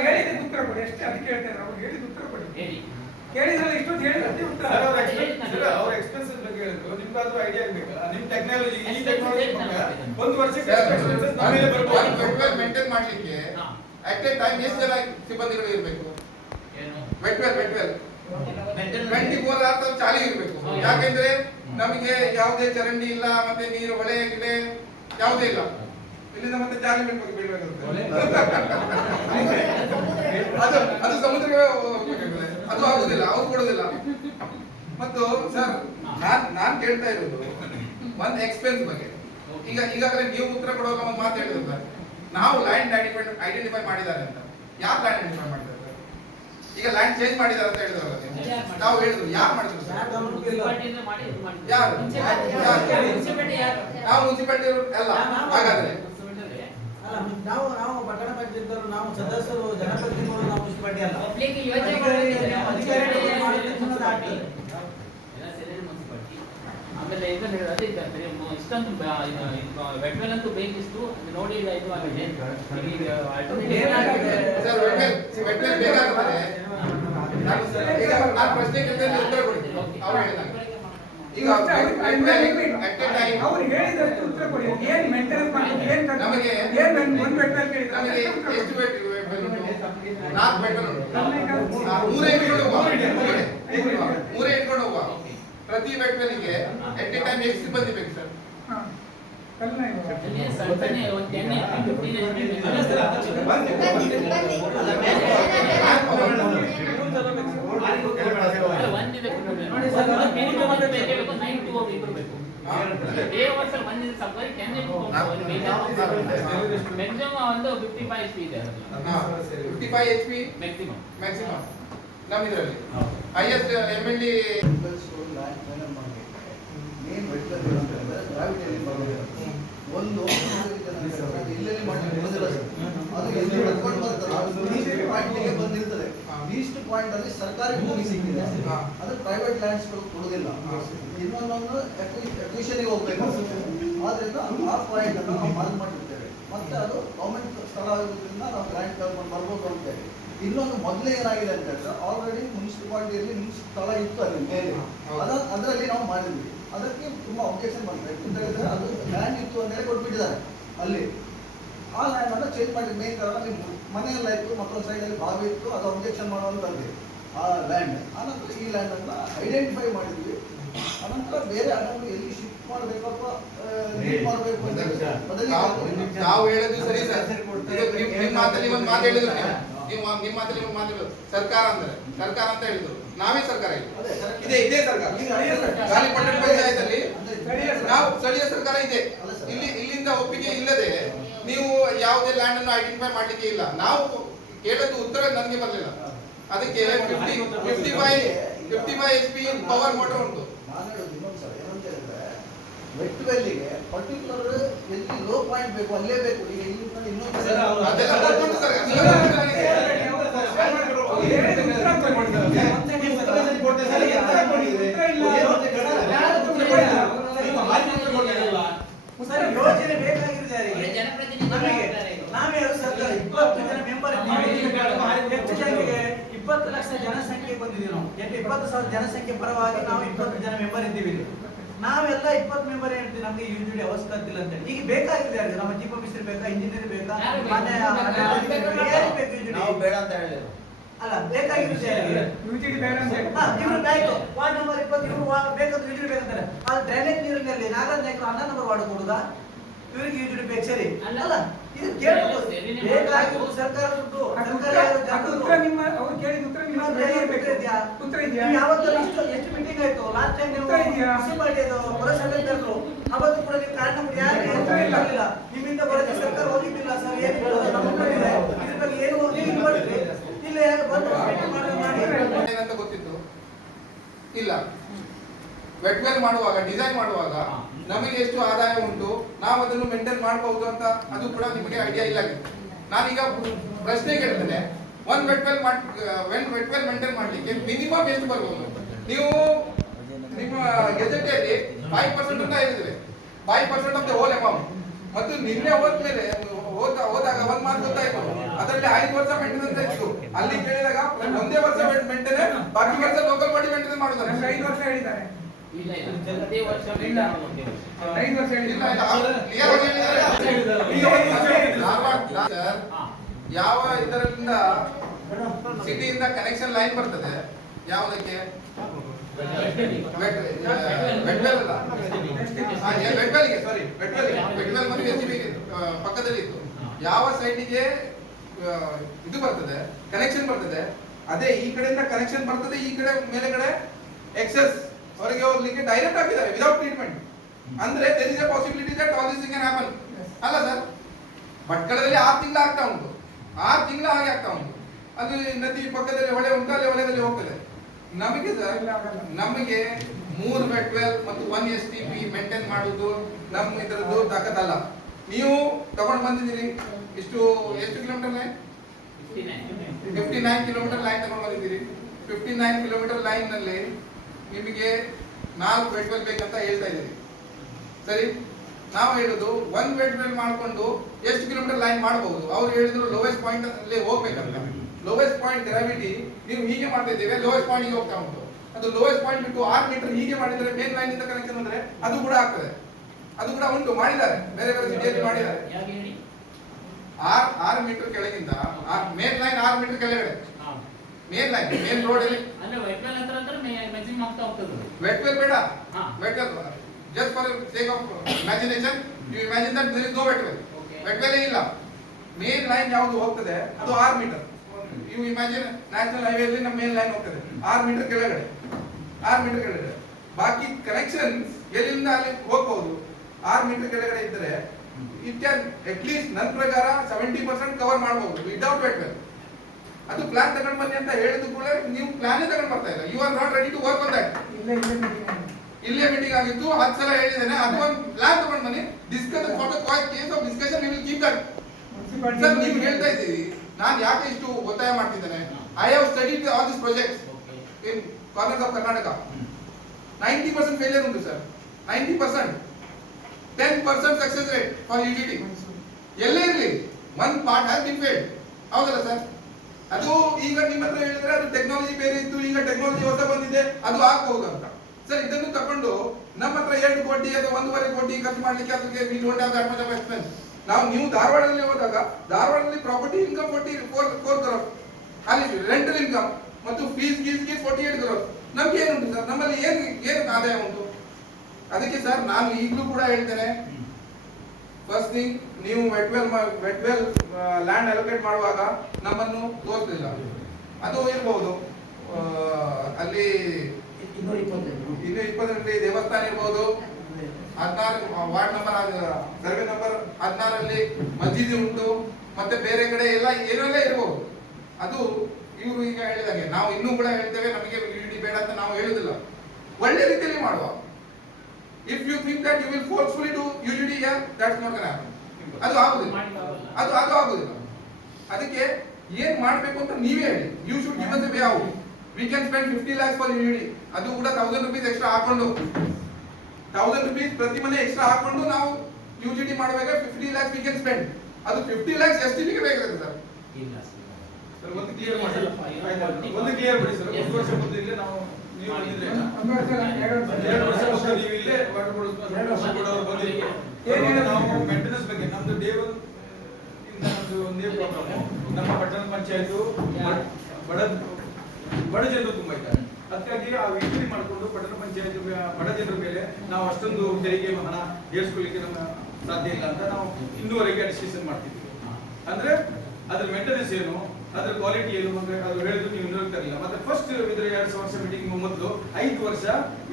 ಹೇಳಿದ ಉತ್ತರ ಕೊಡಿ ಅಷ್ಟೇ. ಅದಕ್ಕೆ ಹೇಳ್ತಾರೆ ಅವ್ರು ಹೇಳಿದ ಉತ್ತರ ಕೊಡಿ. ಹೇಳಿ ಕೇಳಿದ್ರಲ್ಲ ಇಷ್ಟೊಂದು ಹೇಳಿದ್ರೆ ಉತ್ತರ. ಅವ್ರ ಎಕ್ಸ್ಪೆನ್ಸಸ್ ಬಗ್ಗೆ ಹೇಳಿದ್ರು, ನಿಮ್ಗಾದ್ರೂ ಐಡಿಯಾ ಇರ್ಬೇಕಲ್ಲ. ನಿಮ್ ಟೆಕ್ನಾಲಜಿ ಈ ಟೆಕ್ನಾಲಜಿ ಒಂದು ವರ್ಷಕ್ಕೆ ಎಕ್ಸ್ಪೆನ್ಸಸ್ ನಮಗೆ ಬರ್ಬೋದು. ಮೇಂಟೈನ್ ಮಾಡ್ಲಿಕ್ಕೆ ಅಟ್ ಎ ಟೈಮ್ ಎಷ್ಟು ಜನ ಸಿಬ್ಬಂದಿಗಳು ಇರಬೇಕು? ವೆಟ್ ವೆಲ್ 24 hours ಚಾಲಿ ಇರಬೇಕು. ಯಾಕೆಂದ್ರೆ ನಮಗೆ ಯಾವುದೇ ಚರಂಡಿ ಇಲ್ಲ, ಮತ್ತೆ ನೀರು ಹೊಳೆ ಗಿಳೆ ಯಾವುದೇ ಇಲ್ಲ. ಇಲ್ಲಿಂದ ಮತ್ತೆ ಜಾಲಿ ಬೀಳ್ಬೇಕಾಗುತ್ತೆ. ಅದು ಸಮುದ್ರಕ್ಕೆ ಹೋಗ್ಬೇಕಾಗುತ್ತೆ. ಅದು ಆಗುದಿಲ್ಲ, ಅವ್ರು ಕೊಡುದಿಲ್ಲ. ಮತ್ತು ಸರ್ ನಾನ್ ಕೇಳ್ತಾ ಇರೋದು ಒಂದು ಎಕ್ಸ್ಪೆನ್ಸ್ ಬಗ್ಗೆ. ಈಗಾಗಲೇ ನೀವು ಉತ್ತರ ಕೊಡುವಾಗ ಒಂದು ಮಾತು ಹೇಳಿದ್ರು ಸರ್, ನಾವು ಲ್ಯಾಂಡ್ ಐಡೆಂಟಿಫೈ ಮಾಡಿದ್ದಾರೆ ಅಂತ. ಯಾರು ಲ್ಯಾಂಡ್ ಐಡೆಂಟಿಫೈ ಮಾಡಿದ್ದಾರೆ? ಈಗ ಲ್ಯಾಂಡ್ ಚೇಂಜ್ ಮಾಡಿದ್ದಾರೆ ಅಂತ ಹೇಳಿದ್ರು. ನಾವು ಹೇಳಿದ್ರು ಯಾರು ಮಾಡಿದ್ರು ಸರ್? ಯಾರು? ನಾವು ಮುನ್ಸಿಪಾಲಿಟಿ ಅಲ್ಲ. ಹಾಗಾದ್ರೆ ನಾವು ಪಟ್ಟಣ ಪಂಚಾಯತ್ ನಾವು ಸದಸ್ಯರು ಜನಪ್ರತಿನಿಧಿಗಳು, ನಾವು ಮುನ್ಸಿಪಾಲಿಟಿ ಅಲ್ಲ. ಆಮೇಲೆ ಇದನ್ನ ಅದೇ ಇಷ್ಟಂತೂ ವೆಟ್ವೆಲ್ ಅಂತೂ ಬೇಕಿಷ್ಟು ನೋಡಿ ಇದು ಆಗಿದೆ. ಪ್ರಶ್ನೆ ಉತ್ತರ ಕೊಡಿ. ಈಗ ಅವ್ರು ಹೇಳಿದಷ್ಟು ಉತ್ತರ ಕೊಡಿ. ಏನ್ ಮೇಂಟೆನೆನ್ಸ್ ಮಾಡ್ಬೇಕು, ಏನ್ ನಮಗೆ ಒಂದು ವೆಟ್ವೆಲ್ ಕೇಳಿದ್ರೆ ನಮಗೆ ಎಷ್ಟು ಬೇಕು? 4 ಬೆಡ್ಗಳು 3 ಇಟ್ಕೊಂಡು ಹೋಗುವ. ಪ್ರತಿ ಬೆಡ್ಗಳಿಗೆ ಎಟ್ ಎ ಟೈಮ್ ಎಷ್ಟು ಸಿಬ್ಬಂದಿ ಬೇಕು ಸರ್? ಮ್ಯಾಕ್ಸಿಮಮ್ ನಮ್ಮ ಇದರಲ್ಲಿ ಹೈಯೆಸ್ಟ್ MLD ಒಂದು ಇಲ್ಲೆಲ್ಲಿ ಮಾಡಲಿಕ್ಕೆ ಅದು ಎಲ್ಲಿ ನಡ್ಕೊಂಡು ಬರ್ತಾರೆ ಪಾಯಿಂಟ್ಗೆ ಬಂದಿರ್ತದೆ. ಈಸ್ಟ್ ಪಾಯಿಂಟ್ ಅಲ್ಲಿ ಸರ್ಕಾರಿ ಭೂಮಿ ಸಿಕ್ಕಿದೆ, ಅದು ಪ್ರೈವೇಟ್ ಲ್ಯಾಂಡ್ಸ್ ಕೊಡುವುದಿಲ್ಲ. ಇನ್ನೊಂದೊಂದು ಅಕ್ವಿಷನ್ಗೆ ಹೋಗ್ಬೇಕು. ಆದ್ರಿಂದ ಆ ಪಾಯಿಂಟ್ ಅನ್ನು ನಾವು ಮಾರ್ಕ್ ಮಾಡಿರ್ತೇವೆ. ಮತ್ತೆ ಅದು ಗೌರ್ಮೆಂಟ್ ಸ್ಥಳ ಆಗೋದ್ರಿಂದ ನಾವು ಲ್ಯಾಂಡ್ ಕರ್ಕೊಂಡು ಬರ್ಬೋದು ಅಂತೇಳಿ. ಇನ್ನೊಂದು ಮೊದಲೇ ಏನಾಗಿದೆ ಅಂತ ಹೇಳಿದ್ರೆ, ಆಲ್ರೆಡಿ ಮುನ್ಸಿಪಾಲಿಟಿಯಲ್ಲಿ ಸ್ಥಳ ಇತ್ತು ಅಲ್ಲಿ ಮೇಲೆ, ಅದರಲ್ಲಿ ನಾವು ಮಾಡಿದ್ವಿ. ಅದಕ್ಕೆ ತುಂಬಾ ಅಬ್ಜೆಕ್ಷನ್ ಬಂದಿದೆ. ಅಂತ ಹೇಳಿದ್ರೆ ಅದು ಲ್ಯಾಂಡ್ ಇತ್ತು ಅಂತ ಹೇಳಿ ಕೊಟ್ಬಿಟ್ಟಿದ್ದಾರೆ ಅಲ್ಲಿ. ಆ ಲ್ಯಾಂಡ್ ಅನ್ನು ಚೇಂಜ್ ಮಾಡಿದ ಮೇನ್ ಕಾರಣ ನಿಮ್ಮ ಮನೆಯೆಲ್ಲ ಇತ್ತು, ಮತ್ತೊಂದು ಸೈಡಲ್ಲಿ ಬಾವಿ ಇತ್ತು, ಅದು ಅಬ್ಜೆಕ್ಷನ್ ಮಾಡುವಂಥದ್ದು ಆ ಲ್ಯಾಂಡ್. ಆನಂತರ ಈ ಲ್ಯಾಂಡ್ ಅನ್ನು ಐಡೆಂಟಿಫೈ ಮಾಡಿದ್ವಿ. ಅನಂತರ ಬೇರೆ ಹಣವನ್ನು ಎಲ್ಲಿ ಶಿಫ್ಟ್ ಮಾಡಬೇಕು ಅಥವಾ ಮಾಡಬೇಕು ಅಂತ ನಾವು ಹೇಳೋದು ಸರಿ ಸರ್. ನಿಮ್ಮ ಮಾತಲ್ಲಿ ಒಂದು ಮಾತು ಹೇಳಿದ್ರು, ನಿಮ್ಮ ಮಾತಲ್ಲಿ ಒಂದು ಮಾತು ಹೇಳಿದ್ರು, ಸರ್ಕಾರ ಅಂತ ಹೇಳಿದ್ರು. ನಾವೇ ಸರ್ಕಾರ ಇದೇ ಸರ್ಕಾರ. ಗಾಲಿ ಪಟ್ಟಣ ಪಂಚಾಯತ್ ಅಲ್ಲಿ ನಾವು ಸ್ಥಳೀಯ ಸರ್ಕಾರ ಇದೆ. ಇಲ್ಲಿಂದ ಒಪ್ಪಿಗೆ ಇಲ್ಲದೆ ನೀವು ಯಾವುದೇ ಲ್ಯಾಂಡ್ ಅನ್ನು ಐಡೆಂಟಿಫೈ ಮಾಡ್ಲಿಕ್ಕೆ ಇಲ್ಲ. ನಾವು ಕೇಳೋದು ಉತ್ತರ ನನಗೆ ಬರಲಿಲ್ಲ. ಅದಕ್ಕೆ 55 HP ಪವರ್ ಮೋಟರ್ ಉಂಟು. ನಾನು ಹೇಳೋದು ಇನ್ನೊಂದ್ಸಲ ಏನಂತ ಹೇಳಿದ್ರೆ, ವೆಟ್ ವೆಲ್ಗೆ ಪರ್ಟಿಕ್ಯುಲರ್ ಎಲ್ಲಿ ಲೋ ಪಾಯಿಂಟ್ ಬೇಕು ಅಲ್ಲೇ ಬೇಕು. ಈಗ ಇನ್ನೊಂದು ಯೋಜನೆ ಬೇಕಾಗಿದೆ ನಾವೇ ಸರ್ಕಾರ 20 ಜನ ಮೆಂಬರ್ ಹೆಚ್ಚು ಜನರಿಗೆ 20 ಲಕ್ಷ ಜನಸಂಖ್ಯೆ ಬಂದಿದ್ದೀವಿ ನಾವು. 20,000 ಜನಸಂಖ್ಯೆ ಪರವಾಗಿ ನಾವು 20 ಜನ ಮೆಂಬರ್ ಇದ್ದೀವಿ. ನಾವೆಲ್ಲ 20 ಮೆಂಬರ್ ಹೇಳ್ತೀವಿ, ನಮಗೆ ಯುಜಿಡಿ ಅವಶ್ಯಕತೆ ಇಲ್ಲ ಅಂತ. ಈಗ ಬೇಕಾಗಿದೆ ನಮ್ಮ ಚೀಫ್ ಆಫೀಸರ್ ಬೇಕಾ, ಇಂಜಿನಿಯರ್ ಬೇಕಾ, ನಾವು ಬೇಡ ಅಂತ ಹೇಳಿದ್ರು ಅಲ್ಲ, ಬೇಕಾಗಿರುತ್ತೆ ಯುಜಿಡಿ ಬೇಡ ಅಂತ ಇವರು ಬೇಕು. ವಾರ್ಡ್ ನಂಬರ್ 20 ಇವರು ಬೇಕಾದ್ರೆ ಯುಜಿಡಿ ಬೇಕಂತಾರೆ. ಅದು ಡ್ರೈನೇಜ್ ನೀರಿನಲ್ಲಿ ನಾಗರಾಜ್ ನಾಯ್ಕರು 11 ನಂಬರ್ ವಾರ್ಡ್ ಕೊಡುದಾ? ಇವರಿಗೆ ಯುಜಿಡಿ ಬೇಕು ಸರಿ ಅಲ್ಲ. ಇದು ಕೇಳಬಹುದು, ಬೇಕಾಗಿರೋದು ಸರ್ಕಾರ ದುಡ್ಡು. ಉತ್ತರ ನಿಮ್ಮ ಅವರು ಕೇಳಿದ ಉತ್ತರ ನಿಮ್ಮ ಉತ್ತರ ಇದೆಯಾ? ಯಾವತ್ತೂ ಎಷ್ಟು ಮೀಟಿಂಗ್ ಆಯ್ತು ಲಾಸ್ಟ್ ಟೈಮ್ ನೀವು ಮುನ್ಸಿಪಾಲಿಟಿ ಪುರಸಭೆ ಕರೆದ್ರು, ಅವತ್ತು ಕೂಡ ನೀವು ಕಾರಣ ಯಾರಿಗೆ ಇಲ್ಲ. ನಿಮ್ಮಿಂದ ಬರೋದು ಸರ್ಕಾರ ಹೋಗಿದ್ದಿಲ್ಲ ಸರ್, ಏನು ನಮ್ಮ ಬಂದಿದೆ ಇದ್ರ ಬಗ್ಗೆ ಏನು ನೀವು ಮಾಡಿದ್ರಿ ಇಲ್ಲ, ಯಾರು ಬಂದು ಏನಂತ ಗೊತ್ತಿತ್ತು ಇಲ್ಲ. ವೆಟ್ ವೆಲ್ ಮಾಡುವಾಗ ಡಿಸೈನ್ ಮಾಡುವಾಗ ನಮಗೆ ಎಷ್ಟು ಆದಾಯ ಉಂಟು, ನಾವು ಅದನ್ನು ಮೇಂಟೈನ್ ಮಾಡಬಹುದು ಅಂತ ಅದು ಕೂಡ ನಿಮಗೆ ಐಡಿಯಾ ಇಲ್ಲ. ನಾನೀಗ ಪ್ರಶ್ನೆ ಕೇಳ್ತೇನೆ, ಒಂದು ವೆಟ್ ವೆಲ್ ಮೇಂಟೈನ್ ಮಾಡ್ಲಿಕ್ಕೆ ಮಿನಿಮಮ್ ಎಷ್ಟು ಬರ್ಬೋದು? ನೀವು ನಿಮ್ಮ ಗೆಜೆಟ್ ಅಲ್ಲಿ 5% ಅಂತ ಹೇಳಿದ್ರೆ 5% ಆಫ್ ದ ಹೋಲ್ ಅಮೌಂಟ್. ಮತ್ತು ನಿನ್ನೆ ಹೋದ್ಮೇಲೆ ಹೋದಾಗ ಒಂದ್ ಮಾತು ಗೊತ್ತಾಯ್ತು, ಅದರಲ್ಲಿ 5 ವರ್ಷ ಮೇಂಟೆನೆನ್ಸ್ ಇತ್ತು. ಅಲ್ಲಿ ಕೇಳಿದಾಗ ಒಂದೇ ವರ್ಷ ಮೇಂಟೆನೆನ್ಸ್, ಬಾಕಿ ವರ್ಷ ಲೋಕಲ್ ಬಾಡಿ ಮೇಂಟೆನೆನ್ಸ್ ಮಾಡೋದು. 5 ವರ್ಷ ಹೇಳಿದ್ದಾರೆ. ಇಲ್ಲ ಪ್ರತಿ ವರ್ಷ ಇಲ್ಲ 5 ವರ್ಷ ಯಾವ ಇದರಿಂದ ಸಿಟಿಯಿಂದ ಕನೆಕ್ಷನ್ ಲೈನ್ ಬರ್ತದೆ ಯಾವುದಕ್ಕೆ? ಪಕ್ಕದಲ್ಲಿ ಇತ್ತು. ಯಾವ ಸೈಟಿಗೆ ಇದು ಬರ್ತದೆ, ಕನೆಕ್ಷನ್ ಬರ್ತದೆ, ಅದೇ ಈ ಕಡೆಯಿಂದ ಕನೆಕ್ಷನ್ ಬರ್ತದೆ, ಈ ಕಡೆ ಮೇಲೆ ಕಡೆ ಎಕ್ಸೆಸ್ ಹೊರಗೆ ಹೋಗ್ಲಿಕ್ಕೆ ಡೈರೆಕ್ಟ್ ಆಗಿದ್ದಾರೆ ವಿದೌಟ್ ಟ್ರೀಟ್ಮೆಂಟ್. ಅಂದ್ರೆ there is a possibility that all this can happen ಅಲ್ಲ ಸರ್? ಭಟ್ಕಳದಲ್ಲಿ 6 ತಿಂಗಳು ಆಗ್ತಾ ಉಂಟು, 6 ತಿಂಗಳು ಹಾಗೆ ಆಗ್ತಾ ಉಂಟು. ಅದು ನದಿ ಪಕ್ಕದಲ್ಲಿ ಹೊಳೆ ಉಂಟು, ಅಲ್ಲಿ ಹೊಳೆದಲ್ಲಿ ಹೋಗ್ತದೆ. ನಮಗೆ ಸರ್ ನಮಗೆ 3 ವೆಟ್ ವೆಲ್ ಮತ್ತು 1 STP ಮೇಂಟೈನ್ ಮಾಡುವುದು ನಮ್ಮ ಇದರದ್ದು ತಾಕತ್ತಲ್ಲ. ನೀವು ತಗೊಂಡು ಬಂದಿದ್ದೀರಿ ಎಷ್ಟು ಕಿಲೋಮೀಟರ್ ಲೈನ್? 59 ಕಿಲೋಮೀಟರ್ ಲೈನ್ ತಗೊಂಡು ಬಂದಿದ್ದೀರಿ. 59 ಕಿಲೋಮೀಟರ್ ಲೈನ್ ನಲ್ಲಿ ನಿಮಗೆ 4 ವೆಟ್ ವೆಲ್ ಬೇಕಂತ ಹೇಳ್ತಾ ಇದ್ದೀರಿ. ಸರಿ, ನಾವು ಹೇಳುದು 1 ವೆಟ್ ವೆಲ್ ಮಾಡಿಕೊಂಡು ಎಷ್ಟು ಕಿಲೋಮೀಟರ್ ಲೈನ್ ಮಾಡಬಹುದು? ಅವ್ರು ಹೇಳಿದ್ರು ಲೋವೆಸ್ಟ್ ಪಾಯಿಂಟ್ ಅಲ್ಲಿ ಹೋಗ್ಬೇಕಂತ. ಲೋವೆಸ್ಟ್ ಪಾಯಿಂಟ್ ಗ್ರಾವಿಟಿ ನೀವು ಹೀಗೆ ಮಾಡ್ತಾ ಇದ್ದೇವೆ, ಲೋವೆಸ್ಟ್ ಪಾಯಿಂಟ್ ಹೋಗ್ತಾ ಉಂಟು. ಅದು ಲೋವೆಸ್ಟ್ ಪಾಯಿಂಟ್ ಬಿಟ್ಟು 6 ಮೀಟರ್ ಹೀಗೆ ಮಾಡಿದ್ರೆ ಮೇನ್ ಲೈನ್ ಇಂದ ಕನೆಕ್ಷನ್ ಅಂದ್ರೆ ಅದು ಕೂಡ ಆಗ್ತದೆ. ಅದು ಕೂಡ ಉಂಟು, ಮಾಡಿದ್ದಾರೆ, ಬೇರೆ ಬೇರೆ ಸಿಟಿಯಲ್ಲಿ ಮಾಡಿದ್ದಾರೆ. 6 ಮೀಟರ್ ಕೆಳಗಿಂದ ಮೇನ್ ಲೈನ್ 6 ಮೀಟರ್ ಕೆಳಗಡೆ ಮೇನ್ ಲೈನ್ ಮೇನ್ ರೋಡ್ ಅಲ್ಲಿ ವೆಟ್ ವೆಲ್ ಬೇಡ. Wet well just for the sake of imagination, you imagine that there is no wet well. Wet well ಇಲ್ಲ. ಮೇನ್ ಲೈನ್ ಯಾವುದು ಹೋಗ್ತದೆ ಅದು 6 metre. you imagine national highway ಅಲ್ಲಿ ನಮ್ಮ main line ಹೋಗ್ತದೆ 6 metre ಕೆಳಗಡೆ, 6 ಮೀಟರ್ ಕೆಳಗಡೆ. ಬಾಕಿ ಕನೆಕ್ಷನ್ ಎಲ್ಲಿಂದ ಅಲ್ಲಿ ಹೋಗಬಹುದು. 6 ಮೀಟರ್ ಕೆಳಗಡೆ ಇದ್ದರೆ ಇಟ್ ಕ್ಯಾನ್ ಅಟ್ ಲೀಸ್ಟ್ ನನ್ನ ಪ್ರಕಾರ 70% ಕವರ್ ಮಾಡಬಹುದು ವಿದೌಟ್ ವೆಟ್ ವೆಲ್. ಅದು ಪ್ಲಾನ್ ತಗೊಂಡು ಬನ್ನಿ ಅಂತ ಹೇಳಿದ ಕೂಡ ನೀವು ಪ್ಲಾನ್ ತಗೊಂಡು ಬರ್ತಾ ಇಲ್ಲ. You are not ready to work on that. ಇಲ್ಲೇ ಮೀಟಿಂಗ್ ಆಗಿತ್ತು, 10 ಸಲ ಹೇಳಿದ್ದೇನೆ. ಅದು ಒಂದು ಪ್ಲಾನ್ ತಗೊಂಡು ಬನ್ನಿ. Discuss for the case of discussion we will keep that. Sir ನೀವು ಹೇಳ್ತಾ ಇದ್ದೀರಿ, ನಾನು ಯಾಕೆ ಇಷ್ಟು ಒತ್ತಾಯ ಮಾಡ್ತಿದ್ದೇನೆ? I have studied all this projects in corners of Karnataka. 90% failure ಉಂಟು sir, 90%. 10% success rate for UGD. ಎಲ್ಲೇ ಇರಲಿ one part has been failed. ಹೌದಲ್ಲ ಸರ್? ಅದು ಈಗ ನಿಮ್ಮ ಹತ್ರ ಹೇಳಿದ್ರೆ ಅದು ಟೆಕ್ನಾಲಜಿ ಬೇರೆ ಇತ್ತು, ಈಗ ಟೆಕ್ನಾಲಜಿ ಹೊಸ ಬಂದಿದೆ, ಅದು ಆಗ್ಬಹುದು ಅಂತ. ಸರ್ ಇದನ್ನು ತಗೊಂಡು ನಮ್ಮ ಹತ್ರ 2 ಕೋಟಿ ಅಥವಾ 1.5 ಕೋಟಿ ಖರ್ಚು ಮಾಡ್ಲಿಕ್ಕೆ ಅದಕ್ಕೆ we don't have that much of expense. ನೀವು ಧಾರವಾಡದಲ್ಲಿ ಹೋದಾಗ ಧಾರವಾಡದಲ್ಲಿ ಪ್ರಾಪರ್ಟಿ ಇನ್ಕಮ್ 4 crore, ಅಲ್ಲಿ ರೆಂಟಲ್ ಇನ್ಕಮ್ ಮತ್ತು ಫೀಸ್ 48 crore. ನಮ್ಗೆ ಏನುಂಟು ಸರ್? ನಮ್ಮಲ್ಲಿ ಏನು ಆದಾಯ ಉಂಟು? ಅದಕ್ಕೆ ಸರ್ ನಾನು ಈಗಲೂ ಕೂಡ ಹೇಳ್ತೇನೆ, ಫಸ್ಟ್ ಥಿಂಗ್ ನೀವು ವೆಟ್ ವೆಲ್ ಲ್ಯಾಂಡ್ ಅಲೋಕೇಟ್ ಮಾಡುವಾಗ ನಮ್ಮನ್ನು ತೋರಿಸಲಿಲ್ಲ. ಅದು ಇರಬಹುದು ಅಲ್ಲಿ 220 ದೇವಸ್ಥಾನ ಇರಬಹುದು, 16 ವಾರ್ಡ್ ನಂಬರ್ ಸರ್ವೆ ನಂಬರ್ 16 ಮಸ್ಜಿದ್ ಉಂಟು, ಮತ್ತೆ ಬೇರೆ ಕಡೆ ಎಲ್ಲ ಏನೆಲ್ಲ ಇರಬಹುದು. ಅದು ಇವರು ಈಗ ಹೇಳಿದಂಗೆ ನಾವು ಇನ್ನೂ ಕೂಡ ಹೇಳ್ತೇವೆ, ನಮಗೆ UGD ಬೇಡ ಅಂತ ನಾವು ಹೇಳುದಿಲ್ಲ. ಒಳ್ಳೆ ರೀತಿಯಲ್ಲಿ ಮಾಡುವ. If you think that you will forcefully do UGD here, that's not gonna happen. ಅದು ಆಗುದಿಲ್ಲ. ಅದು ಆಗುದಿಲ್ಲ. ಅದಕ್ಕೆ ಏನ್ ಮಾಡಬೇಕು ಅಂತ ನೀವೇ ಹೇಳಿ. You should give us a way out. We can spend 50 lakhs for UGD. ಅದು ಕೂಡ 1000 rupees ಎಕ್ಸ್ಟ್ರಾ ಹಾಕೊಂಡು 1000 rupees ಪ್ರತಿ ಮನೆ ಎಕ್ಸ್ಟ್ರಾ ಹಾಕೊಂಡು ನಾವು UGD ಮಾಡುವಾಗ 50 lakhs we can spend. ಅದು 50 lakhs STP ಗೆ ಬೇಕಾಗುತ್ತೆ ಸರ್. ಇಲ್ಲ ಸರ್ ಒಂದು ಕ್ಲಿಯರ್ ಮಾಡಿ, ಒಂದು ಕ್ಲಿಯರ್ ಮಾಡಿ ಸರ್. 1 ವರ್ಷ ಮುಂದೆ ನಾವು ನೀವು ಬಂದಿದ್ರೆ 1 ವರ್ಷ 2 ವರ್ಷ ವರ್ಷ ನೀವು ಇಲ್ಲೇ ವಾಟರ್ ಕೊಡೋರು ಬಂದಿದ್ದೀವಿ. ನಾವು ಮೇಂಟೆನೆನ್ಸ್ ಬಗ್ಗೆ ನಮ್ದು ಡೇ 1 ಇಂದ ನಮ್ದು ಒಂದೇ ಪ್ರಾಬ್ಲಮ್. ನಮ್ಮ ಪಟ್ಟಣ ಪಂಚಾಯತ್ ಬಡ ಜನರು ತುಂಬಾ ಇದ್ದಾರೆ. ಅದಕ್ಕಾಗಿ ಆ ವಿಂಗಡಣೆ ಮಾಡಿಕೊಂಡು ಪಟ್ಟಣ ಪಂಚಾಯತ್ ಬಡ ಜನರ ಮೇಲೆ ನಾವು ಅಷ್ಟೊಂದು ತೆರಿಗೆ ಹಣ ಏರ್ಸ್ಕೊಳ್ಳಿಕ್ಕೆ ನಮ್ಮ ಸಾಧ್ಯ ಇಲ್ಲ ಅಂತ ನಾವು ಇನ್ನೂವರೆಗೆ ಡಿಸ್ಕಷನ್ ಮಾಡ್ತಿದ್ವಿ. ಅಂದ್ರೆ ಅದ್ರ ಮೇಂಟೆನೆನ್ಸ್ ಏನು, ಅದ್ರ ಕ್ವಾಲಿಟಿ ಏನು ಅಂದ್ರೆ ಅದು ಹೇಳಿದ್ರು ನೀವು ಇರಲಿಲ್ಲ. ಮತ್ತೆ ಫಸ್ಟ್ ಇದ್ರ 2 ವರ್ಷ ಮೀಟಿಂಗ್ ಮೊದಲು 5 ವರ್ಷ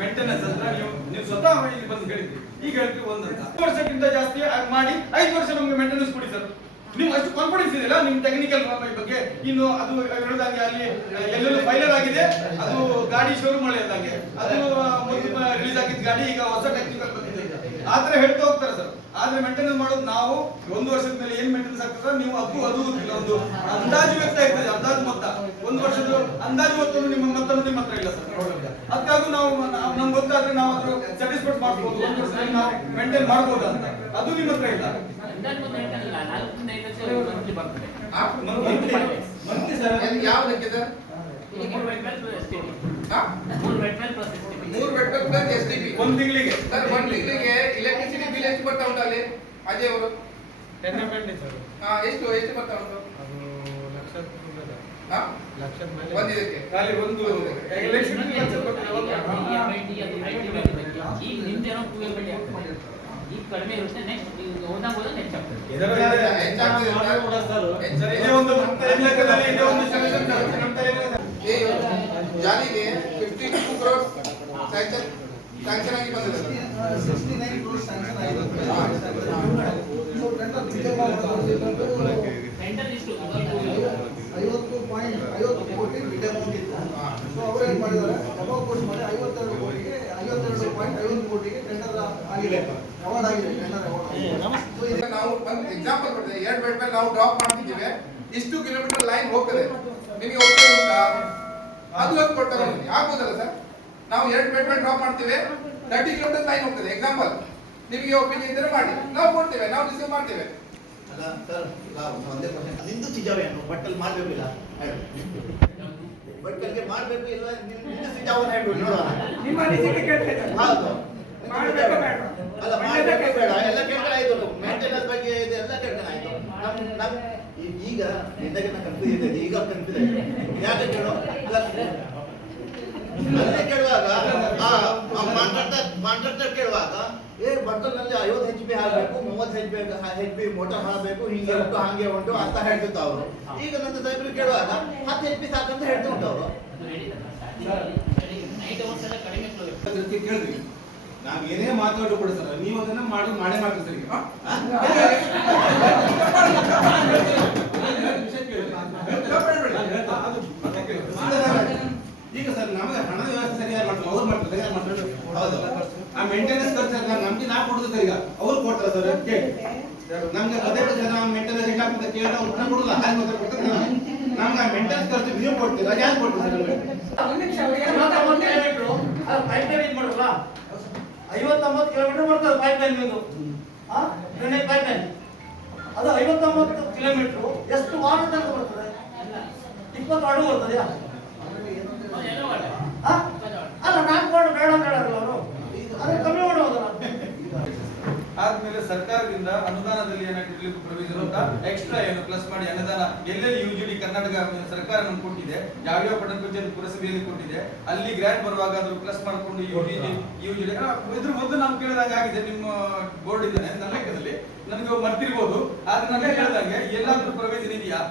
ಮೇಂಟೆನೆನ್ಸ್ ಅಂತ ನೀವು ಸ್ವತಃ ಇಲ್ಲಿ ಬಂದು ಹೇಳಿದ್ರಿ. ಈಗ ಹೇಳ್ತೀವಿ 1 ಅಂತ. 1 ವರ್ಷಕ್ಕಿಂತ ಜಾಸ್ತಿ ಮಾಡಿ 5 ವರ್ಷ ನಮ್ಗೆ ಮೇಂಟೆನೆನ್ಸ್ ಕೊಡಿ ಸರ್. ನೀವು ಅಷ್ಟು ಕಾನ್ಫಿಡೆನ್ಸ್ ಇದೆಯಲ್ಲ ನಿಮ್ಮ ಟೆಕ್ನಿಕಲ್ ಬಗ್ಗೆ. ಇನ್ನು ಅದು ಹೇಳಿದಂಗೆ ಅಲ್ಲಿ ಎಲ್ಲೆಲ್ಲೂ ಫೈಲರ್ ಆಗಿದೆ, ಅದು ಗಾಡಿ ಶೋರೂಮ್ ಒಳ್ಳೆ ಇದ್ದಂಗೆ, ಅದು ರಿಲೀಸ್ ಆಗಿದ್ದ ಗಾಡಿ ಈಗ ಹೊಸ ಟೆಕ್ನಿಕಲ್ ಬಂದಿದೆ, ಆ ತರ ಹೇಳ್ತಾ ಹೋಗ್ತಾರೆ ಸರ್. ಆದ್ರೆ ಮೇಂಟೆನೆನ್ಸ್ ಮಾಡೋದು ನಾವು 1 ವರ್ಷದ ಮೇಲೆ ಏನ್ ಮೇಂಟೆನೆನ್ಸ್ ಆಗ್ತದೆ ನೀವು ಅದು ಗೊತ್ತಿಲ್ಲ. ಒಂದು ಅಂದಾಜು ವ್ಯಕ್ತ ಇರ್ತದೆ, ಅಂದಾಜು ಮೊತ್ತ 1 ವರ್ಷದ ಅಂದಾಜು ಮೊತ್ತ ನಿಮ್ಮ ಮೊತ್ತ ನಿಮ್ಮ ಹತ್ರ ಇಲ್ಲ ಸರ್. ಅದಕ್ಕಾಗಿ ನಾವು ನಮ್ಗೆ ಗೊತ್ತಾದ್ರೆ ನಾವು ಅದ್ರ ಸ್ಯಾಟಿಸ್ಫೈಡ್ ಮಾಡ್ಬೋದು, 1 ವರ್ಷದಲ್ಲಿ ನಾವು ಮೇಂಟೈನ್ ಮಾಡ್ಬೋದು ಅಂತ. ಅದು ನಿಮ್ಮ ಹತ್ರ ಇಲ್ಲ. ಮಂತ್ಲಿ ಸರ್ ಯಾವ ಲೆಕ್ಕದ 3 ಬೆಡ್ ಪ್ಲಸ್ ಎಸ್ಟಿಪಿ ಒಂದು ತಿಂಗಳಿಗೆ ಸರ್. 1 ತಿಂಗಳಿಗೆ ಎಲೆಕ್ಟ್ರಿಸಿಟಿ ಬಿಲ್ ಎಷ್ಟು ಬರ್ತಾ ಉಂಟು ಅಲ್ಲಿ ಅಜಯ್ ಅವರು? 10 ಸರ್. ಎಷ್ಟು ಬರ್ತಾ ಉಂಟು? ಅದು ಲಕ್ಷದ ಮೇಲೆ ಒಂದಿದಕ್ಕೆ ಖಾಲಿ ಒಂದು ಎಲೆಕ್ಟ್ರಿಸಿಟಿ ಈಗ ನಿಮ್ದೇನೋ 12 ಬಡ್ಡಿ ಆಗ್ತದೆ, ಈಗ ಕಡಿಮೆ ಇರುತ್ತೆ, ನೆಕ್ಸ್ಟ್ ಹೋದಾಗ ಹೆಚ್ಚಾಗ್ತದೆ. ಇದೇ ಒಂದು ಲೆಕ್ಕದಲ್ಲಿ ಇದೇ ಒಂದು ಜಾರಿಗೆ 52 crore ಸ್ಯಾಂಕ್ಷನ್ ಆಗಿ ಬಂದಿದೆ. 69 crore ಸ್ಯಾಂಕ್ಷನ್ ಆಗಿದೆ. ಸೆಂಟರ್ ಇಷ್ಟು 50 ಕೋಟಿ ಬಿಡ್ ಅಮೌಂಟ್ ಇತ್ತು. ಸೊ ಅವರು ಏನು ಮಾಡಿದ್ದಾರೆ, ಅಬೌವ್ ಕೋರ್ಸ್ ಮಾಡಿ 52 ಕೋಟಿಗೆ 52.50 ಕೋಟಿಗೆ ಟೆಂಡರ್ ಆಗಿದೆ, ಅವಾರ್ಡ್ ಆಗಿದೆ, ಟೆಂಡರ್ ಅವಾರ್ಡ್. ಸೊ ಈಗ ನಾವು ಒಂದು ಎಕ್ಸಾಂಪಲ್ ಕೊಡ್ತೇವೆ. 2 ಬೆಡ್ ಮೇಲೆ ನಾವು ಡ್ರಾಪ್ ಮಾಡ್ತಿದ್ದೇವೆ, ಇಷ್ಟು ಕಿಲೋಮೀಟರ್ ಲೈನ್ ಹೋಗ್ತದೆ, ನಿಮಗೆ ಓಕೆ ಉಂಟಾ? ಅದು ಒಂದು ಕೊಡ್ತಾರೆ ಆಗ್ಬೋದಲ್ಲ ಸರ್? ನಾವು 2 ಬೆಡ್ ಮೇಲೆ ಡ್ರಾಪ್ ಮಾಡ್ತೇವೆ, 30 ಕಿಲೋಮೀಟರ್ ಲೈನ್ ಹೋಗ್ತದೆ ಎಕ್ಸಾಂಪಲ್. ನಿಮಗೆ ಒಪಿನಿಯನ್ ಇದ್ದರೆ ಮಾಡಿ, ನಾವು ಕೊಡ್ತೇವೆ, ನಾವು ರಿಸೀವ್ ಮಾಡ್ತೇವೆ. ಅಲ್ಲ ಸರ್, ಒಂದೇ ಕ್ವಶನ್, ನಿಂದು ಸಿಜಾವೇನು ಬಟ್ಟಲ್ಲಿ ಮಾಡಬೇಕಿಲ್ಲ, ಬಟ್ಟಲ್ಗೆ ಮಾಡಬೇಕು ಇಲ್ಲ ನಿಂದು ಸಿಜಾವನ್ನ ಹೇಳ್ಬಿಡಿ ನೋಡೋಣ. ನಿಮ್ಮ ಅನಿಸಿಕೆ ಕೇಳ್ತೇನೆ. ಹೌದು, ಮಾಡಬೇಕು ಬೇಡ? ಅಲ್ಲ ಮಾಡಬೇಕು ಬೇಡ, ಎಲ್ಲ ಕೇಳ್ಕೊಳ್ಳಾಯ್ತು, ಮೇಂಟೆನೆನ್ಸ್ ಬಗ್ಗೆ ಇದೆ ಎಲ್ಲ ಕೇಳ್ಕೊಳ್ಳಾಯ್ತು. ನಮ್ ಈಗ ನಿನ್ನಗೆ ಕನ್ಫ್ಯೂಸ್ ಇದೆ, ಈಗ ಕನ್ಫ್ಯೂಸ್ ಇದೆ. ಯಾಕೆ ಕೇಳೋ ಅಲ್ಲೇ ಕೇಳುವಾಗ ಕಾಂಟ್ರಾಕ್ಟರ್ ಕೇಳುವಾಗ ಬಟ್ಟಲ್ನಲ್ಲಿ 50 HP ಹಾಕಬೇಕು, 30 HP ಮೋಟರ್ ಹಾಕಬೇಕು, ಹಿಂಗೆ ಉಂಟು ಹಾಗೆ ಉಂಟು ಅಂತ ಹೇಳ್ತಿತ್ತು ಅವರು. ಈಗ ನನ್ನ ಸೈಬರ್ ಕೇಳುವಾಗ 10 HP ಸಾಕಂತ ಹೇಳ್ತಾ ಉಂಟು ಅವರು. ಕೇಳಿದ್ವಿ ನಾವು ಏನೇ ಮಾತಾಡೋ ಕೂಡ ಸರ್, ನೀವು ಅದನ್ನ ಮಾಡೇ ಮಾಡ್ತೀವಿ ಸರ್. ಈಗ ಸರ್ ನಮಗೆ ಹಣದ ವ್ಯವಸ್ಥೆ ಸರಿಯಾಗಿ ಮಾಡ್ತಾರೆ, ಅವ್ರು ಮಾಡ್ತಾರೆ, ಸರಿಯಾಗಿ ಮಾಡ್ತಾರೆ. ಹೌದು, ಆ ಮೇಂಟೆನೆನ್ಸ್ ಖರ್ಚು ನಮ್ಗೆ ನಾವು ಕೊಡುದು ಸರ್. ಈಗ ಅವ್ರು ಕೊಡ್ತಾರೆ ಸರ್, ಕೇಳಿ ನಮ್ಗೆ ಪದೇ ಪದೇ ನಾವು ಮೇಂಟೆನೆನ್ಸ್ ಹೆಂಗಾಗ್ತದೆ ಕೇಳಿ ನಾವು ಉತ್ತರ ಕೊಡಲ್ಲ, ಹಾಗೆ ಉತ್ತರ ಕೊಡ್ತಾರೆ. ನಮ್ಗೆ ಆ ಮೇಂಟೆನೆನ್ಸ್ ಖರ್ಚು ನೀವು ಕೊಡ್ತೀರಾ, ಯಾರು ಕೊಡ್ತೀವಿ ಸರ್? ಪೈಪ್ ಲೈನ್ ಇದು ಮಾಡಲ್ಲ, 59 ಕಿಲೋಮೀಟರ್ ಬರ್ತದೆ ಪೈಪ್ ಲೈನ್ ಇದು. ಡ್ರೈನೇಜ್ ಪೈಪ್ ಲೈನ್ ಅದು 59 ಕಿಲೋಮೀಟರ್ ಎಷ್ಟು ವಾರ್ಡ್ ತನಕ ಬರ್ತದೆ? 20 ವಾರ್ಡ್ ಬರ್ತದೆ. ಅಲ್ಲ 4 ವಾರ್ಡ್ ಬೇಡ ಅಂತ ಹೇಳಲ್ಲ ಅವರು, ಅದಕ್ಕೆ ಕಮ್ಮಿ ಮಾಡೋದಲ್ಲ. ಆದ್ಮೇಲೆ ಸರ್ಕಾರದಿಂದ ಅನುದಾನದಲ್ಲಿ ಏನಾಗಿರ್ಲಿ ಪ್ರೊವಿಷನ್ ಅಂತ ಎಕ್ಸ್ಟ್ರಾ ಏನು ಪ್ಲಸ್ ಮಾಡಿ ಅನುದಾನ ಎಲ್ಲೆಲ್ಲಿ ಯುಜಿಡಿ ಕರ್ನಾಟಕ ಸರ್ಕಾರ ನಮ್ಗೆ ಕೊಟ್ಟಿದೆ, ಯಾವ್ಯಾವ ಪಟ್ಟಣ ಪಂಚಾಯತ್ ಪುರಸಭೆಯಲ್ಲಿ ಕೊಟ್ಟಿದೆ, ಅಲ್ಲಿ ಗ್ರಾಂಟ್ ಬರುವಾಗ ಅದ್ರ ಪ್ಲಸ್ ಮಾಡ್ಕೊಂಡು ಯುಜಿಡಿ ಇದ್ರ ಮೊದಲು ನಾವು ಕೇಳಿದಾಗ ಆಗಿದೆ. ನಿಮ್ಮ ಬೋರ್ಡ್ ಇದ್ದಾನೆ ನನ್ನ ಲೆಕ್ಕದಲ್ಲಿ, ನನಗೆ ಮರ್ತಿರ್ಬೋದು, ಆದ್ರೆ ನನಗೆ ಹೇಳಿದಂಗೆ ಎಲ್ಲಾದ್ರೂ ಪ್ರೊವಿಷನ್ ಇದೆಯಾ?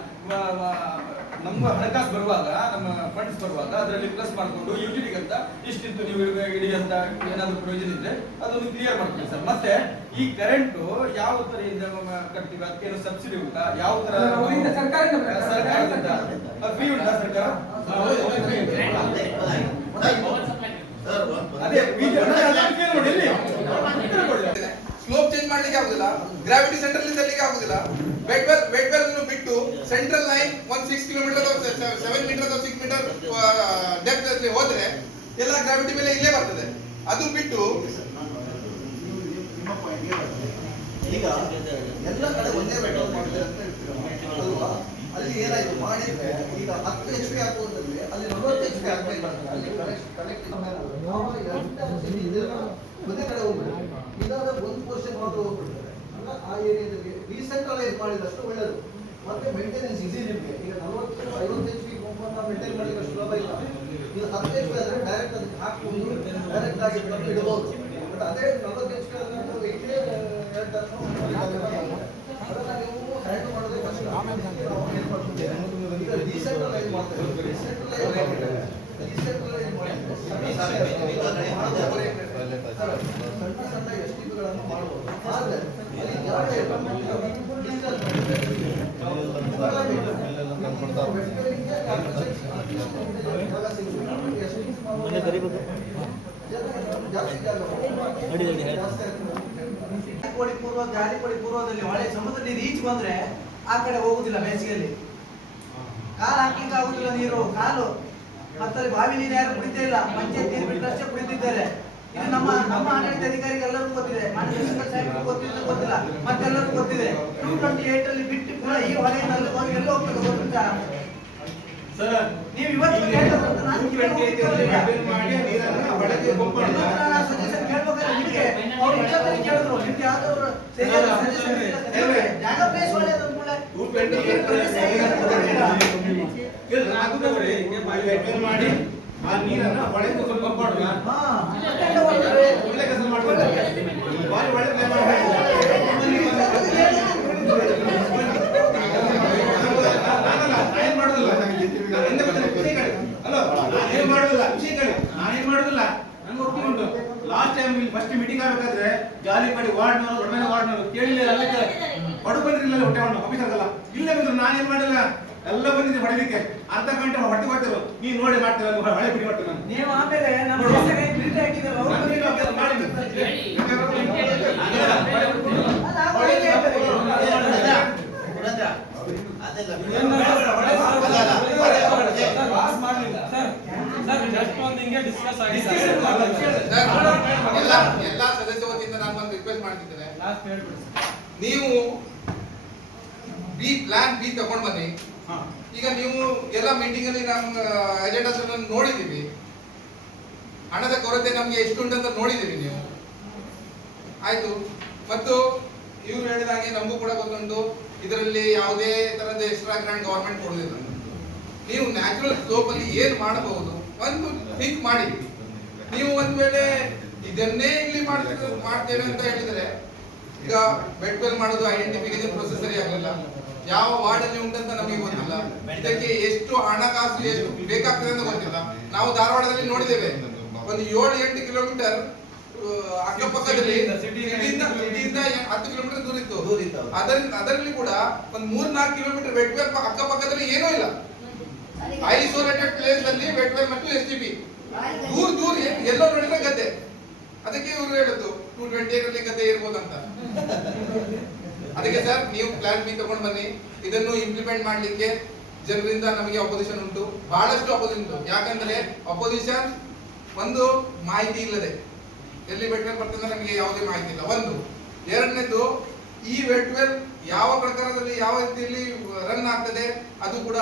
ನಮ್ಮ ಹಣಕಾಸು ಬರುವಾಗ, ನಮ್ಮ ಫಂಡ್ಸ್ ಬರುವಾಗ ಅದರಲ್ಲಿ ಪ್ಲಸ್ ಮಾಡಿಕೊಂಡು ಯುಟಿಲಿಟಿ ಅಂತ ಇಷ್ಟಿತ್ತು ನೀವು ಇಡಿ ಅಂತ ಏನಾದ್ರು ಪ್ರಯೋಜನ ಇದ್ರೆ ಅದನ್ನು ಕ್ಲಿಯರ್ ಮಾಡ್ತೀವಿ ಸರ್. ಮತ್ತೆ ಈ ಕರೆಂಟ್ ಯಾವ ತರದಿಂದ ಕಟ್ತೀವಿ, ಅದಕ್ಕೇನು ಸಬ್ಸಿಡಿ ಉಂಟಾ, ಯಾವ ತರ ಸರ್ಕಾರದಿಂದ ಫ್ರೀ ಉಂಟಾ ಸರ್ಕಾರ? ಅದೇ ಸ್ಲೋಪ್ ಚೇಂಜ್ ಮಾಡ್ಲಿಕ್ಕೆ ಆಗುದಿಲ್ಲ, ಗ್ರಾವಿಟಿ ಸೆಂಟ್ರಲ್ ಇಂದ ಅಲ್ಲಿಗೆ ಆಗುದಿಲ್ಲ. ಬೆಡ್ ವೆಲ್ ಬಿಟ್ಟು central line 6 kilometre 7 metre 6 metre depth ಅಲ್ಲಿ ಹೋದ್ರೆ ಎಲ್ಲ ಗ್ರಾವಿಟಿ ಮೇಲೆ ಇಲ್ಲೇ ಬರ್ತದೆ. ಅದು ಬಿಟ್ಟು ಈಗ ಎಲ್ಲ ಕಡೆ ಒಂದೇ ಬೆಡ್ ಮಾಡ್ತಾರೆ ಅಂತ ಹೇಳ್ತೀರಾ ಅಲ್ವಾ? ಅಲ್ಲಿ ಏನಾಯ್ತು ಮಾಡಿದ್ರೆ ಈಗ 10 HP ಹಾಕುವುದರಲ್ಲಿ ಅಲ್ಲಿ 40 HP ಹಾಕ್ಬೇಕಾಗ್ತದೆ. ಅಲ್ಲಿ ಕನೆಕ್ಟ್ ಒಂದೇ ಕಡೆ ಹೋಗ್ಬಿಡುತ್ತೆ, ಇದಾದ ಒಂದು ಪೋರ್ಷನ್ ಮಾತ್ರ ಹೋಗ್ಬಿಡ್ತಾರೆ. ಅಲ್ಲ ಆ ಏರಿಯಾದಲ್ಲಿ ಡಿಸೆಂಟ್ರಲೈಸ್ ಮಾಡಿದಷ್ಟು ಒಳ್ಳೆಯದು. ಮತ್ತೆ ಮೇಂಟೆನೆನ್ಸ್ ಈಸಿ ನಿಮಗೆ. ಈಗ 40-50 HP ಮೇಂಟೈನ್ ಮಾಡಲಿಕ್ಕೆ ಸುಲಭ ಇಲ್ಲ. ಈಗ 10 HP ಆದರೆ ಡೈರೆಕ್ಟ್ ಅದಕ್ಕೆ ಹಾಕ್ಕೊಂಡು ಡೈರೆಕ್ಟ್ ಆಗಿ ಇಡಬಹುದು. ಬಟ್ ಅದೇ 40 HP ಆದರೆ ಅದನ್ನ ನೀವು ಹ್ಯಾಂಡಲ್ ಮಾಡೋದೇ ಕಷ್ಟ. ಈಗ ಡಿಸೆಂಟ್ರಲೈಸ್ ಮಾಡ್ತಾರೆ, ಡಿಸೆಂಟ್ರಲೈಸ್ ಮಾಡಿದ್ರೆ ಸಣ್ಣ STPಗಳನ್ನು ಮಾಡಬಹುದು. ಆದರೆ ಅಲ್ಲಿ ಜಾಲಿಕೋಡಿ ಪೂರ್ವದಲ್ಲಿ ಹೊಳೆ ಸಮುದ್ರ ನೀರು ಈಚೆ ಬಂದ್ರೆ ಆ ಕಡೆ ಹೋಗುದಿಲ್ಲ ಬೇಸಿಗೆಯಲ್ಲಿ. ಕಾಲು ಹಾಕ್ಲಿಕ್ಕೆ ಆಗುದಿಲ್ಲ, ನೀರು ಕಾಲು ಮತ್ತೆ ಬಾವಿ ನೀರು ಯಾರು ಕುಡಿತಾ ಇಲ್ಲ, ಪಂಚಾಯತ್ ನೀರು ಬಿಟ್ಟಷ್ಟೇ ಕುಡಿತಿದ್ದಾರೆ. ಇದು ನಮ್ಮ ಆಡಳಿತ ಅಧಿಕಾರಿಗೆ ಎಲ್ಲರಿಗೂ ಗೊತ್ತಿದೆ, ಗೊತ್ತಿಲ್ಲ ಮತ್ತೆಲ್ಲರಿಗೂ ಗೊತ್ತಿದೆ. 228 ಅಲ್ಲಿ ಬಿಟ್ಟು ಪುನಃ ಈ ಹೊಳೆಯಲ್ಲಿ ಹೋಗಿ ಎಲ್ಲ ಹೋಗ್ತದೆ ಗೊತ್ತಿಲ್ಲ ಸರ್. ನೀವು ಇವತ್ತು ಮಾಡಿ ನೀರನ್ನ ಹೊಳೆಗೆ ಕೊಂಡ್ಕೊಂಡು ಸಜೆಷನ್ ಕೇಳ್ಬೇಕಾದ್ರೆ ನಿಮಗೆ ಅವ್ರು ಇಷ್ಟೊತ್ತಲ್ಲಿ ಕೇಳಿದ್ರು ನಿಮ್ಗೆ ಯಾವ್ದಾದ್ರು ಜಾಗ ಪ್ಲೇಸ್ ಒಳ್ಳೆಯದು ಮಾಡಿ ಆ ನೀರನ್ನ ಹೊಳೆಗೆ ಕೊಂಡ್ಕೊಂಡು ಒಳ್ಳೆ ಕೆಲಸ ಮಾಡ್ಕೊಂಡು ನಾನೇನ್ ಮಾಡುದಿಲ್ಲ, ನಂಗೆ ಒಪ್ಪಿಗೆ ಉಂಟು. ಲಾಸ್ಟ್ ಟೈಮ್ ಫಸ್ಟ್ ಮೀಟಿಂಗ್ ಆಗಬೇಕಾದ್ರೆ ಜಾಲಿಪಡಿ ವಾರ್ಡ್ನವರು ಒಡಮನೆ ವಾರ್ಡ್ನವರು ಕೇಳಿಲ್ಲ, ಅಲ್ಲಕ್ಕೆ ಹೊಡು ಬಂದಿರಲಿಲ್ಲ, ಹೊಟ್ಟೆ ಹೊಣ್ಣು ಆಫೀಸರ್ಗಲ್ಲ ಇಲ್ಲೇ ಬಂದ್ರು. ನಾನೇನ್ ಮಾಡಿಲ್ಲ, ಎಲ್ಲ ಬಂದಿದ್ದೆ ಹೊಡಿಲಿಕ್ಕೆ. ಅರ್ಧ ಗಂಟೆ ಹೊಟ್ಟೆ ಬರ್ತಿರು, ನೀವ್ ನೋಡಿ ಮಾಡ್ತೀರ ಹಳೆ ಬಿಡಿ ಹೊಟ್ಟೆ ನಾನು ನೀವು ಆಮೇಲೆ ನಮ್ಮ ಎಲ್ಲಾ ಸದಸ್ಯ ವತಿಯಿಂದ ನಾನು ಒಂದು ರಿಕ್ವೆಸ್ಟ್ ಮಾಡ್ತಿದ್ದೇನೆ, ನೀವು ಪ್ಲಾನ್ ಬಿ ತಗೊಂಡ್ ಬನ್ನಿ. ಈಗ ನೀವು ಎಲ್ಲ ಮೀಟಿಂಗ್ ಅಲ್ಲಿ ನಮ್ಮ ಅಜೆಂಡಾಸ್ ನೋಡಿದೀವಿ, ಹಣದ ಕೊರತೆ ನಮ್ಗೆ ಎಷ್ಟು ಉಂಟಂತ ನೋಡಿದೀವಿ ನೀವು, ಆಯ್ತು. ಮತ್ತು ಇವ್ರು ಹೇಳಿದಾಗೆ ನಮಗೂ ಕೂಡ ಗೊತ್ತುಂಟು, ಇದರಲ್ಲಿ ಯಾವುದೇ ತರದ ಎಕ್ಸ್ಟ್ರಾ ಗ್ರಾಂಟ್ ಗವರ್ಮೆಂಟ್ ಕೊಡುದಿಲ್ಲ. ನೀವು ನ್ಯಾಚುರಲ್ ಸ್ಲೋಪ್ ಅಲ್ಲಿ ಏನ್ ಮಾಡಬಹುದು ಒಂದು ಥಿಂಕ್ ಮಾಡಿ. ನೀವು ಒಂದ್ ವೇಳೆ ಇದನ್ನೇ ಇಲ್ಲಿ ಮಾಡ್ತೇವೆ ಅಂತ ಹೇಳಿದ್ರೆ, ಈಗ ಬೆಡ್ ವೆಲ್ ಮಾಡೋದು ಐಡೆಂಟಿಫಿಕೇಶನ್ ಪ್ರೊಸೆಸ್ ಸರಿ ಆಗಲಿಲ್ಲ, ಯಾವ ವಾರ್ಡ್ ಅಲ್ಲಿ ಉಂಟಂತ ನಮಗೆ ಗೊತ್ತಿಲ್ಲ, ಇದಕ್ಕೆ ಎಷ್ಟು ಹಣಕಾಸು ಎಷ್ಟು ಬೇಕಾಗ್ತದೆ ಅಂತ ಗೊತ್ತಿಲ್ಲ. ನಾವು ಧಾರವಾಡದಲ್ಲಿ ನೋಡಿದ್ದೇವೆ, ಒಂದು 7-8 ಕಿಲೋಮೀಟರ್ ಅಕ್ಕಪಕ್ಕದಲ್ಲಿ ಸಿಟಿಯಿಂದ 10 ಕಿಲೋಮೀಟರ್ ದೂರ ಇತ್ತು. ಅದರಲ್ಲಿ ಕೂಡ ಒಂದು 3-4 ಕಿಲೋಮೀಟರ್ ವೆಟ್ ವೆಲ್ ಅಕ್ಕಪಕ್ಕದಲ್ಲಿ ಏನೂ ಇಲ್ಲ. ಐಸೋಲೇಟೆಡ್ ಪ್ಲೇಸ್ ಅಲ್ಲಿ ವೆಟ್ ವೆಲ್ ಮತ್ತು STP ದೂರ ಎಲ್ಲೋ ನೋಡಿದ್ರೆ ಗದ್ದೆ. ಅದಕ್ಕೆ ಇವರು ಹೇಳುದು 228 ಅಲ್ಲಿ ಗದ್ದೆ ಇರ್ಬೋದಂತ. ಅದಕ್ಕೆ ಸರ್ ನೀವು ಪ್ಲಾನ್ ಬಿ ತಗೊಂಡು ಬನ್ನಿ. ಇದನ್ನು ಇಂಪ್ಲಿಮೆಂಟ್ ಮಾಡ್ಲಿಕ್ಕೆ ಜನರಿಂದ ನಮಗೆ ಅಪೋಸಿಷನ್ ಉಂಟು, ಬಹಳಷ್ಟು ಅಪೋಸಿಷನ್ ಉಂಟು. ಯಾಕಂದ್ರೆ ಅಪೋಸಿಷನ್ ಒಂದು ಮಾಹಿತಿ ಇಲ್ಲದೆ, ಎಲ್ಲಿ ವೆಟ್ ವೆಲ್ ಬರ್ತದೆ ನಮಗೆ ಯಾವುದೇ ಮಾಹಿತಿ ಇಲ್ಲ. ಒಂದು ಎರಡನೇದು, ಈ ವೆಟ್ ವೆಲ್ ಯಾವ ಪ್ರಕಾರದಲ್ಲಿ ಯಾವ ರೀತಿಯಲ್ಲಿ ರನ್ ಆಗ್ತದೆ ಅದು ಕೂಡ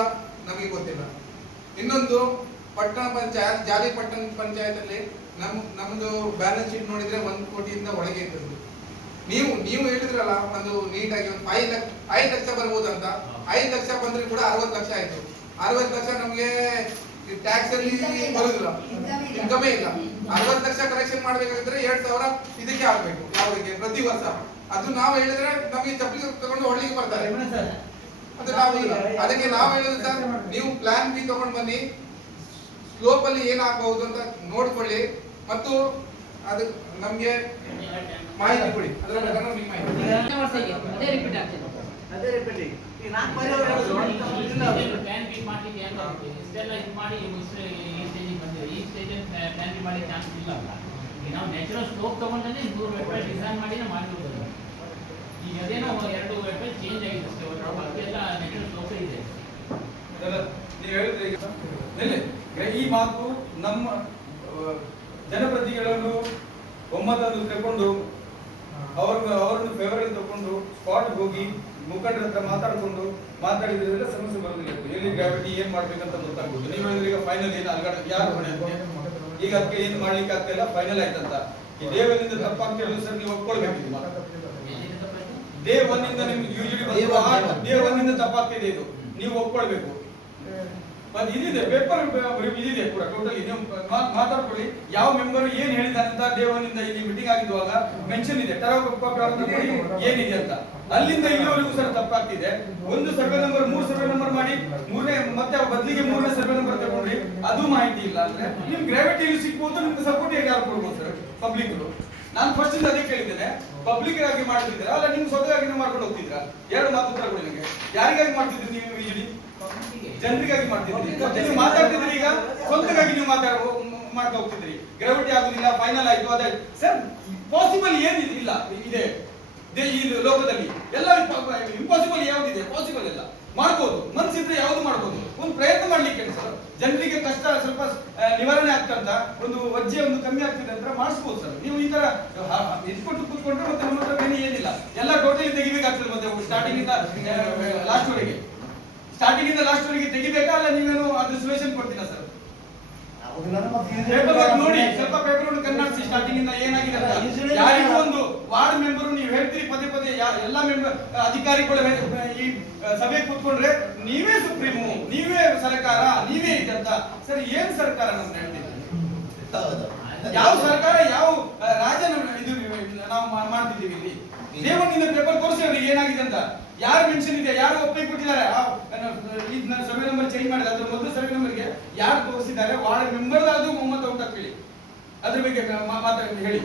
ನಮಗೆ ಗೊತ್ತಿಲ್ಲ. ಇನ್ನೊಂದು, ಪಟ್ಟಣ ಪಂಚಾಯತ್ ಜಾಲಿ ಪಟ್ಟಣ ಪಂಚಾಯತ್ ಅಲ್ಲಿ ನಮ್ದು ಬ್ಯಾಲೆನ್ಸ್ ಶೀಟ್ ನೋಡಿದ್ರೆ 1 ಕೋಟಿಯಿಂದ ಒಳಗೆ ಇರ್ತದೆ. ನೀವು ಹೇಳಿದ್ರಲ್ಲ ಒಂದು ನೀಟಾಗಿ ಒಂದು 5 ಲಕ್ಷ ಬರ್ಬೋದು ಅಂತ. 5 ಲಕ್ಷ ಬಂದ್ರೆ ಕೂಡ 60 ಲಕ್ಷ ಆಯ್ತು. 60 ಲಕ್ಷ ನಮ್ಗೆ ಟ್ಯಾಕ್ಸ್ ಅಲ್ಲಿ ಬರುದಿಲ್ಲ, ಇನ್ಕಮೇ ಇಲ್ಲ. 60 ಲಕ್ಷ ಕಲೆಕ್ಷನ್ ಮಾಡ್ಬೇಕಾದ್ರೆ 2,000 ಇದಕ್ಕೆ ಆಗ್ಬೇಕು, ಯಾವುದಕ್ಕೆ ಪ್ರತಿ ವರ್ಷ. ಅದು ನಾವು ಹೇಳಿದ್ರೆ ನಮಗೆ ಚಪ್ಪಲಿ ತಗೊಂಡು ಹೊಡ್ಲಿಕ್ಕೆ ಬರ್ತಾರೆ, ಅದು ನಾವು ಇಲ್ಲ. ಅದಕ್ಕೆ ನಾವು ಹೇಳುದು ಸರ್, ನೀವು ಪ್ಲಾನ್ ಬಿ ತಗೊಂಡು ಬನ್ನಿ, ಸ್ಲೋಪ್ ಅಲ್ಲಿ ಏನಾಗಬಹುದು ಅಂತ ನೋಡ್ಕೊಳ್ಳಿ, ಮತ್ತು ಅದು ನಮ್ಗೆ ಮಾಹಿತಿ ಕೊಡಿ. ಅದರ ಪ್ರಕಾರ ನಮಗೆ ಮಾಹಿತಿ ಅದೇ ರಿಪೀಟ್ ಪ್ಲಾನ್ ಬಿ ಮಾಡ್ಲಿಕ್ಕೆ ಇಷ್ಟೆಲ್ಲ ಇದು ಮಾಡಿ ಈ ಸ್ಟೇಜಿಗೆ ಬಂದಿದೆ. ಈ ಸ್ಟೇಜ್ ಪ್ಲಾನ್ ಬಿ ಮಾಡಿ ಚಾನ್ಸ್ ಇಲ್ಲ ಅಲ್ಲ. ಈಗ ನಾವು ನ್ಯಾಚುರಲ್ ಸ್ಲೋಪ್ ತಗೊಂಡೇ 100 ವೆಟ್ ಡಿಸೈನ್ ಮಾಡಿನೇ ಮಾಡಿರೋದು. ಈಗ ಅದೇನೋ 2 ವೆಟ್ ಚೇಂಜ್ ಆಗಿದೆ ಅಷ್ಟೇ, ಅದೆಲ್ಲ ನ್ಯಾಚುರಲ್ ಸ್ಲೋಪ್ ಇದೆ. ನೀವು ಹೇಳಿದ್ರೆ ಈ ಮಾತು ನಮ್ಮ ಜನಪ್ರತಿನಿಧಿಗಳನ್ನು ಒಮ್ಮತವನ್ನು ತಗೊಂಡು ಅವರನ್ನು ಫೇವರ್ ತಗೊಂಡು ಸ್ಪಾಟ್ ಹೋಗಿ ಮುಖಂಡರ ಹತ್ರ ಮಾತಾಡಿದ್ರೆ ಸಮಸ್ಯೆ ಬರೋದಿಲ್ಲ. ಎಲ್ಲಿ ಗ್ರಾವಿಟಿ ಏನ್ ಮಾಡ್ಬೇಕಂತ ಗೊತ್ತಾಗ್ಬೋದು. ನೀವು ಹೇಳಿದ್ರೆ ಈಗ ಫೈನಲ್ ಏನು ಅಲ್ಗಾಡ ಯಾರು ಹೊಣೆ ಅಂತ, ಈಗ ಅದಕ್ಕೆ ಏನು ಮಾಡ್ಲಿಕ್ಕೆ ಆಗ್ತಿಲ್ಲ, ಫೈನಲ್ ಆಯ್ತಂತ. ಈ ಡೇ 1 ಇಂದ ತಪ್ಪಾಗ್ತಿರೋದು ಸರ್, ನೀವು ಒಪ್ಕೊಳ್ಬೇಕು. ಡೇ 1 ಇಂದ ನಿಮ್ಗೆ ಯೂಶಲಿ ಡೇ 1 ಇಂದ ತಪ್ಪಾಗ್ತಿದೆ, ಇದು ನೀವು ಒಪ್ಕೊಳ್ಬೇಕು. ಮತ್ತೆ ಇದಿದೆ ಪೇಪರ್ ಇದಿದೆ ಕೂಡ ಟೋಟಲಿ. ನೀವು ಮಾತಾಡ್ಕೊಳ್ಳಿ, ಯಾವ ಮೆಂಬರ್ ಏನ್ ಹೇಳಿದಾರೆ ಅಂತ. ಡೇ 1 ಇಂದ ಇಲ್ಲಿ ಮೀಟಿಂಗ್ ಆಗಿದ್ದಾಗ ಮೆನ್ಷನ್ ಇದೆ, ಏನಿದೆ ಅಂತ. ಅಲ್ಲಿಂದ ಇಲ್ಲಿವರೆಗೂ ಸರ್ ತಪ್ಪಾಗ್ತಿದೆ. ಒಂದು ಸರ್ವೆ ನಂಬರ್ 3 ಸರ್ವೆ ನಂಬರ್ ಮಾಡಿ, ಮತ್ತೆ ಬದಲಿಗೆ 3ನೇ ಸರ್ವೆ ನಂಬರ್ ತಗೊಂಡ್ರಿ, ಅದು ಮಾಹಿತಿ ಇಲ್ಲ ಅಂದ್ರೆ ನಿಮ್ ಗ್ರಾವಿಟಿ ಸಿಕ್ಬೋದು. ನಿಮ್ಗೆ ಸಪೋರ್ಟ್ ಯಾರು ಕೊಡ್ಬೋದು ಸರ್? ಪಬ್ಲಿಕ್. ನಾನು ಫಸ್ಟ್ ಇಂದ ಅದೇ ಕೇಳಿದ್ದೇನೆ, ಪಬ್ಲಿಕ್ ಆಗಿ ಮಾಡ್ತಿದ್ದೀರಾ ಅಲ್ಲ ನಿಮ್ ಸ್ವತಃ ಮಾಡ್ಕೊಂಡು ಹೋಗ್ತಿದ್ರಾ? 2 ಮಾತು ಉತ್ತರ ಕೊಡಿ ನನಗೆ. ಯಾರಿಗಾಗಿ ಮಾಡ್ತಿದ್ರಿ ನೀವು ಯುಜಿಡಿ? ಜನರಿಗಾಗಿ ಮಾಡ್ತಿದ್ರಿ. ನೀವು ಮಾತಾಡ್ತಿದ್ರಿ, ಈಗ ಸ್ವಂತಕ್ಕಾಗಿ ನೀವು ಮಾಡ್ತಾ ಹೋಗ್ತಿದ್ರಿ. ಗ್ರಾವಿಟಿ ಆಗುದಿಲ್ಲ, ಫೈನಲ್ ಆಯ್ತು, ಅದೇ ಸರ್ ಪಾಸಿಬಲ್ ಏನಿದೆ ಇಲ್ಲ ಇದೆ ಈ ಲೋಕದಲ್ಲಿ. ಎಲ್ಲ ಇಂಪಾಸಿಬಲ್ ಯಾವ್ದಿದೆ? ಪಾಸಿಬಲ್ ಎಲ್ಲ ಮಾಡ್ಬೋದು, ಮನ್ಸಿದ್ರೆ ಯಾವ್ದು ಮಾಡ್ಬೋದು. ಒಂದು ಪ್ರಯತ್ನ ಮಾಡ್ಲಿಕ್ಕೆ ಸರ್, ಜನರಿಗೆ ಕಷ್ಟ ಸ್ವಲ್ಪ ನಿವಾರಣೆ ಆಗ್ತಂತ, ಒಂದು ವಜ್ಜೆ ಒಂದು ಕಮ್ಮಿ ಆಗ್ತಿದೆ ಅಂತ ಮಾಡಿಸ್ಬೋದು ಸರ್. ನೀವು ಈ ತರ ಇಟ್ಕೊಂಡು ಕೂತ್ಕೊಂಡ್ರೆ ಮತ್ತೆ ನಮ್ಮ ಹತ್ರ ಬೇರೆ ಏನಿಲ್ಲ, ಎಲ್ಲ ಟೋಟಲಿ ತೆಗಿಬೇಕಾಗ್ತದೆ. ಮತ್ತೆ ಸ್ಟಾರ್ಟಿಂಗ್ ಇಂದ ಲಾಸ್ಟ್ ವರೆಗೆ ತೆಗಿಬೇಕಾ? ಅಲ್ಲ ನೀವೇನು ಅದು ಸೊಲ್ಯೂಷನ್ ಕೊಡ್ತೀರಾ ಸರ್? ಪೇಪರ್ ವರ್ಕ್ ನೋಡಿ, ಸ್ವಲ್ಪ ಪೇಪರ್ ವರ್ಕ್ ಕನ್ನಡಿಸಿ ಸ್ಟಾರ್ಟಿಂಗ್ ಇಂದ ಏನಾಗಿದೆ ಅಂತ. ಯಾರಿಗೂ ಒಂದು ವಾರ್ಡ್ ಮೆಂಬರ್ ನೀವು ಹೇಳ್ತೀರಿ ಪದೇ ಪದೇ, ಎಲ್ಲಾ ಮೆಂಬರ್ ಅಧಿಕಾರಿಗಳ ಈ ಸಭೆ ಕೂತ್ಕೊಂಡ್ರೆ ನೀವೇ ಸುಪ್ರೀಮು, ನೀವೇ ಸರ್ಕಾರ, ನೀವೇ ಇದಂತ. ಸರ್ ಏನ್ ಸರ್ಕಾರ ನಮ್ಗೆ ಹೇಳ್ತೀವಿ? ಯಾವ ಸರ್ಕಾರ, ಯಾವ ರಾಜ್ಯ ಇದು ನಾವು ಮಾಡ್ತಿದ್ದೀವಿ ಇಲ್ಲಿ? ದೇವನಿಂದ ಪೇಪರ್ ತೋರಿಸಿ ಅವ್ರಿಗೆ ಏನಾಗಿದೆ ಅಂತ, ಯಾರು ಮೆನ್ಷನ್ ಇದೆ, ಯಾರು ಒಪ್ಪಿಗೆ ಕೊಟ್ಟಿದ್ದಾರೆ, ಸರ್ವೆ ನಂಬರ್ ಚೇಂಜ್ ಮಾಡಿದ ಅದ್ರ ಮೊದಲು ಸರ್ವೆ ನಂಬರ್ಗೆ ಯಾರು ತೋರಿಸಿದ್ದಾರೆ, ವಾರ್ಡ್ ಮೆಂಬರ್ ಅದು ಒಮ್ಮತ ಊಟ ಹೇಳಿ, ಅದ್ರ ಬಗ್ಗೆ ಮಾತಾಡಿ ಹೇಳಿ.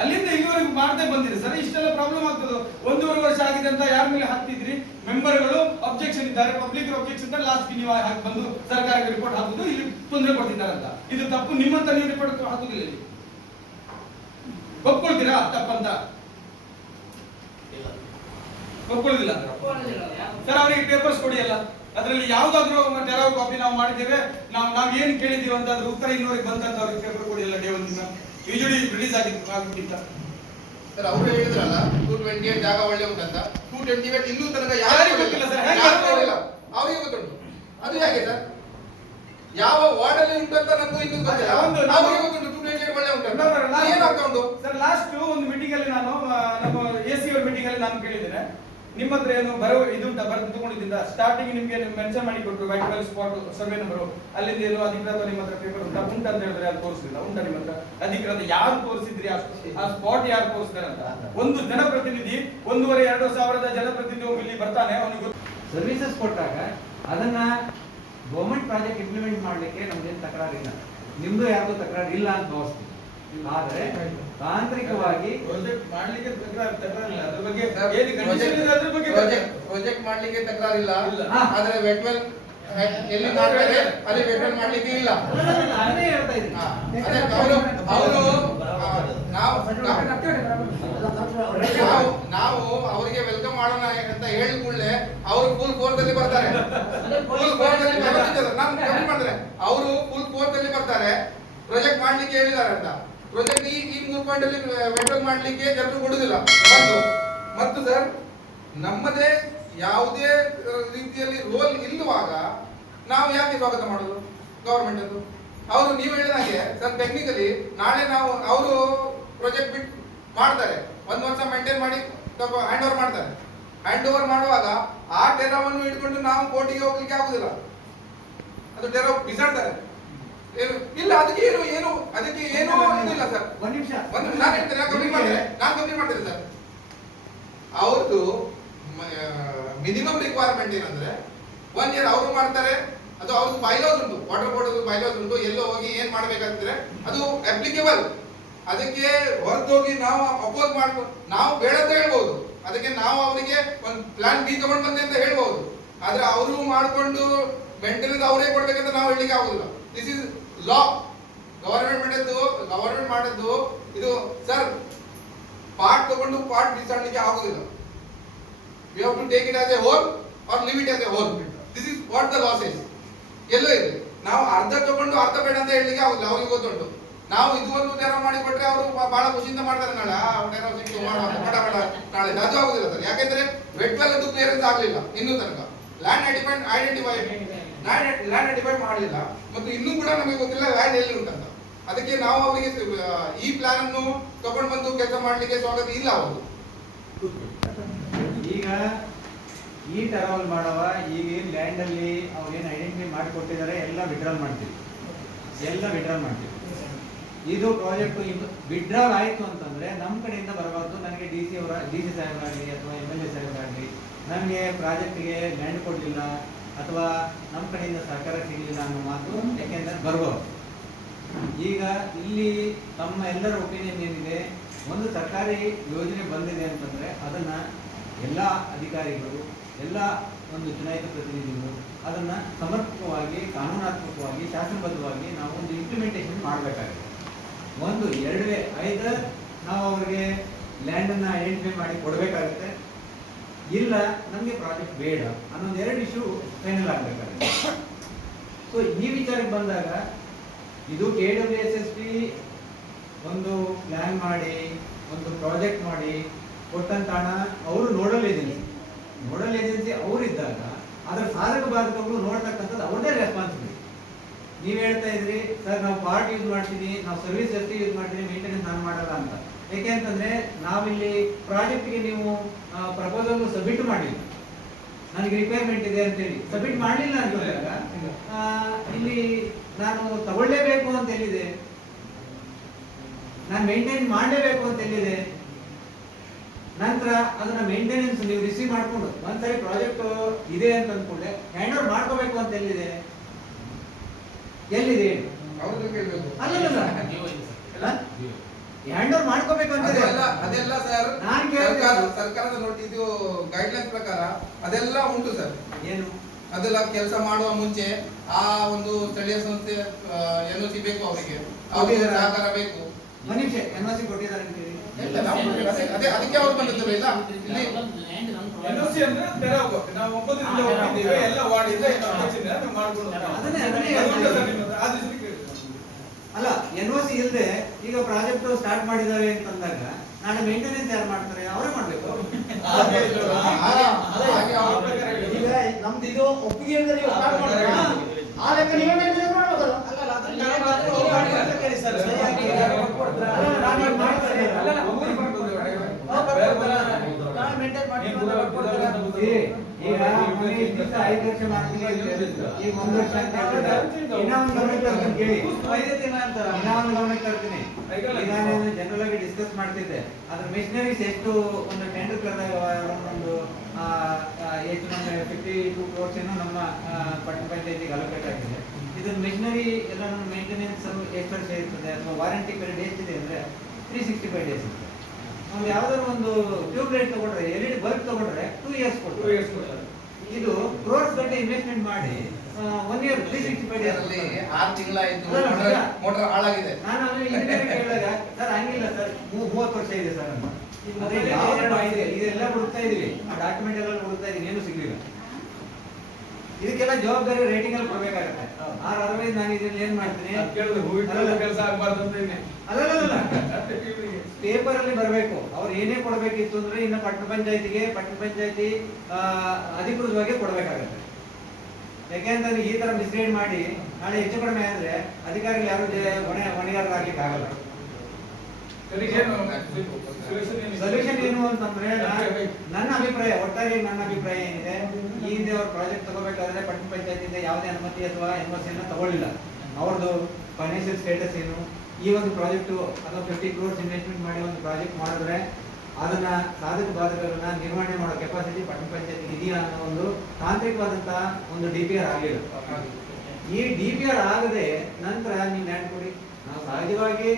ಅಲ್ಲಿಂದ ಇಲ್ಲಿವರೆಗೂ ಮಾಡದೆ ಬಂದಿರಿ ಸರ್. ಇಷ್ಟೆಲ್ಲ ಪ್ರಾಬ್ಲಮ್ ಆಗ್ತದೆ. 1.5 ವರ್ಷ ಆಗಿದೆ ಅಂತ ಯಾರ ಮೇಲೆ ಹಾಕ್ತಿದ್ರಿ? ಮೆಂಬರ್ಗಳು ಅಬ್ಜೆಕ್ಷನ್ ಇದ್ದಾರೆ, ಪಬ್ಲಿಕ್ ಅಬ್ಜೆಕ್ಷನ್ ಇದ್ದಾರೆ, ಲಾಸ್ಟ್ ನೀವು ಬಂದು ಸರ್ಕಾರಕ್ಕೆ ರಿಪೋರ್ಟ್ ಹಾಕುದು, ಇಲ್ಲಿ ತೊಂದರೆ ಕೊಡ್ತಿದ್ದಾರೆ ಅಂತ. ಇದು ತಪ್ಪು. ನಿಮ್ಮಂತ ನೀವು ರಿಪೋರ್ಟ್ ಹಾಕುದಿಲ್ಲ, ಇಲ್ಲಿ ಒಪ್ಕೊಳ್ತೀರಾ ತಪ್ಪಂತ? ಒಪ್ಕೊಳ್ಳೋದಿಲ್ಲ ಸರ್. ಅವರಿಗೆ ಪೇಪರ್ಸ್ ಕೊಡಿ ಎಲ್ಲ, ಅದರಲ್ಲಿ ಯಾವ್ದಾದ್ರು ಟೆರರ್ ಕಾಪಿ ನಾವು ಮಾಡಿದ್ದೇವೆ, ನಾವು ಏನು ಕೇಳಿದ್ದೀವಿ ಅಂತ ಅದ್ರ ಉತ್ತರ ಇನ್ನೂರಿಗೆ ಬಂದಂತ ಅವ್ರಿಗೆ ಪೇಪರ್ ಕೊಡಿ ಎಲ್ಲ. ಡೇ ಒಂದಿನ ಯೂಶಲಿ ರಿಲೀಸ್ ಆಗಿದ್ದ ಸರ್. ಅವರು ಹೇಳಿದ್ರಲ್ಲ 228 ಜಾಗ ಒಳ್ಳೆ ಉಂಟಂತ. 228 ಇನ್ನೂ ತನಕ ಯಾರಿಗೂ ಗೊತ್ತಿಲ್ಲ ಸರ್. ಅವರಿಗೆ ಗೊತ್ತುಂಟು. ಅದು ಹೇಗೆ ಸರ್? ಯಾವ ವಾರ್ಡ್ ಅಲ್ಲಿ ಉಂಟು ಅಂತ ನಮಗೂ ಇನ್ನೂ ಗೊತ್ತಿಲ್ಲ. ಅವರಿಗೆ ಗೊತ್ತುಂಟು 228 ಒಳ್ಳೆ ಉಂಟು. ಏನಾಗ್ತಾ ಉಂಟು ಸರ್? ಲಾಸ್ಟ್ ಒಂದು ಮೀಟಿಂಗ್ ಅಲ್ಲಿ ನಾನು ನಮ್ಮ AC ಅವ್ರ ಮೀಟಿಂಗ್ ಅಲ್ಲಿ ನಾನು ಕೇಳಿದ್ದೇನೆ, ನಿಮ್ಮ ಹತ್ರ ಏನು ಇದುಂಟಾ ಬರೆದು ತಗೊಂಡಿದ್ದ? ಸ್ಟಾರ್ಟಿಂಗ್ ನಿಮ್ಗೆ ಮೆನ್ಷನ್ ಮಾಡಿ ಕೊಟ್ಟರು ವೈಟ್ ಸ್ಪಾಟ್ ಸರ್ವೆ ನಂಬರ್, ಅಲ್ಲಿಂದ ಏನು ಅಧಿಕೃತ ನಿಮ್ಮ ಹತ್ರ ಪೇಪರ್ ಉಂಟಾ ಅಂತ ಹೇಳಿದ್ರೆ ಅದು ತೋರಿಸಲಿಲ್ಲ. ಉಂಟಾ ನಿಮ್ಮ ಹತ್ರ ಅಧಿಕೃತ? ಯಾರು ತೋರಿಸಿದ್ರಿ ಆ ಸ್ಪಾಟ್ ಯಾರು ತೋರಿಸಿದಾರೆ ಅಂತ? ಒಂದು ಜನಪ್ರತಿನಿಧಿ 1,500-2 ಸಾವಿರದ ಜನಪ್ರತಿನಿಧಿ ಹೋಗಿ ಇಲ್ಲಿ ಬರ್ತಾನೆ, ಅವನಿಗೆ ಸರ್ವಿಸಸ್ ಕೊಟ್ಟಾಗ ಅದನ್ನ ಗೌರ್ಮೆಂಟ್ ಪ್ರಾಜೆಕ್ಟ್ ಇಂಪ್ಲಿಮೆಂಟ್ ಮಾಡ್ಲಿಕ್ಕೆ ನಮ್ದೇನು ತಕರಾರಿಲ್ಲ, ನಿಮ್ದು ಯಾರ್ದು ತಕರಾರು ಇಲ್ಲ ಅಂತ ಭಾವಿಸ್ತೀವಿ. ಆದ್ರೆ ತಾಂತ್ರಿಕವಾಗಿ ಪ್ರಾಜೆಕ್ಟ್ ಮಾಡ್ಲಿಕ್ಕೆ ತಕರಾರಿಲ್ಲ. ಅದ್ರ ಬಗ್ಗೆ ಪ್ರಾಜೆಕ್ಟ್ ಮಾಡ್ಲಿಕ್ಕೆ ತಕರಾರಿಲ್ಲ. ಆದ್ರೆ ವೆಟ್ವೆಲ್ ಎಲ್ಲಿ ಮಾಡ್ತಾರೆ ಅಲ್ಲಿ ವೆಟ್ವೆಲ್ ಮಾಡ್ಲಿಕ್ಕೆ ಇಲ್ಲ. ಅದೇ ಹೇಳ್ತಾ ಇದ್ದೀನಿ. ನಾವು ಅವರಿಗೆ ವೆಲ್ಕಮ್ ಮಾಡೋಣ ಅಂತ ಹೇಳಿದ ಕೂಡಲೇ ಅವರು ಫುಲ್ ಫೋರ್ಸ್ ಅಲ್ಲಿ ಬರ್ತಾರೆ. ಅವರು ಫುಲ್ ಫೋರ್ಸ್ ಅಲ್ಲಿ ಬರ್ತಾರೆ. ಪ್ರಾಜೆಕ್ಟ್ ಮಾಡ್ಲಿಕ್ಕೆ ಹೇಳಿದ್ದಾರೆ ಅಂತ. ಪ್ರಾಜೆಕ್ಟ್ ಈ 3 ಪಾಯಿಂಟ್ ಅಲ್ಲಿ ವೆಟ್ವೆಲ್ ಮಾಡ್ಲಿಕ್ಕೆ ಜನರು ಕೊಡುದಿಲ್ಲ. ಮತ್ತು ಸರ್, ನಮ್ಮದೇ ಯಾವುದೇ ರೀತಿಯಲ್ಲಿ ರೋಲ್ ಇಲ್ಲುವಾಗ ನಾವು ಯಾಕೆ ಸ್ವಾಗತ ಮಾಡೋದು ಗವರ್ಮೆಂಟ್ ಅದು? ಅವರು ನೀವು ಹೇಳಿದಾಗೆ ಸರ್, ಟೆಕ್ನಿಕಲಿ ನಾಳೆ ನಾವು ಅವರು ಪ್ರಾಜೆಕ್ಟ್ ಬಿಟ್ಟು ಮಾಡ್ತಾರೆ, 1 ವರ್ಷ ಮೇಂಟೈನ್ ಮಾಡಿ ಹ್ಯಾಂಡ್ ಓವರ್ ಮಾಡ್ತಾರೆ. ಹ್ಯಾಂಡ್ ಓವರ್ ಮಾಡುವಾಗ ಆ ಟೆರವನ್ನು ಇಟ್ಕೊಂಡು ನಾವು ಕೋರ್ಟಿಗೆ ಹೋಗ್ಲಿಕ್ಕೆ ಆಗುದಿಲ್ಲ. ಅದು ಟೆರ ಬಿಸಾಡ್ತಾರೆ. ಏನು ಇಲ್ಲ, ಅದಕ್ಕೆ ಏನು ಇದಿಲ್ಲ ಸರ್. ಒಂದ್ ನಿಮಿಷ ನಾನು ಹೇಳ್ತೇನೆ, ನಾನು ಕಂಪ್ಲೀಟ್ ಮಾಡ್ತೇನೆ ಸರ್. ಅವ್ರದ್ದು ಮಿನಿಮಮ್ ರಿಕ್ವೈರ್ಮೆಂಟ್ ಏನಂದ್ರೆ 1 ಇಯರ್ ಅವರು ಮಾಡ್ತಾರೆ. ಅದು ಅವ್ರದ್ದು ಬೈಲಾಸ್ ಉಂಟು, ವಾಟರ್ ಬೋರ್ಡ್ ಬೈಲಾಸ್ ಉಂಟು, ಎಲ್ಲೋ ಹೋಗಿ ಏನ್ ಮಾಡ್ಬೇಕಾಗ್ತದೆ ಅದು ಅಪ್ಲಿಕೇಬಲ್. ಅದಕ್ಕೆ ಹೊರತೋಗಿ ನಾವು ಅಪೋಸ್ ಮಾಡ್ಬೋದು, ನಾವು ಬೇಡ ಅಂತ ಹೇಳ್ಬೋದು. ಅದಕ್ಕೆ ನಾವು ಅವರಿಗೆ ಒಂದು ಪ್ಲಾನ್ ಬಿ ತಗೊಂಡು ಬಂದೆ ಅಂತ ಹೇಳ್ಬೋದು. ಆದ್ರೆ ಅವರು ಮಾಡ್ಕೊಂಡು ಮೇಂಟೆನೆನ್ಸ್ ಅವರೇ ಕೊಡ್ಬೇಕಂತ ನಾವು ಹೇಳಲಿಕ್ಕೆ ಆಗುದಿಲ್ಲ. This is law. ಗವರ್ಮೆಂಟ್ ಮಾಡಿದ್ದು ಇದು ಸರ್. ಪಾರ್ಟ್ ತಗೊಂಡು ಪಾರ್ಟ್ ಬಿಸಾಡಲಿಕ್ಕೆ ಆಗುದಿಲ್ಲ. We have to take it as a whole or leave it as a whole. This is what the law says. ಎಲ್ಲೋ ಇದೆ. ನಾವು ಅರ್ಧ ತಗೊಂಡು ಅರ್ಧ ಬೇಡ ಅಂತ ಹೇಳಲಿಕ್ಕೆ ಆಗುದಿಲ್ಲ. ಅವ್ರಿಗೆ ಗೊತ್ತುಂಟು. ನಾವು ಇದು ಒಂದು ಟೆರ ಮಾಡಿ ಕೊಟ್ರೆ ಅವರು ಬಹಳ ಖುಷಿಯಿಂದ ಮಾಡ್ತಾರೆ. ನಾಳೆ ಟೆರ ಸಿಕ್ತು ಮಾಡುವ ನಾಳೆ ಅದು ಆಗುದಿಲ್ಲ ಸರ್. ಯಾಕೆಂದ್ರೆ ವೆಟ್ವೆಲ್ ಅದು ಕ್ಲಿಯರೆನ್ಸ್ ಆಗಲಿಲ್ಲ ಇನ್ನೂ ತನಕ. ಲ್ಯಾಂಡ್ ಐಡೆಂಟಿಫೈ ಮಾಡಲಿಲ್ಲ. ಮತ್ತು ಇನ್ನೂ ಕೂಡ ನಮಗೆ ಗೊತ್ತಿಲ್ಲ ಲ್ಯಾಂಡ್ ಎಲ್ಲಿ ಉಂಟಂತ. ಅದಕ್ಕೆ ನಾವು ಅವರಿಗೆ ಈ ಪ್ಲಾನ್ ಅನ್ನು ತಗೊಂಡು ಬಂದು ಕೆಲಸ ಮಾಡ್ಲಿಕ್ಕೆ ಸ್ವಾಗತ ಇಲ್ಲ. ಅವರು ಈಗ ಈ ಟೆರವಲ್ ಮಾಡುವ ಈಗ ಏನ್ ಲ್ಯಾಂಡ್ ಅಲ್ಲಿ ಅವ್ರು ಏನ್ ಐಡೆಂಟಿಫೈ ಮಾಡಿಕೊಟ್ಟಿದ್ದಾರೆ ಎಲ್ಲ ವಿಡ್ರಾಲ್ ಮಾಡ್ತೀವಿ. ಇದು ಪ್ರಾಜೆಕ್ಟ್ ವಿಡ್ರಾಲ್ ಆಯ್ತು ಅಂತಂದ್ರೆ ನಮ್ಮ ಕಡೆಯಿಂದ ಬರಬಾರ್ದು. ನನಗೆ ಡಿ ಸಿ ಸಾಹೇಬರಾಗಲಿ ಅಥವಾ MLA ಸಾಹೇಬರಾಗಲಿ ನಮಗೆ ಪ್ರಾಜೆಕ್ಟ್ಗೆ ಲ್ಯಾಂಡ್ ಕೊಡಲಿಲ್ಲ ಅಥವಾ ನಮ್ಮ ಕಡೆಯಿಂದ ಸಹಕಾರ ಸಿಗಲಿಲ್ಲ ಅನ್ನೋ ಮಾತು ಯಾಕೆಂದ್ರೆ ಬರ್ಬೋದು. ಈಗ ಇಲ್ಲಿ ತಮ್ಮ ಎಲ್ಲರ ಒಪಿನಿಯನ್ ಏನಿದೆ, ಒಂದು ಸರ್ಕಾರಿ ಯೋಜನೆ ಬಂದಿದೆ ಅಂತಂದ್ರೆ ಅದನ್ನ ಎಲ್ಲ ಅಧಿಕಾರಿಗಳು, ಎಲ್ಲ ಒಂದು ಚುನಾಯಿತ ಪ್ರತಿನಿಧಿಗಳು ಅದನ್ನು ಸಮರ್ಪಕವಾಗಿ ಕಾನೂನಾತ್ಮಕವಾಗಿ ಶಾಸನಬದ್ಧವಾಗಿ ನಾವು ಒಂದು ಇಂಪ್ಲಿಮೆಂಟೇಷನ್ ಮಾಡಬೇಕಾಗುತ್ತೆ. ಒಂದು ಎರಡೇ ಐದರ್ ನಾವು ಅವ್ರಿಗೆ ಲ್ಯಾಂಡನ್ನು ಐಡೆಂಟಿಫೈ ಮಾಡಿ ಕೊಡಬೇಕಾಗುತ್ತೆ, ಇಲ್ಲ ನಮಗೆ ಪ್ರಾಜೆಕ್ಟ್ ಬೇಡ ಅನ್ನೊಂದು ಎರಡು ಇಶ್ಯೂ ಫೈನಲ್ ಆಗಬೇಕಾಗುತ್ತೆ. ಸೊ ಈ ವಿಚಾರಕ್ಕೆ ಬಂದಾಗ ಇದು KWSSP ಒಂದು ಪ್ಲಾನ್ ಮಾಡಿ ಒಂದು ಪ್ರಾಜೆಕ್ಟ್ ಮಾಡಿ ಕೊಟ್ಟಂತ ಹಣ ಅವರು ನೋಡಲ್ ಏಜೆನ್ಸಿ ಅವರಿದ್ದಾಗ ಅದರ ಸಾಧಕ ಬಾಧಕಗಳು ನೋಡ್ತಕ್ಕಂಥದ್ದು ಅವ್ರದೇ ರೆಸ್ಪಾನ್ಸಿಬಿಲಿಟಿ. ನೀವು ಹೇಳ್ತಾ ಇದ್ರಿ ಸರ್ ನಾವು ಪಾರ್ಟ್ ಯೂಸ್ ಮಾಡ್ತೀನಿ, ನಾವು ಸರ್ವಿಸ್ ಎಷ್ಟು ಯೂಸ್ ಮಾಡ್ತೀನಿ, ಮೇಂಟೆನೆನ್ಸ್ ನಾನು ಮಾಡಲ್ಲ ಅಂತ. ಯಾಕೆ ಅಂತಂದ್ರೆ ನಾವಿಲ್ಲಿ ಪ್ರಾಜೆಕ್ಟ್ಗೆ ನೀವು ಪ್ರಪೋಸಲ್ ಸಬ್ಮಿಟ್ ಮಾಡಿಲ್ಲ, ನನಗೆ ರಿಕ್ವೈರ್ಮೆಂಟ್ ಇದೆ ಅಂತೇಳಿ ಸಬ್ಮಿಟ್ ಮಾಡಲಿಲ್ಲ ಅಂತಂದಾಗ ಇಲ್ಲಿ ನಾನು ತಗೊಳ್ಳೇಬೇಕು ಅಂತ ಎಲ್ಲಿದೆ, ನಾನು ಮೇಂಟೈನ್ ಮಾಡಲೇಬೇಕು ಅಂತ ಎಲ್ಲಿದೆ. ನಂತರ ಅದನ್ನ ಮೇಂಟೆನೆನ್ಸ್ ನೀವು ರಿಸೀವ್ ಮಾಡ್ಕೊಂಡು ಒಂದ್ಸರಿ ಪ್ರಾಜೆಕ್ಟ್ ಇದೆ ಅಂತ ಅಂದ್ಕೊಂಡೆ ಹ್ಯಾಂಡ್ ಓವರ್ ಮಾಡ್ಕೋಬೇಕು ಅಂತ ಎಲ್ಲಿದೆ ಅಲ್ಲಲ್ಲ ಹ್ಯಾಂಡ್ ಓವರ್ ಮಾಡ್ಕೋಬೇಕು ಅಂತ ಅದೆಲ್ಲ ಸರ್ ಸರ್ಕಾರದ ನೋಡಿ ಇದು ಗೈಡ್ಲೈನ್ ಪ್ರಕಾರ ಅದೆಲ್ಲ ಉಂಟು ಸರ್. ಏನು ಅದೆಲ್ಲ ಕೆಲಸ ಮಾಡುವ ಮುಂಚೆ ಆ ಒಂದು ಸ್ಥಳೀಯ ಸಂಸ್ಥೆ NOC ಬೇಕು, ಅವರಿಗೆ ಸಹಕಾರ ಬೇಕು. ಮನುಷ್ಯ NOC ಕೊಟ್ಟಿದ್ದಾರೆ ಅಂತೀರಿ? ಅದಕ್ಕೆ ಅವ್ರು ಬಂದಿದ್ದಾರೆ. ಇಲ್ಲ ಇಲ್ಲಿ NOC ಅಂದ್ರೆ ತೆರವು ನಾವು ಒಬ್ಬದಿಂದ ಹೋಗಿದ್ದೀವಿ, ಎಲ್ಲ ವಾರ್ಡಿಂದ ಅಲ್ಲ NOC ಇಲ್ಲದೆ ಈಗ ಪ್ರಾಜೆಕ್ಟ್ ಸ್ಟಾರ್ಟ್ ಮಾಡಿದ್ದಾರೆ ಅಂತಂದಾಗ ನಾಳೆ ಮೇಂಟೆನೆನ್ಸ್ ಯಾರು ಮಾಡ್ತಾರೆ? ಅವರೇ ಮಾಡ್ಬೇಕು. ಈಗ ನಮ್ದು ಇದು ಒಪ್ಪಿಗೆ ಅಂದ್ರೆ ನೀವು ಸ್ಟಾರ್ಟ್ ಮಾಡ್ತಾರೆ, ಆ ಲೆಕ್ಕ ನೀವೇ ಮೇಂಟೆನೆನ್ಸ್ ಮಾಡ್ಬೇಕಲ್ಲ. ಈಗ 5 ಲಕ್ಷ ಮಾಡ್ತೀನಿ, ಈಗ 1 ಲಕ್ಷ ಅಂತ ಹೇಳ್ತಾರೆ. ಇನ್ನ ಒಂದು ಗಮನಕ್ಕೆ ತರ್ತೀನಿ ಕೇಳಿ, ಇನ್ನ ಒಂದು ಗಮನಕ್ಕೆ ತರ್ತೀನಿ. ಈಗ ನಾನು ಜನರಲ್ ಆಗಿ ಡಿಸ್ಕಸ್ ಮಾಡ್ತಿದ್ದೆ, ಅದ್ರ ಮೆಷಿನರೀಸ್ ಎಷ್ಟು ಒಂದು ಟೆಂಡರ್ ಕರೆದಾಗ ಒಂದು ಎಷ್ಟು ನಮ್ಮ 52 crores ಏನೋ ನಮ್ಮ ಪಟ್ಟಣ ಪಂಚಾಯತಿಗೆ ಅಲೋಕೇಟ್ ಆಗಿದೆ. ಇದನ್ನ ಮೆಷಿನರಿ ಎಲ್ಲ ಮೇಂಟೆನೆನ್ಸ್ ಎಷ್ಟು ವರ್ಷ ಇರ್ತದೆ ಅಥವಾ ವಾರಂಟಿ ಪೀರಿಯಡ್ ಎಷ್ಟಿದೆ ಅಂದ್ರೆ 365 days ಇರ್ತದೆ. ಒಂದು ಯಾವ್ದಾದ್ರು ಒಂದು ಟ್ಯೂಬ್ ಲೈಟ್ ತಗೊಂಡ್ರೆ LED ಬಲ್ಬ್ ತಗೊಂಡ್ರೆ 2 years ಕೊಡ್ತಾರೆ. ಇದು ಕ್ರೋರ್ಸ್ ಗಂಟೆ ಇನ್ವೆಸ್ಟ್ಮೆಂಟ್ ಮಾಡಿ 1 year 365 days ಅಲ್ಲಿ 6 ತಿಂಗಳಾಯ್ತು, ಮೋಟರ್ ಹಾಳಾಗಿದೆ. ನಾನು ಇಂಜಿನಿಯರ್ ಕೇಳಿದಾಗ ಸರ್ ಹಂಗಿಲ್ಲ ಸರ್ 30 ವರ್ಷ ಇದೆ ಸರ್ ಅಂತ. ಇದೆಲ್ಲ ಹುಡುಕ್ತಾ ಇದೀವಿ, ಆ ಡಾಕ್ಯುಮೆಂಟ್ ಎಲ್ಲ ಹುಡುಕ್ತಾ ಇದೀವಿ, ಏನು ಸಿಗ್ಲಿಲ್ಲ. ಇದಕ್ಕೆಲ್ಲ ಜವಾಬ್ದಾರಿ ರೇಟಿಂಗ್ ಅಲ್ಲಿ ಕೊಡ್ಬೇಕಾಗತ್ತೆ. ಅದರ್ವೈಸ್ ನಾನು ಇದನ್ನ ಏನ್ ಮಾಡ್ತೀನಿ, ಪೇಪರ್ ಅಲ್ಲಿ ಬರಬೇಕು. ಅವ್ರು ಏನೇ ಕೊಡ್ಬೇಕಿತ್ತು ಅಂದ್ರೆ ಇನ್ನು ಪಟ್ಟಣ ಪಂಚಾಯತಿ ಅಧಿಕೃತವಾಗಿ ಕೊಡ್ಬೇಕಾಗತ್ತೆ. ಯಾಕೆಂತಂದ್ರೆ ಈ ತರ ಮಿಸ್ಗೈಡ್ ಮಾಡಿ ನಾಳೆ ಹೆಚ್ಚು ಕಡಿಮೆ ಆದ್ರೆ ಅಧಿಕಾರಿಗಳು ಯಾರು ಹೊಣೆಗಾರರಾಗ್ಲಿಕ್ಕೆ ಆಗಲ್ಲ. ಸೊಲ್ಯೂಷನ್ ಏನು ಅಂತಂದ್ರೆ ನನ್ನ ಅಭಿಪ್ರಾಯ, ಒಟ್ಟಾರೆ ನನ್ನ ಅಭಿಪ್ರಾಯ ಏನಿದೆ, ಈ ಹಿಂದೆ ಅವ್ರ ಪ್ರಾಜೆಕ್ಟ್ ತಗೋಬೇಕಾದ್ರೆ ಪಟ್ಟಣ ಪಂಚಾಯತಿಯಿಂದ ಯಾವುದೇ ಅನುಮತಿ ಅಥವಾ NOC ತಗೊಳ್ಳಿಲ್ಲ. ಅವ್ರದ್ದು ಫೈನಾನ್ಷಿಯಲ್ ಸ್ಟೇಟಸ್ ಏನು, ಈ ಒಂದು ಪ್ರಾಜೆಕ್ಟ್ ಅಥವಾ 50 crores ಇನ್ವೆಸ್ಟ್ಮೆಂಟ್ ಮಾಡಿ ಒಂದು ಪ್ರಾಜೆಕ್ಟ್ ಮಾಡಿದ್ರೆ ಅದನ್ನ ಸಾಧಕ ಬಾಧಕಗಳನ್ನ ನಿರ್ವಹಣೆ ಮಾಡೋ ಕೆಪಾಸಿಟಿ ಪಟ್ಟಣ ಪಂಚಾಯತಿಗೆ ಇದೆಯಾ ಅನ್ನೋ ಒಂದು ತಾಂತ್ರಿಕವಾದಂತಹ ಒಂದು DPR ಆಗಲಿಲ್ಲ. ಈ DPR ಆಗದೆ ನಂತರ ನೀವು ಲ್ಯಾಂಡ್ ಕೊಡಿ. ನಾವು ಸಹಜವಾಗಿ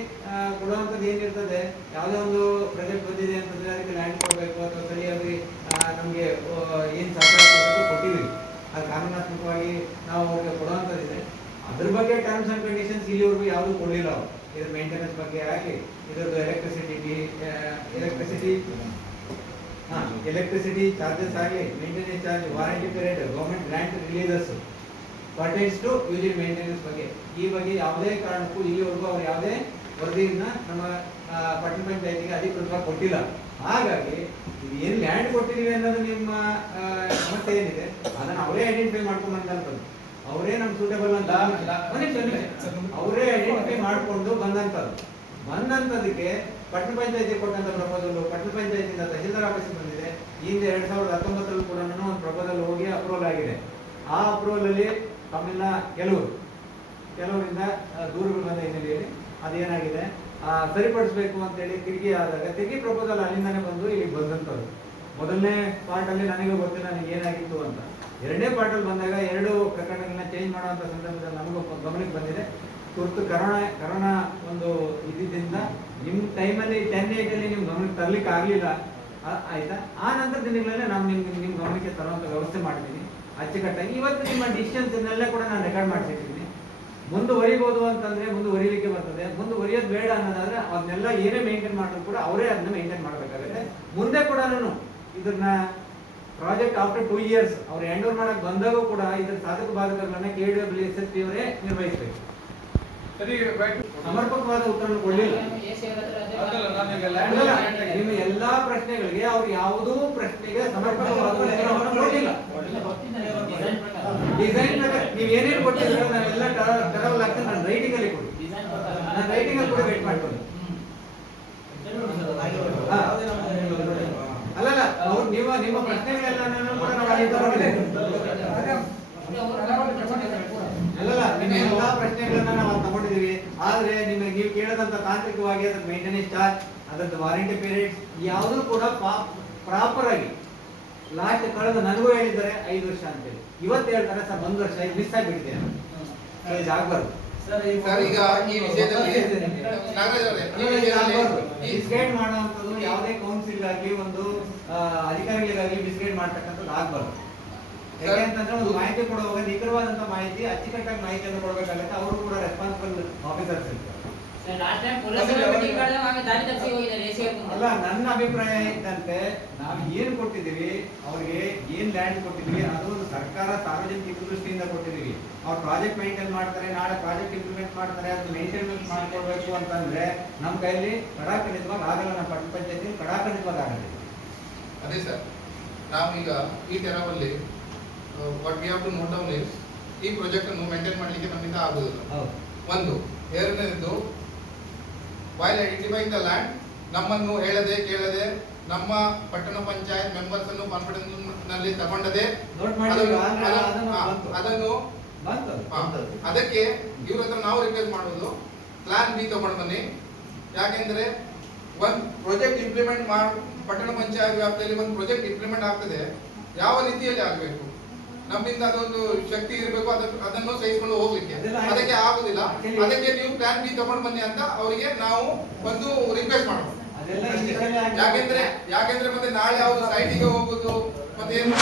ಕೊಡುವಂಥದ್ದು ಏನಿರ್ತದೆ, ಯಾವುದೇ ಒಂದು ಪ್ರಾಜೆಕ್ಟ್ ಬಂದಿದೆ ಅಂತಂದ್ರೆ ಅದಕ್ಕೆ ಲ್ಯಾಂಡ್ ಕೊಡಬೇಕು ಅಥವಾ ಸರಿಯಾಗಿ ನಮಗೆ ಏನು ಸಹಕಾರ ಕೊಟ್ಟಿದ್ದೀವಿ, ಅದು ಕಾನೂನಾತ್ಮಕವಾಗಿ ನಾವು ಅವ್ರಿಗೆ ಕೊಡುವಂಥದ್ದಿದೆ. ಅದ್ರ ಬಗ್ಗೆ ಟರ್ಮ್ಸ್ ಅಂಡ್ ಕಂಡೀಷನ್ಸ್ ಇಲ್ಲಿವರೆಗೂ ಯಾವುದೂ ಕೊಡಲಿಲ್ಲ. ಅವರು ಇದ್ರ ಮೇಂಟೆನೆನ್ಸ್ ಬಗ್ಗೆ ಆಗಲಿ, ಇದ್ರದ್ದು ಎಲೆಕ್ಟ್ರಿಸಿಟಿ ಚಾರ್ಜಸ್ ಆಗಲಿ, maintenance charge, warranty period, government grant releases pertains to using maintenance ಬಗ್ಗೆ ಈ ಬಗ್ಗೆ ಯಾವುದೇ ಕಾರಣಕ್ಕೂ ಇಲ್ಲಿವರೆಗೂ ಅವ್ರು ಯಾವುದೇ ವರದಿಯನ್ನ ನಮ್ಮ ಪಟ್ಟಣ ಪಂಚಾಯತಿಗೆ ಅಧಿಕೃತವಾಗಿ ಕೊಟ್ಟಿಲ್ಲ. ಹಾಗಾಗಿ ಇದು ಏನು ಲ್ಯಾಂಡ್ ಕೊಟ್ಟಿದ್ದೀವಿ ಅನ್ನೋದು ನಿಮ್ಮ ಸಮಸ್ಯೆ ಏನಿದೆ ಅದನ್ನು ಅವರೇ ಐಡೆಂಟಿಫೈ ಮಾಡ್ಕೊಂಡ್ಬಂದಂಥದ್ದು, ಅವರೇ ನಮ್ಗೆ ಸೂಟೇಬಲ್ ಅಂತ ಅವರೇ ಐಡೆಂಟಿಫೈ ಮಾಡಿಕೊಂಡು ಬಂದಂಥದಕ್ಕೆ ಪಟ್ಟಣ ಪಂಚಾಯತಿ ಕೊಟ್ಟಂತ ಪ್ರಪೋಸಲ್ ಪಟ್ಟಣ ಪಂಚಾಯತಿಯಿಂದ ತಹಸೀಲ್ದಾರ್ ಆಫೀಸಿಗೆ ಬಂದಿದೆ. ಈ ಹಿಂದೆ 2019 ಕೂಡ ಒಂದು ಪ್ರಪೋಸಲ್ ಹೋಗಿ ಅಪ್ರೂವಲ್ ಆಗಿದೆ. ಆ ಅಪ್ರೂವಲ್ ಅಲ್ಲಿ ತಮ್ಮಿನ ಕೆಲವರಿಂದ ದೂರುಗಳು ಬಂದ ಹಿನ್ನೆಲೆಯಲ್ಲಿ ಅದೇನಾಗಿದೆ ಸರಿಪಡಿಸಬೇಕು ಅಂತೇಳಿ ತಿರುಗಿ ಆದಾಗ ತಿರುಗಿ ಪ್ರಪೋಸಲ್ ಅಲ್ಲಿಂದಾನೆ ಬಂದು ಇಲ್ಲಿಗೆ ಬಂದಂಥದ್ದು. ಮೊದಲನೇ ಪಾರ್ಟ್ ಅಲ್ಲಿ ನನಗೆ ಗೊತ್ತಿಲ್ಲ ನನಗೆ ಏನಾಗಿತ್ತು ಅಂತ. ಎರಡನೇ ಪಾರ್ಟ್ ಅಲ್ಲಿ ಬಂದಾಗ 2 ಪ್ರಕರಣಗಳನ್ನ ಚೇಂಜ್ ಮಾಡುವಂತ ಸಂದರ್ಭದಲ್ಲಿ ನಮಗೂ ಗಮನಕ್ಕೆ ಬಂದಿದೆ. ತುರ್ತು ಕರೋನಾ ಒಂದು ಇದ್ದಿದ್ದರಿಂದ ನಿಮ್ಮ ಟೈಮಲ್ಲಿ 10-8 ಅಲ್ಲಿ ನಿಮ್ ಗಮನಕ್ಕೆ ತರ್ಲಿಕ್ಕೆ ಆಗ್ಲಿಲ್ಲ, ಆಯ್ತಾ. ಆ ನಂತರ ದಿನಗಳಲ್ಲಿ ನಾವು ನಿಮ್ ಗಮನಕ್ಕೆ ತರುವಂತ ವ್ಯವಸ್ಥೆ ಮಾಡಿದ್ದೀನಿ. ಅಚ್ಚುಕಟ್ಟಾಗಿ ಇವತ್ತು ನಿಮ್ಮ ಡಿಸಿಷನ್ಸ್ ಇನ್ನೆಲ್ಲ ಕೂಡ ನಾನು ರೆಕಾರ್ಡ್ ಮಾಡ್ತಿದ್ದೀನಿ. ಮುಂದುವರಿಬಹುದು ಅಂತಂದ್ರೆ ಮುಂದುವರಿಲಿಕ್ಕೆ ಬರ್ತದೆ, ಮುಂದುವರಿಯೋದು ಬೇಡ ಅನ್ನೋದಾದ್ರೆ ಅದನ್ನೆಲ್ಲ ಏನೇ ಮೇಂಟೈನ್ ಮಾಡಿದ್ರು ಕೂಡ ಅವರೇ ಅದನ್ನ ಮೇಂಟೈನ್ ಮಾಡಬೇಕಾಗುತ್ತೆ. ಮುಂದೆ ಕೂಡ ಇದನ್ನ ಪ್ರಾಜೆಕ್ಟ್ ಆಫ್ಟರ್ 2 years ಅವ್ರು ಹ್ಯಾಂಡ್ ಓವರ್ ಮಾಡಕ್ ಬಂದಾಗೂ ಕೂಡ ಇದ್ರ ಸಾಧಕ ಬಾಧಕಗಳನ್ನ KWSSP ಅವರೇ ನಿರ್ವಹಿಸಬೇಕು. ಸಮರ್ಪಕವಾದ ಉತ್ತರ ಕೊಡಲಿಲ್ಲ. ನಿಮ್ಮ ಎಲ್ಲಾ ಪ್ರಶ್ನೆಗಳಿಗೆ ಅವ್ರು ಯಾವುದೂ ಪ್ರಶ್ನೆಗೆ ಸಮರ್ಪಕವಾದ ಉತ್ತರವನ್ನು ಕೊಡಲಿಲ್ಲ. ಡಿಸೈನ್ ಪ್ರಕಾರ ನೀವು ಏನೇನು ಕೊಟ್ಟಿದ್ರೆ ನಾವೆಲ್ಲ ತರವಲ್ಲ ಆಗ್ತದೆ. ನಾನು ರೈಟಿಂಗ್ ಅಲ್ಲಿ ಕೊಡಿ, ನಾನು ರೈಟಿಂಗ್ ಅಲ್ಲಿ ಕೂಡ ವೇಟ್ ಮಾಡ್ತೀನಿ. ಅಲ್ಲಲ್ಲ ಅವ್ರು ನಿಮ್ಮ ಪ್ರಶ್ನೆಗಳೆಲ್ಲ ಕೂಡ ನಾವು ಅಲ್ಲಿ ತಗೊಂಡಿದ್ದೇವೆ. ಅಲ್ಲಲ್ಲ ನಿಮ್ಮ ಎಲ್ಲಾ ಪ್ರಶ್ನೆಗಳನ್ನ ನಾವು ತಗೊಂಡಿದೀವಿ. ಆದ್ರೆ ನಿಮಗೆ ನೀವು ಕೇಳದಂತ ತಾಂತ್ರಿಕವಾಗಿ ಅದ್ರ ಮೇಂಟೆನೆನ್ಸ್ ಚಾರ್ಜ್, ಅದರದ್ದು ವಾರಂಟಿ ಪೀರಿಯಡ್ ಯಾವುದೂ ಕೂಡ ಪ್ರಾಪರ್ ಆಗಿ ಲಾಸ್ಟ್ ಕಳೆದ ನನಗೂ ಹೇಳಿದ್ದಾರೆ 5 ವರ್ಷ ಅಂತೇಳಿ. ಇವತ್ತು ಹೇಳ್ತಾರೆ ಸರ್ 1 ವರ್ಷ ಮಿಸ್ ಆಗಿಬಿಟ್ಟಿದೆ. ಇದು ಆಗ್ಬಾರ್ದು ಸರ್. ಈಗ ಈ ವಿಷಯದಲ್ಲಿ ಬಿಸ್ಗೈಡ್ ಮಾಡುವಂಥದ್ದು ಯಾವುದೇ ಕೌನ್ಸಿಲ್ ಆಗಲಿ ಒಂದು ಅಧಿಕಾರಿಗಳಿಗಾಗಲಿ ಬಿಸ್ಗೈಡ್ ಮಾಡ್ತಕ್ಕಂಥದ್ದು ಆಗ್ಬಾರ್ದು. ಯಾಕೆಂತಂದ್ರೆ ಒಂದು ಮಾಹಿತಿ ಕೊಡುವಾಗ ನಿಖರವಾದಂತ ಮಾಹಿತಿ, ಅಚ್ಚುಕಟ್ಟಾಗಿ ಮಾಹಿತಿಯನ್ನು ಕೊಡಬೇಕಾಗುತ್ತೆ. ಅವರು ಕೂಡ ರೆಸ್ಪಾನ್ಸಿಬಲ್ ಆಫೀಸರ್ಸ್ ಇರ್ತಾರೆ. ಅಲ್ಲ, ನನ್ನ ಅಭಿಪ್ರಾಯ ಇದ್ದಂತೆ ನಾವು ಏನ್ ಕೊಟ್ಟಿದೀವಿ ಅವ್ರಿಗೆ, ಏನ್ ಲ್ಯಾಂಡ್ ಕೊಟ್ಟಿದೀವಿ ಅದು ಒಂದು ಸರ್ಕಾರ ಸಾರ್ವಜನಿಕ ಹಿತದೃಷ್ಟಿಯಿಂದ ಕೊಟ್ಟಿದೀವಿ. ಅವ್ರು ಪ್ರಾಜೆಕ್ಟ್ ಮೇಂಟೈನ್ ಮಾಡ್ತಾರೆ, ನಾಳೆ ಪ್ರಾಜೆಕ್ಟ್ ಇಂಪ್ಲಿಮೆಂಟ್ ಮಾಡ್ತಾರೆ, ಅದು ಮೇಂಟೈನ್ಮೆಂಟ್ ಮಾಡ್ಕೊಳ್ಬೇಕು ಅಂತಂದ್ರೆ ನಮ್ಮ ಕೈಯಲ್ಲಿ ಕಡಾಖಂಡಿತವಾಗಿ ಆಗಲ್ಲ. ನಮ್ಮ ಪಟ್ಟಣ ಪಂಚಾಯತಿ ಕಡಾಖಂಡಿತವಾಗಿ ಆಗಲ್ಲ. ಅದೇ ಸರ್, ನಾವು ಈಗ ಈ ಟೆರಾವಲ್ಲಿ what we have to note down is ಈ ಪ್ರಾಜೆಕ್ಟ್ ಅನ್ನು ಮೇಂಟೈನ್ ಮಾಡಲಿಕ್ಕೆ ನಮ್ಮಿಂದ ಆಗುದಿಲ್ಲ. ಒಂದು ಎರಡನೇದು, ವೈಲ್ ಐಡೆಂಟಿಫೈಯಿಂಗ್ ದ ಲ್ಯಾಂಡ್, ನಮ್ಮನ್ನು ಹೇಳದೆ ಕೇಳದೆ ನಮ್ಮ ಪಟ್ಟಣ ಪಂಚಾಯತ್ ಮೆಂಬರ್ಸ್ ಅನ್ನು ಕಾನ್ಫಿಡೆನ್ಸ್ ನಲ್ಲಿ ತಗೊಂಡದೆ ಅದನ್ನು ಅದಕ್ಕೆ ಇವ್ರ ಹತ್ರ ನಾವು ರಿಕ್ವೆಸ್ಟ್ ಮಾಡೋದು ಪ್ಲಾನ್ ಬಿ ತಗೊಂಡು ಬನ್ನಿ. ಯಾಕೆಂದ್ರೆ ಒಂದು ಪ್ರಾಜೆಕ್ಟ್ ಇಂಪ್ಲಿಮೆಂಟ್ ಪಟ್ಟಣ ಪಂಚಾಯತ್ ವ್ಯಾಪ್ತಿಯಲ್ಲಿ ಒಂದು ಪ್ರಾಜೆಕ್ಟ್ ಇಂಪ್ಲಿಮೆಂಟ್ ಆಗ್ತದೆ, ಯಾವ ರೀತಿಯಲ್ಲಿ ಆಗಬೇಕು, ನಮ್ಮಿಂದ ಅದೊಂದು ಶಕ್ತಿ ಇರಬೇಕು, ಅದನ್ನು ಸಹಿಸಿಕೊಂಡು ಹೋಗ್ಲಿಕ್ಕೆ. ಅದಕ್ಕೆ ಆಗುದಿಲ್ಲ. ಅದಕ್ಕೆ ನೀವು ಪ್ಲಾನ್ ಬಿ ತಗೊಂಡು ಬನ್ನಿ ಅಂತ ಅವರಿಗೆ ನಾವು ಒಂದು ರಿಕ್ವೆಸ್ಟ್ ಮಾಡೋದು. ಯಾಕೆಂದ್ರೆ ಮತ್ತೆ ನಾಳೆ ಅವ್ರು ಸೈಟಿಗೆ ಹೋಗುದು ಮತ್ತೆ ಏನು